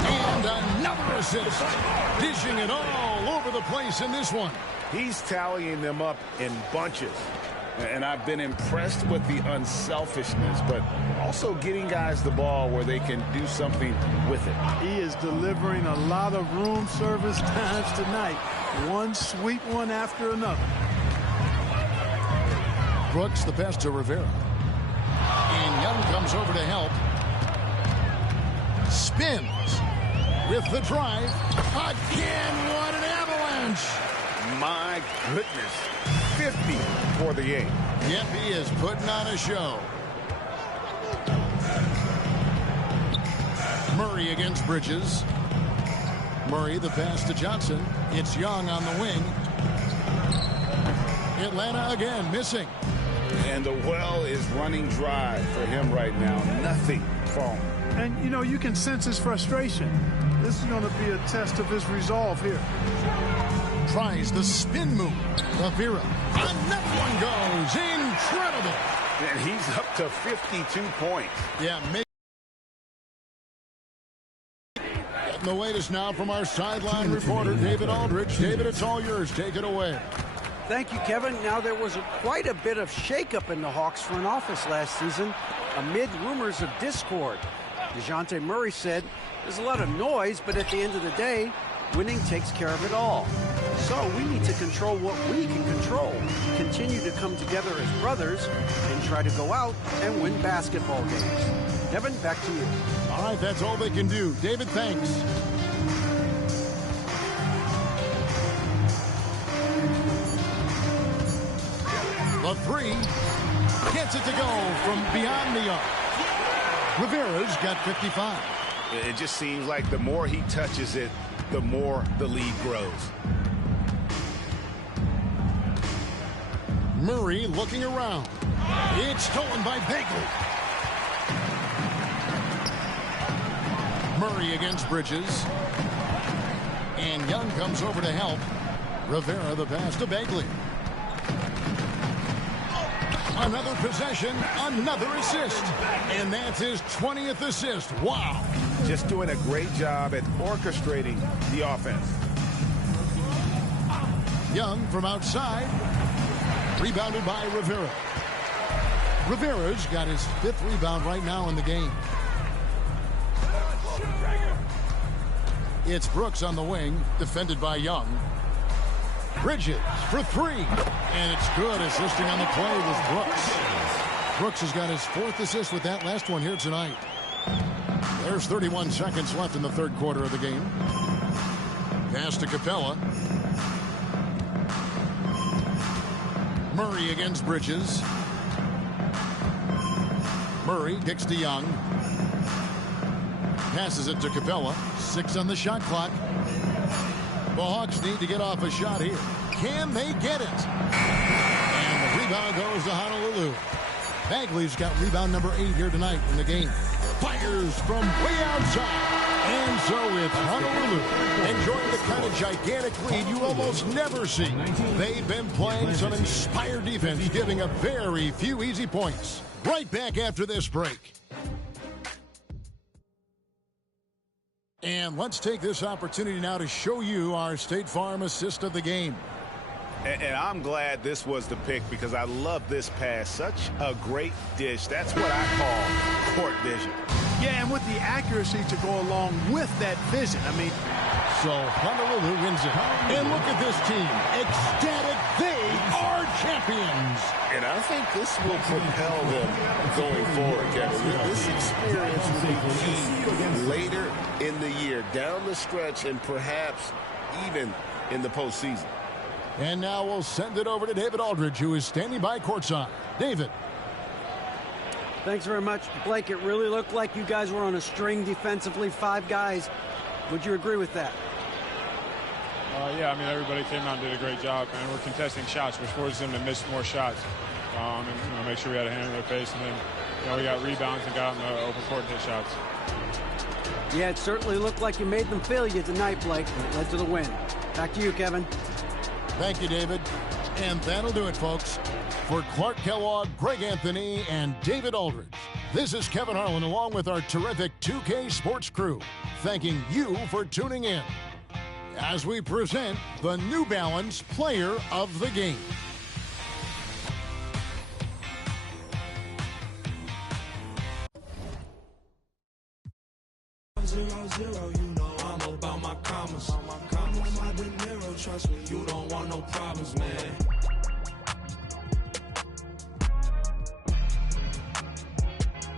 And another assist. Dishing it all over the place in this one. He's tallying them up in bunches. And I've been impressed with the unselfishness, but also getting guys the ball where they can do something with it. He is delivering a lot of room service times tonight. One sweet one after another. Brooks the pass to Rivera. And Young comes over to help. Spins with the drive. Again, what an avalanche. My goodness. 50 for the game. Yep, he is putting on a show. Murray against Bridges. Murray the pass to Johnson. It's Young on the wing. Atlanta again missing. And the well is running dry for him right now. Nothing falling. And, you know, you can sense his frustration. This is going to be a test of his resolve here. Tries the spin move. Rivera. Another one goes. Incredible. And he's up to 52 points. Yeah, getting the latest now from our sideline reporter, David Aldridge. David, it's all yours. Take it away. Thank you, Kevin. Now, there was quite a bit of shakeup in the Hawks front office last season amid rumors of discord. DeJounte Murray said, there's a lot of noise, but at the end of the day, winning takes care of it all. So we need to control what we can control, continue to come together as brothers, and try to go out and win basketball games. Kevin, back to you. All right, that's all they can do. David, thanks. The three gets it to go from beyond the arc. Rivera's got 55. It just seems like the more he touches it, the more the lead grows. Murray looking around. It's stolen by Bagley. Murray against Bridges. And Young comes over to help. Rivera the pass to Bagley. Another possession, another assist. And that's his 20th assist. Wow. Just doing a great job at orchestrating the offense. Young from outside. Rebounded by Rivera. Rivera's got his 5th rebound right now in the game. It's Brooks on the wing, defended by Young. Bridges for 3. And it's good. Assisting on the play was Brooks. Brooks has got his 4th assist with that last one here tonight. There's 31 seconds left in the 3rd quarter of the game. Pass to Capella. Murray against Bridges. Murray kicks to Young. Passes it to Capella. 6 on the shot clock. The Hawks need to get off a shot here. Can they get it? And the rebound goes to Honolulu. Bagley's got rebound number 8 here tonight in the game. Fires from way outside. And so it's Honolulu enjoying the kind of gigantic lead you almost never see. They've been playing some inspired defense, giving up very few easy points. Right back after this break. And let's take this opportunity now to show you our State Farm assist of the game. And I'm glad this was the pick because I love this pass. Such a great dish. That's what I call court vision. Yeah, and with the accuracy to go along with that vision. I mean, so Honolulu wins it. And look at this team. Ecstatic. They are champions. And I think this will propel them going forward, Kevin. This experience will be key later in the year, down the stretch, and perhaps even in the postseason. And now we'll send it over to David Aldridge, who is standing by courtside. David. Thanks very much, Blake. It really looked like you guys were on a string defensively, 5 guys. Would you agree with that? Yeah, I mean, everybody came out and did a great job, and we're contesting shots, which forced them to miss more shots, and make sure we had a hand in their face, and then we got rebounds and got on the open court and hit shots. Yeah, it certainly looked like you made them feel you tonight, Blake. It led to the win. Back to you, Kevin. Thank you, David. And that'll do it, folks. For Clark Kellogg, Greg Anthony, and David Aldridge, this is Kevin Harlan along with our terrific 2K Sports crew, thanking you for tuning in as we present the New Balance Player of the Game. Zero, zero, you know I'm about my commas. I'm on my De Niro, trust me, you don't want no problems, man.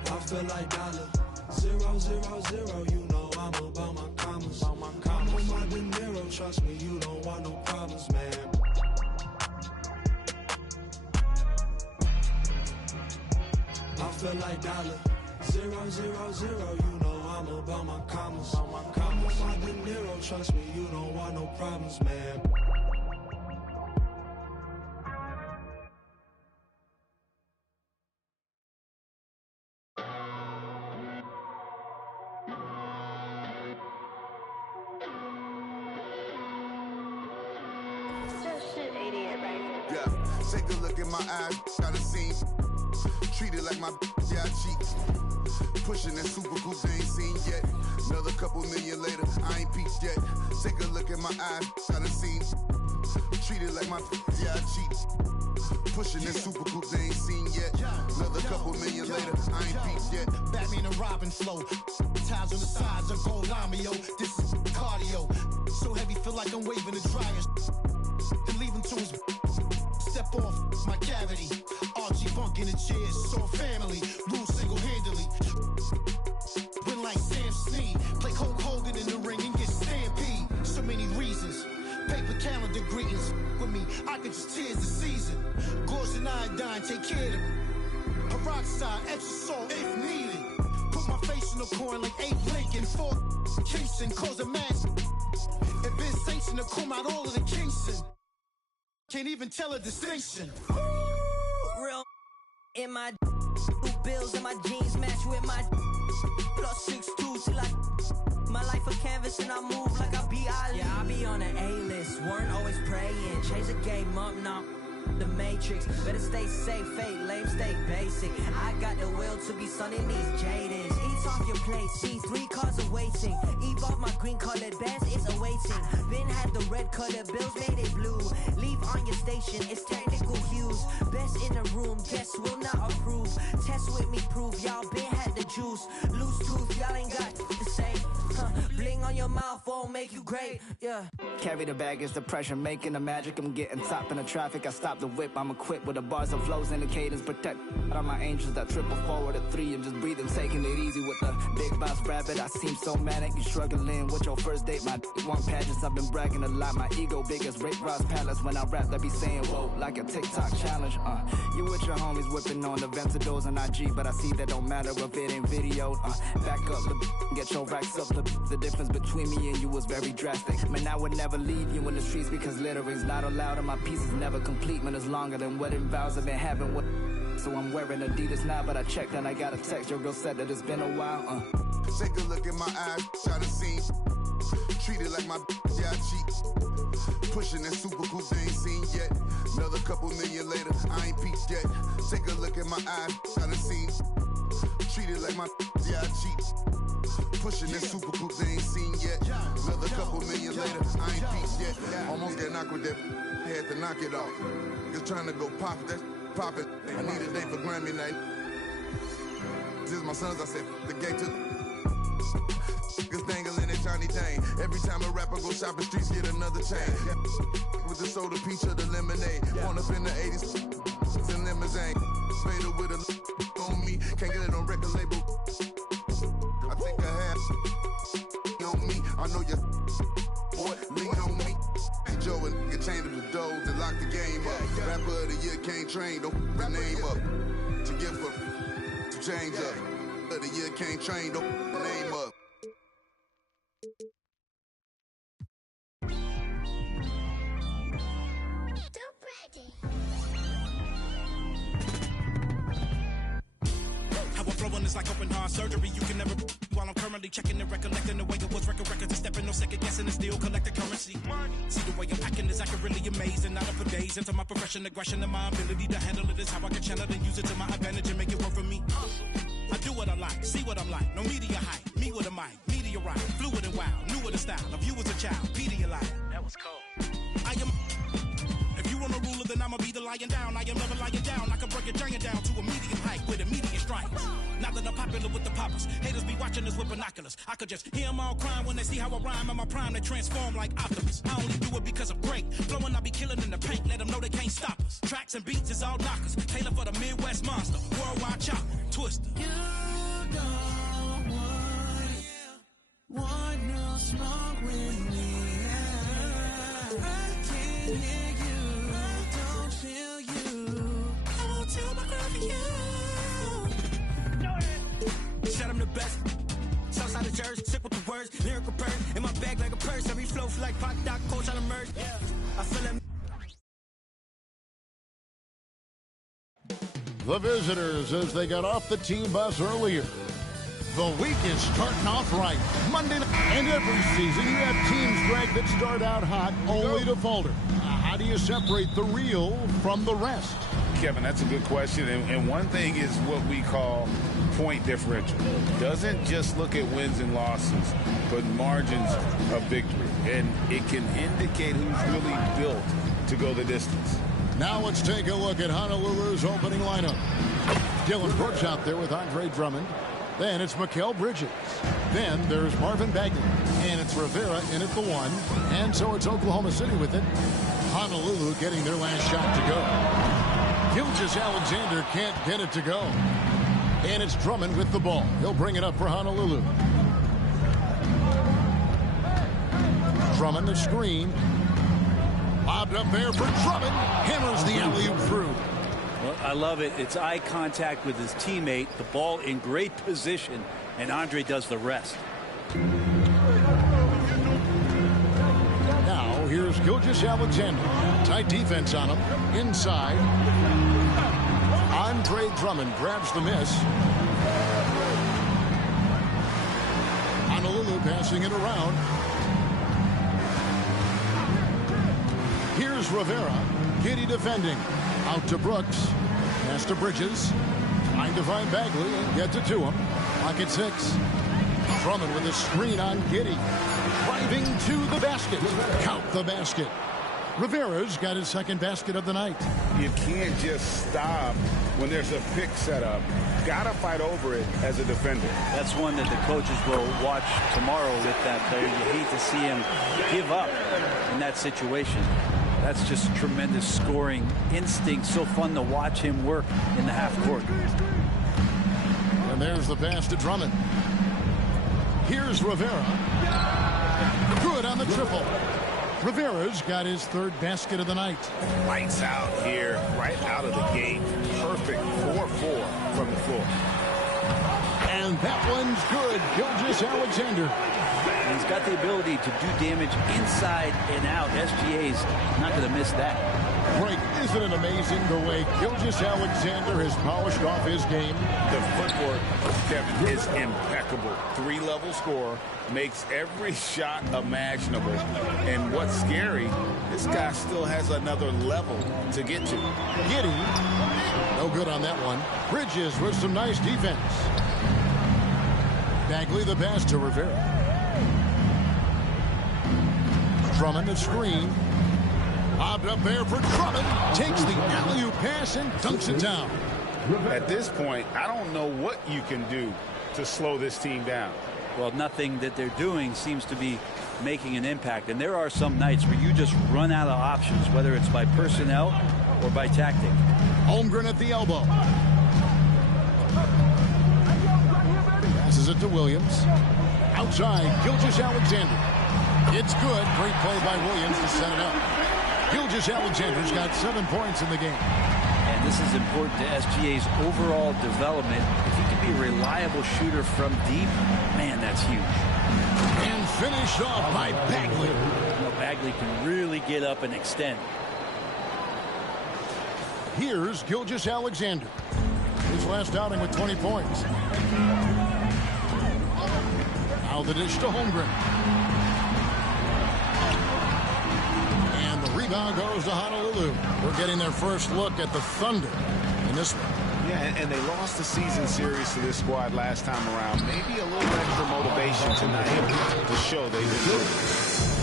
I feel like dollar. Zero, zero, zero, you know I'm about my commas. I'm on my De Niro, trust me, you don't want no problems, man. I feel like dollar. Zero, zero, zero, you know I'm about my commas. I'm on my De Niro, trust me, you don't want no problems, man. Yeah, take a look at my eyes, got a scene. Treat it like my yeah, I cheat. Pushing that super coupe they ain't seen yet. Another couple million later, I ain't peaked yet. Take a look at my eyes, got a scene. Treat it like my yeah, I cheat. Pushing that super coupe they ain't seen yet. Another couple million later, I ain't peaked yet. Batman and Robin flow. Ties on the sides of gold lamio. This is cardio. So heavy, feel like I'm waving the dryer. Then leave him to his step off my cavity. Archie Funk in the chairs, so family. Rule single-handedly. Win like Sam Snead. Play Hulk Hogan in the ring and get stampede. So many reasons. Paper calendar greetings with me. I could just tears the season. Gauze and iodine, take care of them. Peroxide, extra salt if needed. Put my face in the coin like Abe Lincoln. 4 Kingston, cause a match. If it's sanctioned to come out all of the Kingston. Can't even tell a distinction. Real in my bills and my jeans match with my plus 6'2" till I my life a canvas and I move like I be Ali. Yeah, I be on an A-list, weren't always praying. Change the game up now. The Matrix, better stay safe, fake, lame, stay basic. I got the will to be sunning these jaded. Eat off your plate, see 3 cars awaiting. Evolve my green colored bands, it's awaiting. Ben had the red colored bills, made it blue. Leave on your station, it's technical hues. Best in the room, guess will not approve. Test with me, prove y'all been had the juice. Loose tooth, y'all ain't got to say. Bling on your mouth won't make you great, yeah. Carry the baggage, the pressure, making the magic. I'm getting top in the traffic. I stop the whip, I'm equipped with the bars of flows and the cadence. Protect all my angels that triple forward at 3 and just breathing, taking it easy with the big boss rabbit. I seem so manic, you struggling with your first date. My one pageants, I've been bragging a lot. My ego big as Rick Ross Palace. When I rap, they be saying whoa, like a TikTok challenge. You with your homies whipping on the Ventadors on IG, but I see that don't matter if it ain't video. Back up, get your racks up. The difference between me and you was very drastic. Man, I would never leave you in the streets because littering's not allowed and my piece is never complete. Man, it's longer than wedding vows I've been having with. So I'm wearing Adidas now, but I checked and I got a text. Your girl said that it's been a while. Take a look at my eyes, got a scene. Treat it like my yeah, I cheat. Pushing that super coupe they ain't seen yet. Another couple million later, I ain't peaked yet. Take a look at my eyes, got a scene. Treat it like my yeah, I cheat. Pushing that super coupe they ain't seen yet. Another couple million later, I ain't peaked yet. Almost got knocked with that, had to knock it off. Just trying to go pop that, pop it. I need a day for Grammy night. This is my sons, I said, the gate to niggas dangling at Johnny Dane. Every time a rapper go shopping streets, get another chain. With the soda, peach, or the lemonade. Born up in the 80s, in limousine. Vader with a on me, can't get it on record label. I think I have on me. I know you boy, lean on me. Joe and nigga chained up the doors and lock the game up. Rapper of the year can't train, don't the name up. To give up, to change up. Of the year can't train, don't the name up. How I flow on the it's like open heart surgery. You can never while I'm currently checking and recollecting the way it was records and stepping, no second guessing and still collect the currency. See the way I'm acting is acting really amazing. Not up for days into my profession, aggression, and my ability to handle it is how I can channel and use it to my advantage and make it work for me. I do what I like, see what I'm like. No media hype, me with a mic, meteorite, fluid and wild, new with a style. Of you as a child, Pedialyte. That was cold. I am. If you want a ruler, then I'ma be the lying down. I am never lying down. I can break a giant down to a medium height with immediate strikes. Now that I'm popular with the poppers, haters be watching us with binoculars. I could just hear them all crying when they see how I rhyme. In my prime, they transform like Optimus. I only do it because I'm great. Flowing, I be killing in the paint. Let them know they can't stop us. Tracks and beats is all knockers. Taylor for the Midwest monster. Worldwide chopper. Twister. You don't want no smoke with me. I can't hear you, don't feel you. I won't tell my girl for you. Shut them the best. Southside of Jersey, sick with the words, lyrical bird. In my bag like a purse, every flow like Pac Doc, coach on the merge. Yeah, I feel it. The visitors as they got off the team bus earlier. The week is starting off right. Monday night. And every season you have teams, Greg, that start out hot only to falter. How do you separate the real from the rest? Kevin, that's a good question. And one thing is what we call point differential. Doesn't just look at wins and losses, but margins of victory. And it can indicate who's really built to go the distance. Now let's take a look at Honolulu's opening lineup. Dylan Brooks out there with Andre Drummond. Then it's Mikal Bridges. Then there's Marvin Bagley. And it's Rivera in at the 1. And so it's Oklahoma City with it. Honolulu getting their last shot to go. Gilgeous-Alexander can't get it to go. And it's Drummond with the ball. He'll bring it up for Honolulu. Drummond the screen. Lobbed up there for Drummond. Hammers the alley-oop through. Well, I love it. It's eye contact with his teammate. The ball in great position, and Andre does the rest. Now, here's Gilgeous-Alexander. Tight defense on him. Inside. Andre Drummond grabs the miss. Honolulu passing it around. Here's Rivera. Giddy defending. Out to Brooks. Pass to Bridges. Trying to find Bagley and gets it to him. Pocket 6. Drummond with a screen on Giddy. Driving to the basket. Count the basket. Rivera's got his second basket of the night. You can't just stop when there's a pick set up. Got to fight over it as a defender. That's one that the coaches will watch tomorrow with that player. You hate to see him give up in that situation. That's just tremendous scoring instinct. So fun to watch him work in the half court. And there's the pass to Drummond. Here's Rivera. Good on the triple. Rivera's got his third basket of the night. Lights out here, right out of the gate. Perfect 4-4 from the floor. And that one's good. Gilgeous-Alexander. He's got the ability to do damage inside and out. SGA's not going to miss that. Greg, isn't it amazing the way Gilgeous-Alexander has polished off his game? The footwork, Kevin, is impeccable. 3-level scorer, makes every shot imaginable. And what's scary, this guy still has another level to get to. Giddy, no good on that one. Bridges with some nice defense. Bagley the pass to Rivera. Drummond the screen. Lobbed up there for Drummond. Takes the alley-oop pass and dunks it down. At this point, I don't know what you can do to slow this team down. Well, nothing that they're doing seems to be making an impact. And there are some nights where you just run out of options, whether it's by personnel or by tactic. Holmgren at the elbow. Passes it to Williams. Outside, Gilgeous-Alexander. It's good. Great play by Williams to set it up. Gilgeous-Alexander's got 7 points in the game. And this is important to SGA's overall development. If he can be a reliable shooter from deep, man, that's huge. And finished off by Bagley. You know, Bagley can really get up and extend. Here's Gilgeous-Alexander. his last outing with 20 points. Now the dish to Holmgren. And the rebound goes to Honolulu. We're getting their first look at the Thunder in this one. Yeah, and they lost the season series to this squad last time around. Maybe a little extra motivation tonight to show they did good.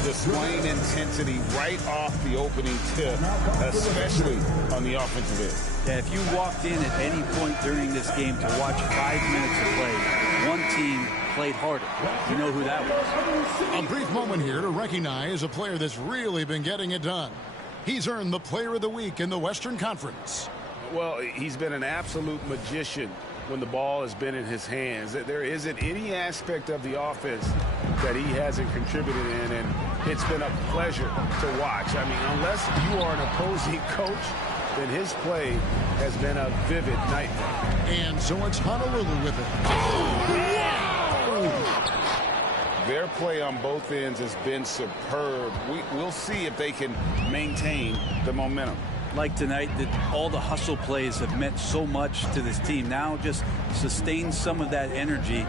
Displaying intensity right off the opening tip, especially on the offensive end. Yeah, if you walked in at any point during this game to watch 5 minutes of play, one team played harder. You know who that was. A brief moment here to recognize a player that's really been getting it done. He's earned the Player of the Week in the Western Conference. Well, he's been an absolute magician when the ball has been in his hands. There isn't any aspect of the offense that he hasn't contributed in, and it's been a pleasure to watch. I mean, unless you are an opposing coach, then his play has been a vivid nightmare. And so it's Honolulu with it. Wow! Their play on both ends has been superb. We'll see if they can maintain the momentum. Like tonight, that all the hustle plays have meant so much to this team. Now just sustain some of that energy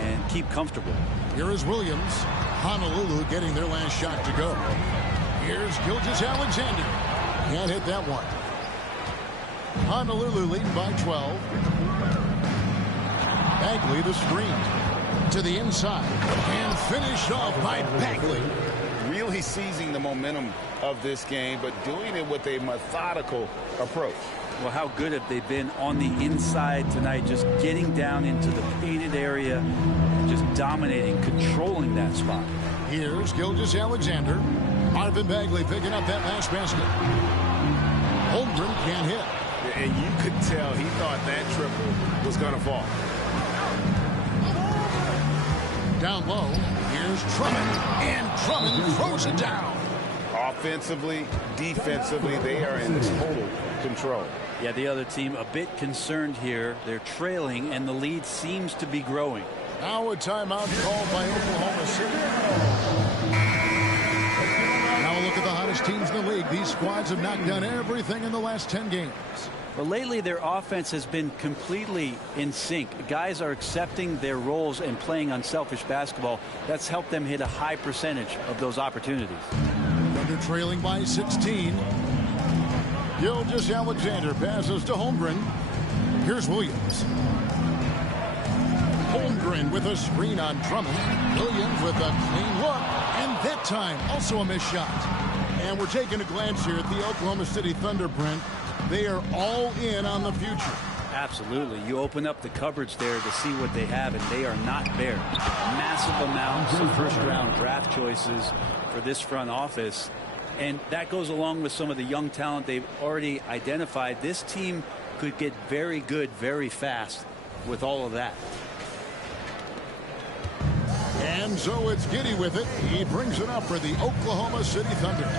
and keep comfortable. Here is Williams. Honolulu getting their last shot to go. Here's Gilgeous-Alexander. Can't hit that one. Honolulu leading by 12. Bagley the screen to the inside and finished off by Bagley. Really seizing the momentum of this game, but doing it with a methodical approach. Well, how good have they been on the inside tonight, just getting down into the painted area and just dominating, controlling that spot. Here's Gilgeous-Alexander. Marvin Bagley picking up that last basket. Holmgren can't hit. And you could tell he thought that triple was going to fall. Down low, here's Drummond, and Drummond throws it down. Offensively, defensively, they are in total control. Yeah, the other team a bit concerned here. They're trailing, and the lead seems to be growing. Now a timeout called by Oklahoma City. Now a look at the hottest teams in the league. These squads have not done everything in the last 10 games. Well, lately their offense has been completely in sync. Guys are accepting their roles and playing unselfish basketball. That's helped them hit a high percentage of those opportunities. Thunder trailing by 16. Gilgeous-Alexander passes to Holmgren. Here's Williams. Holmgren with a screen on Drummond. Williams with a clean look. And that time, also a missed shot. And we're taking a glance here at the Oklahoma City Thunder, Brent. They are all in on the future. Absolutely. You open up the cupboards there to see what they have, and they are not bare. Massive amounts of first-round draft choices for this front office. And that goes along with some of the young talent they've already identified. This team could get very good very fast with all of that. And so it's Giddey with it. He brings it up for the Oklahoma City Thunder.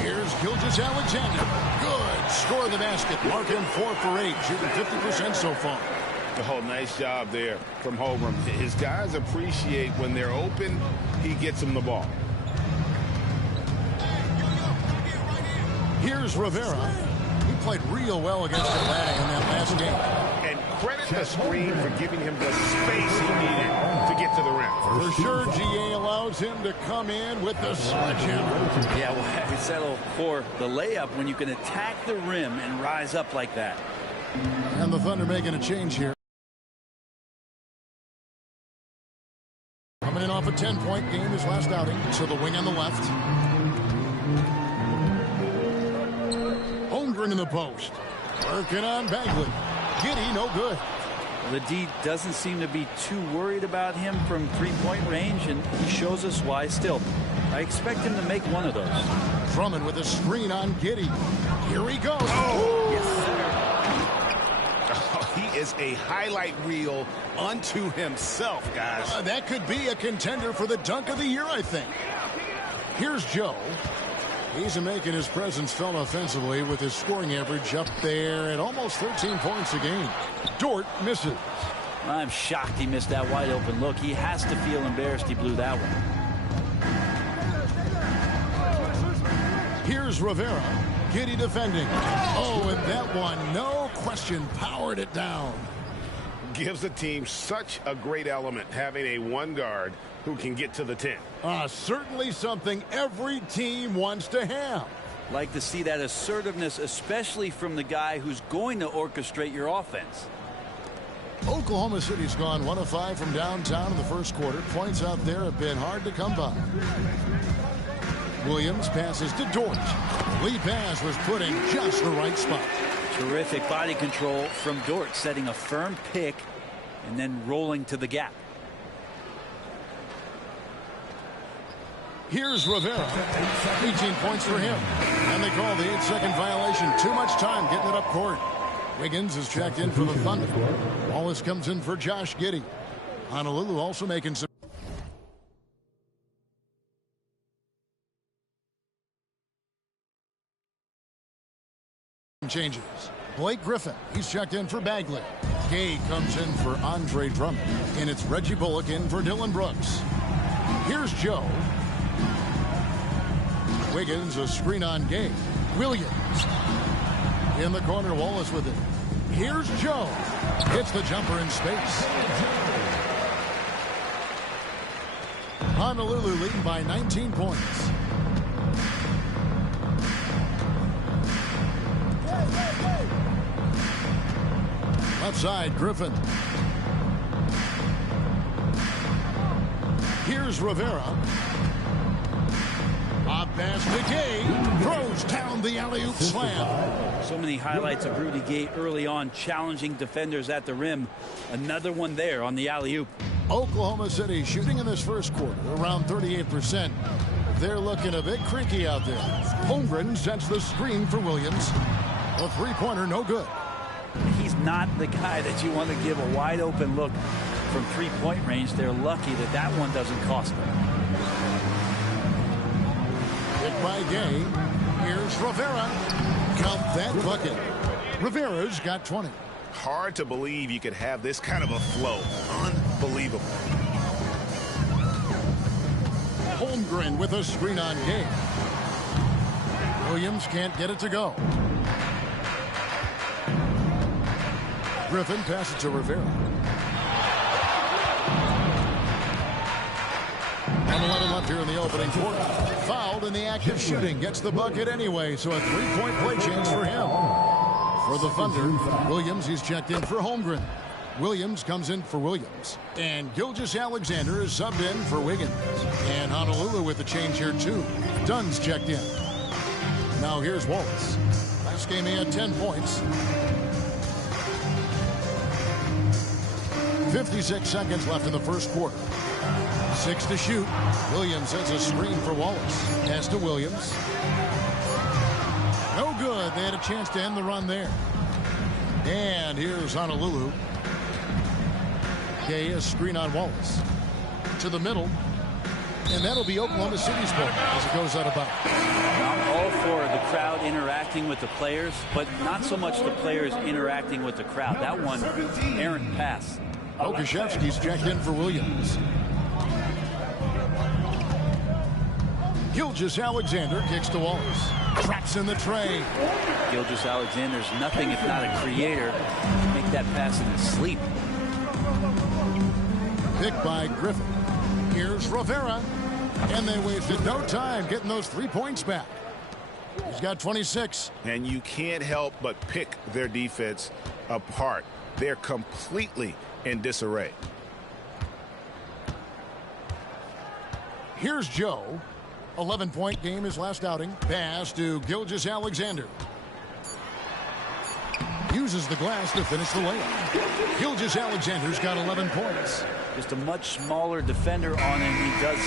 Here's Gilgeous-Alexander. Good. Score the basket. Larkin 4 for 8. Shooting 50% so far. Oh, nice job there from Holmgren. His guys appreciate when they're open, he gets them the ball. Here's Rivera. He played real well against Atlanta in that last game. And credit the screen for giving him the space he needed to get to the rim. For sure, GA allows him to come in with the sledgehammer. Yeah, well, settle for the layup when you can attack the rim and rise up like that. And the Thunder making a change here. Coming in off a 10-point game his last outing. So the wing on the left. Holmgren in the post. Working on Bagley. Giddey, no good. The D doesn't seem to be too worried about him from three-point range, and he shows us why still. I expect him to make one of those. Drummond with a screen on Giddey. Here he goes. Oh, yes, sir. Oh, he is a highlight reel unto himself, guys. That could be a contender for the dunk of the year, I think. Here's Joe. He's making his presence felt offensively with his scoring average up there at almost 13 points a game. Dort misses. I'm shocked he missed that wide open look. He has to feel embarrassed he blew that one. Here's Rivera. Giddey defending. Oh, and that one, no question, powered it down. Gives the team such a great element having a one guard who can get to the 10. Certainly something every team wants to have. Like to see that assertiveness, especially from the guy who's going to orchestrate your offense. Oklahoma City's gone 1 of 5 from downtown in the first quarter. Points out there have been hard to come by. Williams passes to Dort. Lee pass was put in just the right spot. Terrific body control from Dort, setting a firm pick and then rolling to the gap. Here's Rivera. 18 points for him. And they call the 8-second violation. Too much time getting it up court. Wiggins is checked in for the Thunder. Wallace comes in for Josh Giddey. Honolulu also making some changes. Blake Griffin, he's checked in for Bagley. Gay comes in for Andre Drummond. And it's Reggie Bullock in for Dylan Brooks. Here's Joe. Wiggins, a screen on Gay. Williams. In the corner, Wallace with it. Here's Joe. Hits the jumper in space. Honolulu leading by 19 points. Left side, Griffin. Here's Rivera. A pass to Gay. Throws down the alley-oop slam. So many highlights of Rudy Gay early on, challenging defenders at the rim. Another one there on the alley-oop. Oklahoma City shooting in this first quarter around 38%. They're looking a bit creaky out there. Holmgren sets the screen for Williams. A three-pointer, no good. He's not the guy that you want to give a wide open look from three-point range. They're lucky that that one doesn't cost them. Hit by Gay. Here's Rivera. Count that bucket. Rivera's got 20. Hard to believe you could have this kind of a flow. Unbelievable. Holmgren with a screen on Gay. Williams can't get it to go. Griffin passes to Rivera. On 11 left here in the opening quarter. Fouled in the act of shooting. Gets the bucket anyway, so a three-point play chance for him. For the Thunder, Williams, he's checked in for Holmgren. Williams comes in for Williams. And Gilgeous-Alexander is subbed in for Wiggins. And Honolulu with the change here, too. Dunn's checked in. Now here's Wallace. Last game he had 10 points. 56 seconds left in the first quarter. 6 to shoot. Williams has a screen for Wallace. Pass to Williams. No good. They had a chance to end the run there. And here's Honolulu. Gay, a screen on Wallace. To the middle. And that'll be Oklahoma City's ball as it goes out of bounds. I'm all for the crowd interacting with the players, but not so much the players interacting with the crowd. That one, errant pass. Okashevsky's checked in for Williams. Gilgeous-Alexander kicks to Wallace. Traps in the tray. Gilgeous-Alexander's nothing if not a creator. Make that pass in his sleep. Picked by Griffin. Here's Rivera. And they wasted no time getting those 3 points back. He's got 26. And you can't help but pick their defense apart. They're completely in disarray. Here's Joe. 11-point game his last outing. Pass to Gilgeous-Alexander. Uses the glass to finish the layup. Gilgeous-Alexander's got 11 points. Just a much smaller defender on him. He does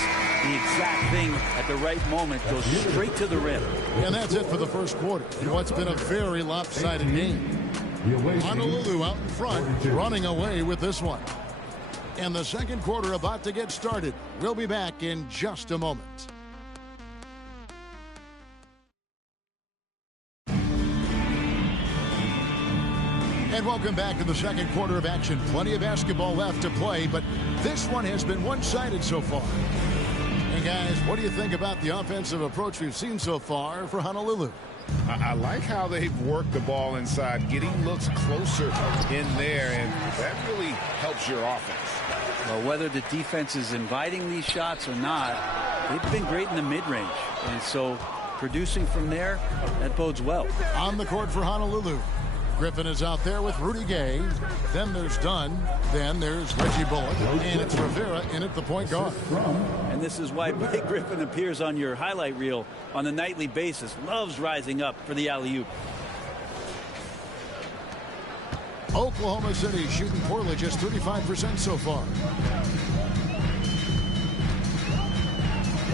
the exact thing at the right moment. Goes straight to the rim. And that's it for the first quarter. In what's been a very lopsided game. Honolulu out in front, running away with this one. And the second quarter about to get started. We'll be back in just a moment. And welcome back to the second quarter of action. Plenty of basketball left to play, but this one has been one-sided so far. And guys, what do you think about the offensive approach we've seen so far for Honolulu? I like how they've worked the ball inside, getting looks closer in there, and that really helps your offense. Well, whether the defense is inviting these shots or not, they've been great in the mid-range. And so producing from there, that bodes well. On the court for Honolulu, Griffin is out there with Rudy Gay. Then there's Dunn. Then there's Reggie Bullock. And it's Rivera in at the point guard. And this is why Blake Griffin appears on your highlight reel on a nightly basis. Loves rising up for the alley-oop. Oklahoma City shooting poorly, just 35% so far.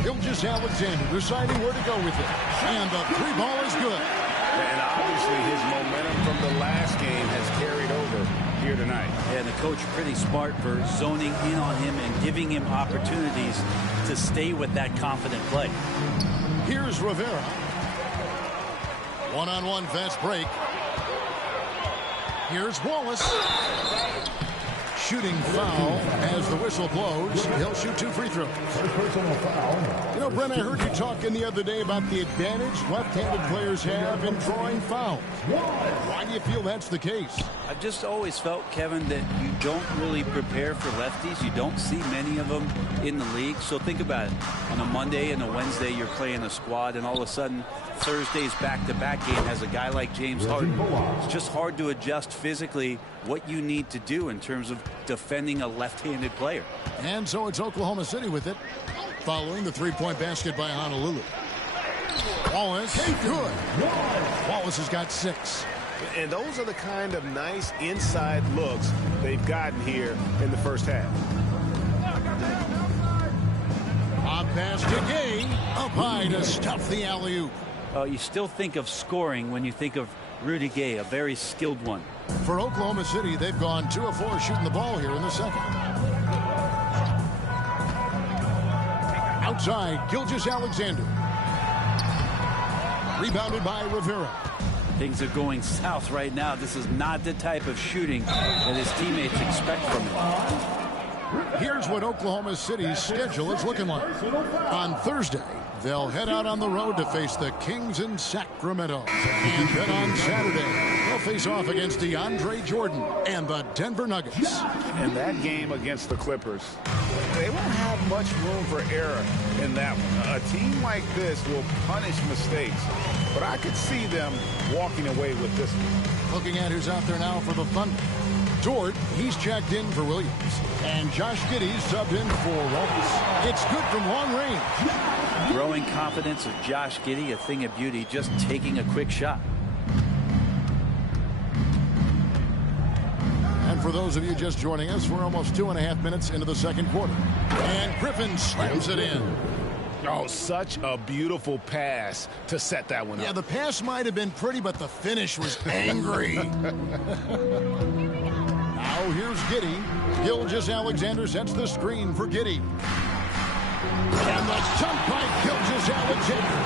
Gilgeous-Alexander deciding where to go with it. And the three ball is good. And obviously his momentum from the last game has carried over here tonight. And the coach pretty smart for zoning in on him and giving him opportunities to stay with that confident play. Here's Rivera. One-on-one fast break. Here's Wallace. Shooting foul as the whistle blows. He'll shoot 2 free throws. You know, Brent, I heard you talking the other day about the advantage left-handed players have in drawing fouls. Why do you feel that's the case? I've just always felt, Kevin, that you don't really prepare for lefties. You don't see many of them in the league. So think about it. On a Monday and a Wednesday, you're playing a squad, and all of a sudden, Thursday's back-to-back game has a guy like James Harden. It's just hard to adjust physically what you need to do in terms of defending a left-handed player. And so it's Oklahoma City with it, following the three-point basket by Honolulu. Wallace, good. Wallace has got 6. And those are the kind of nice inside looks they've gotten here in the first half. On pass to Gay, up high to stuff the alley-oop. You still think of scoring when you think of Rudy Gay, a very skilled one. For Oklahoma City, they've gone 2 of 4 shooting the ball here in the second. Outside, Gilgeous-Alexander. Rebounded by Rivera. Things are going south right now. This is not the type of shooting that his teammates expect from him. Here's what Oklahoma City's schedule is looking like. On Thursday, they'll head out on the road to face the Kings in Sacramento. And then on Saturday, they'll face off against DeAndre Jordan and the Denver Nuggets. And that game against the Clippers, they won't have much room for error in that one. A team like this will punish mistakes, but I could see them walking away with this one. Looking at who's out there now for the Thunder. Dort, he's checked in for Williams. And Josh Giddey's subbed in for Wallace. It's good from long range. Growing confidence of Josh Giddey, a thing of beauty, just taking a quick shot. And for those of you just joining us, we're almost 2.5 minutes into the second quarter. And Griffin slams it in. Oh, such a beautiful pass to set that one up. Yeah, the pass might have been pretty, but the finish was angry. Now here's Giddey. Gilgeous-Alexander sets the screen for Giddey. And the jump by Gilgeous-Alexander.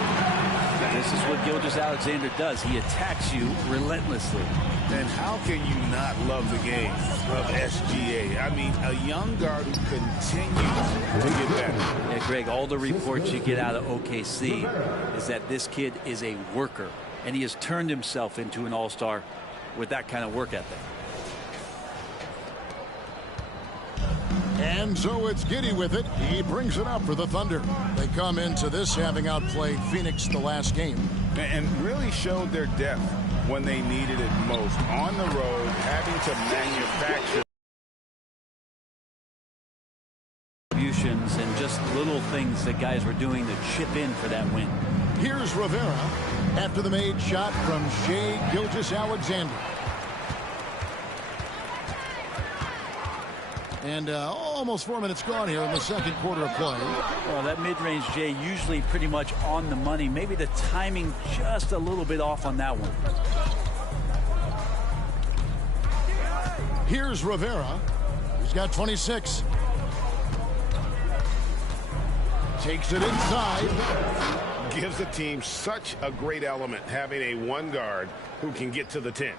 This is what Gilgeous-Alexander does. He attacks you relentlessly. And how can you not love the game of SGA? I mean, a young guard who continues to get better. Yeah, Greg, all the reports you get out of OKC is that this kid is a worker, and he has turned himself into an all-star with that kind of work ethic. And so it's Giddey with it. He brings it up for the Thunder. They come into this having outplayed Phoenix the last game. And really showed their depth when they needed it most. On the road, having to manufacture. And just little things that guys were doing to chip in for that win. Here's Rivera after the made shot from Shai Gilgeous-Alexander. And almost 4 minutes gone here in the second quarter of play. Well, that mid-range, Jay, usually pretty much on the money. Maybe the timing just a little bit off on that one. Here's Rivera. He's got 26. Takes it inside. Gives the team such a great element having a one guard who can get to the 10.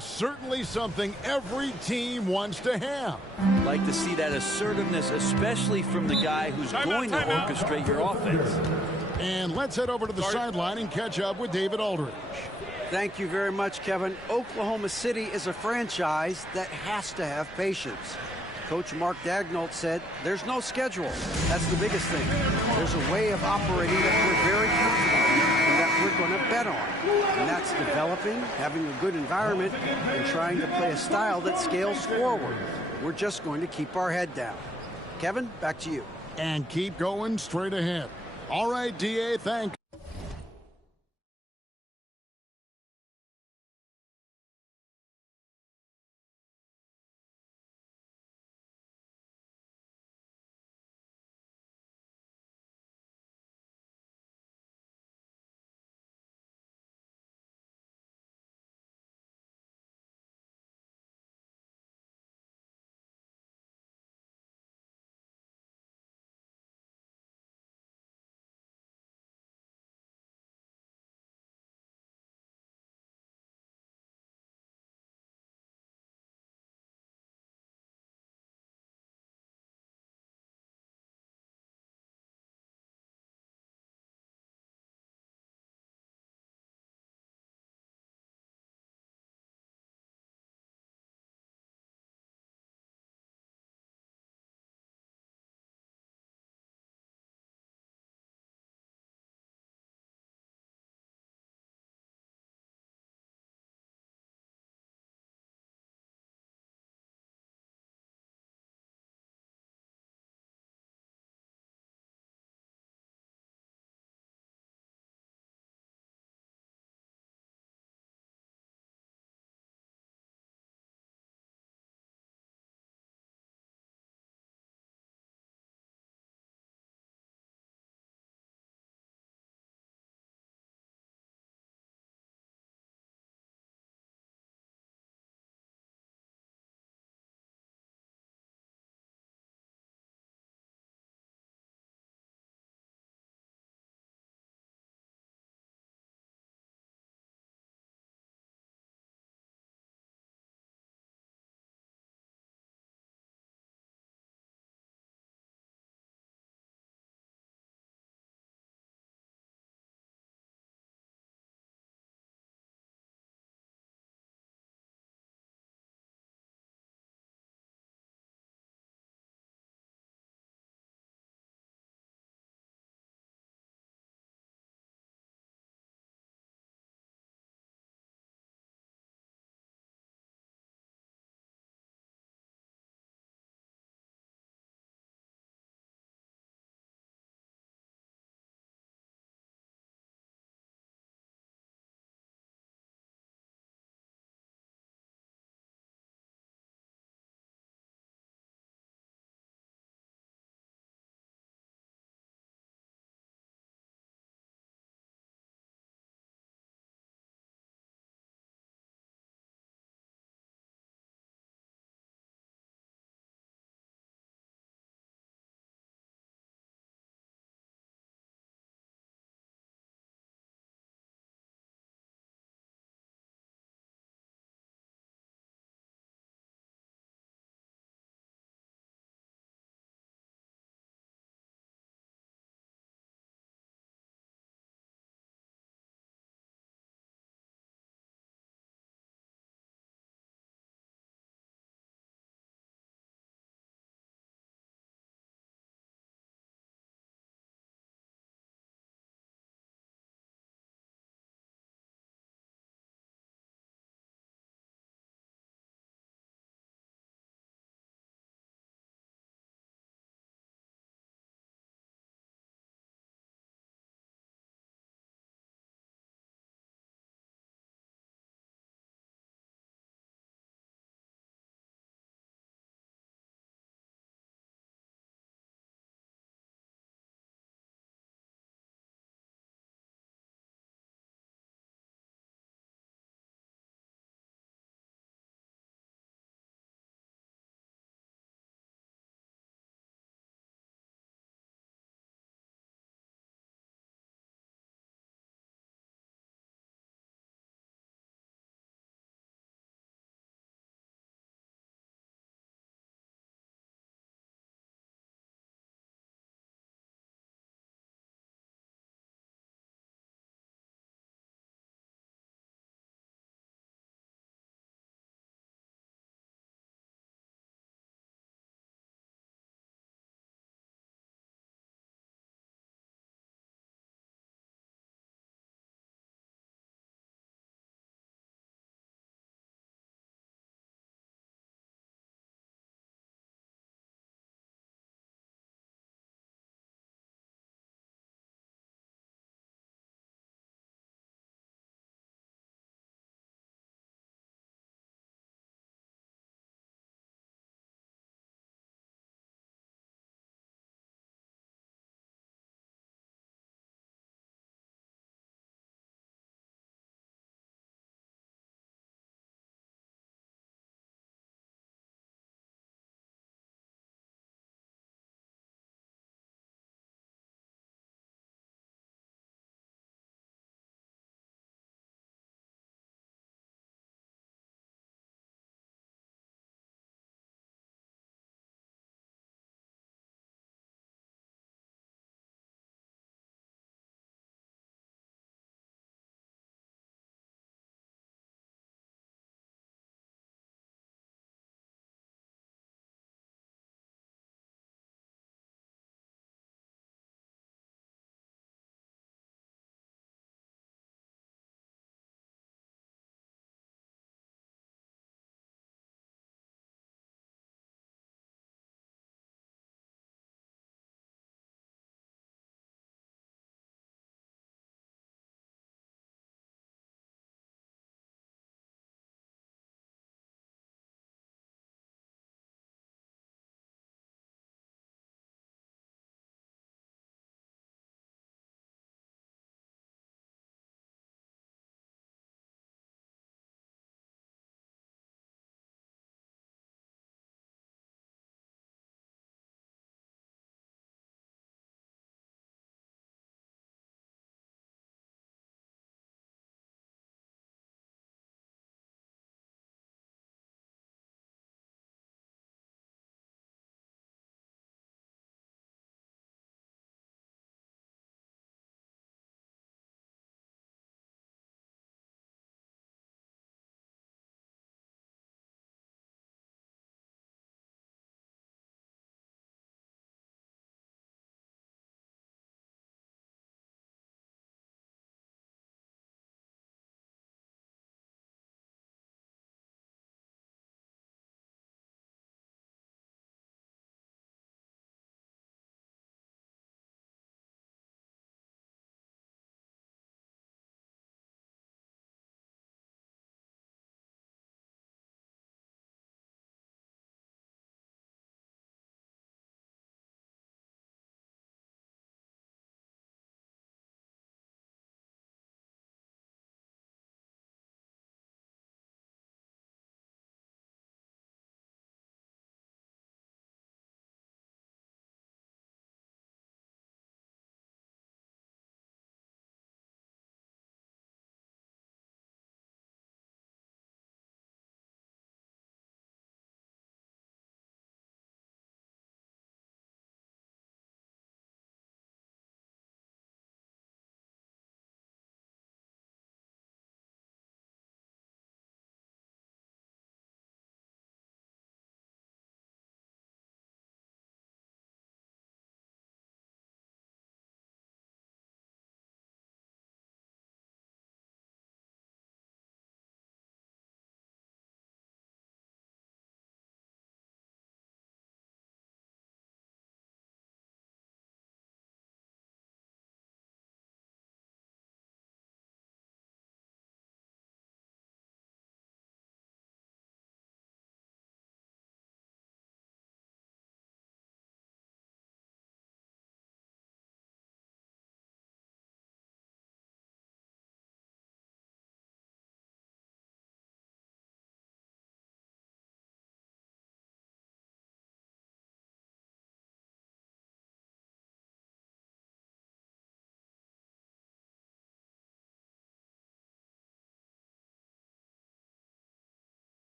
Certainly something every team wants to have. Like to see that assertiveness, especially from the guy who's going to orchestrate your offense. And let's head over to the sideline and catch up with David Aldridge. Thank you very much, Kevin. Oklahoma City is a franchise that has to have patience. Coach Mark Daigneault said, there's no schedule. That's the biggest thing. There's a way of operating that we're very confident in and that we're going to bet on. And that's developing, having a good environment, and trying to play a style that scales forward. We're just going to keep our head down. Kevin, back to you. And keep going straight ahead. All right, DA, thanks.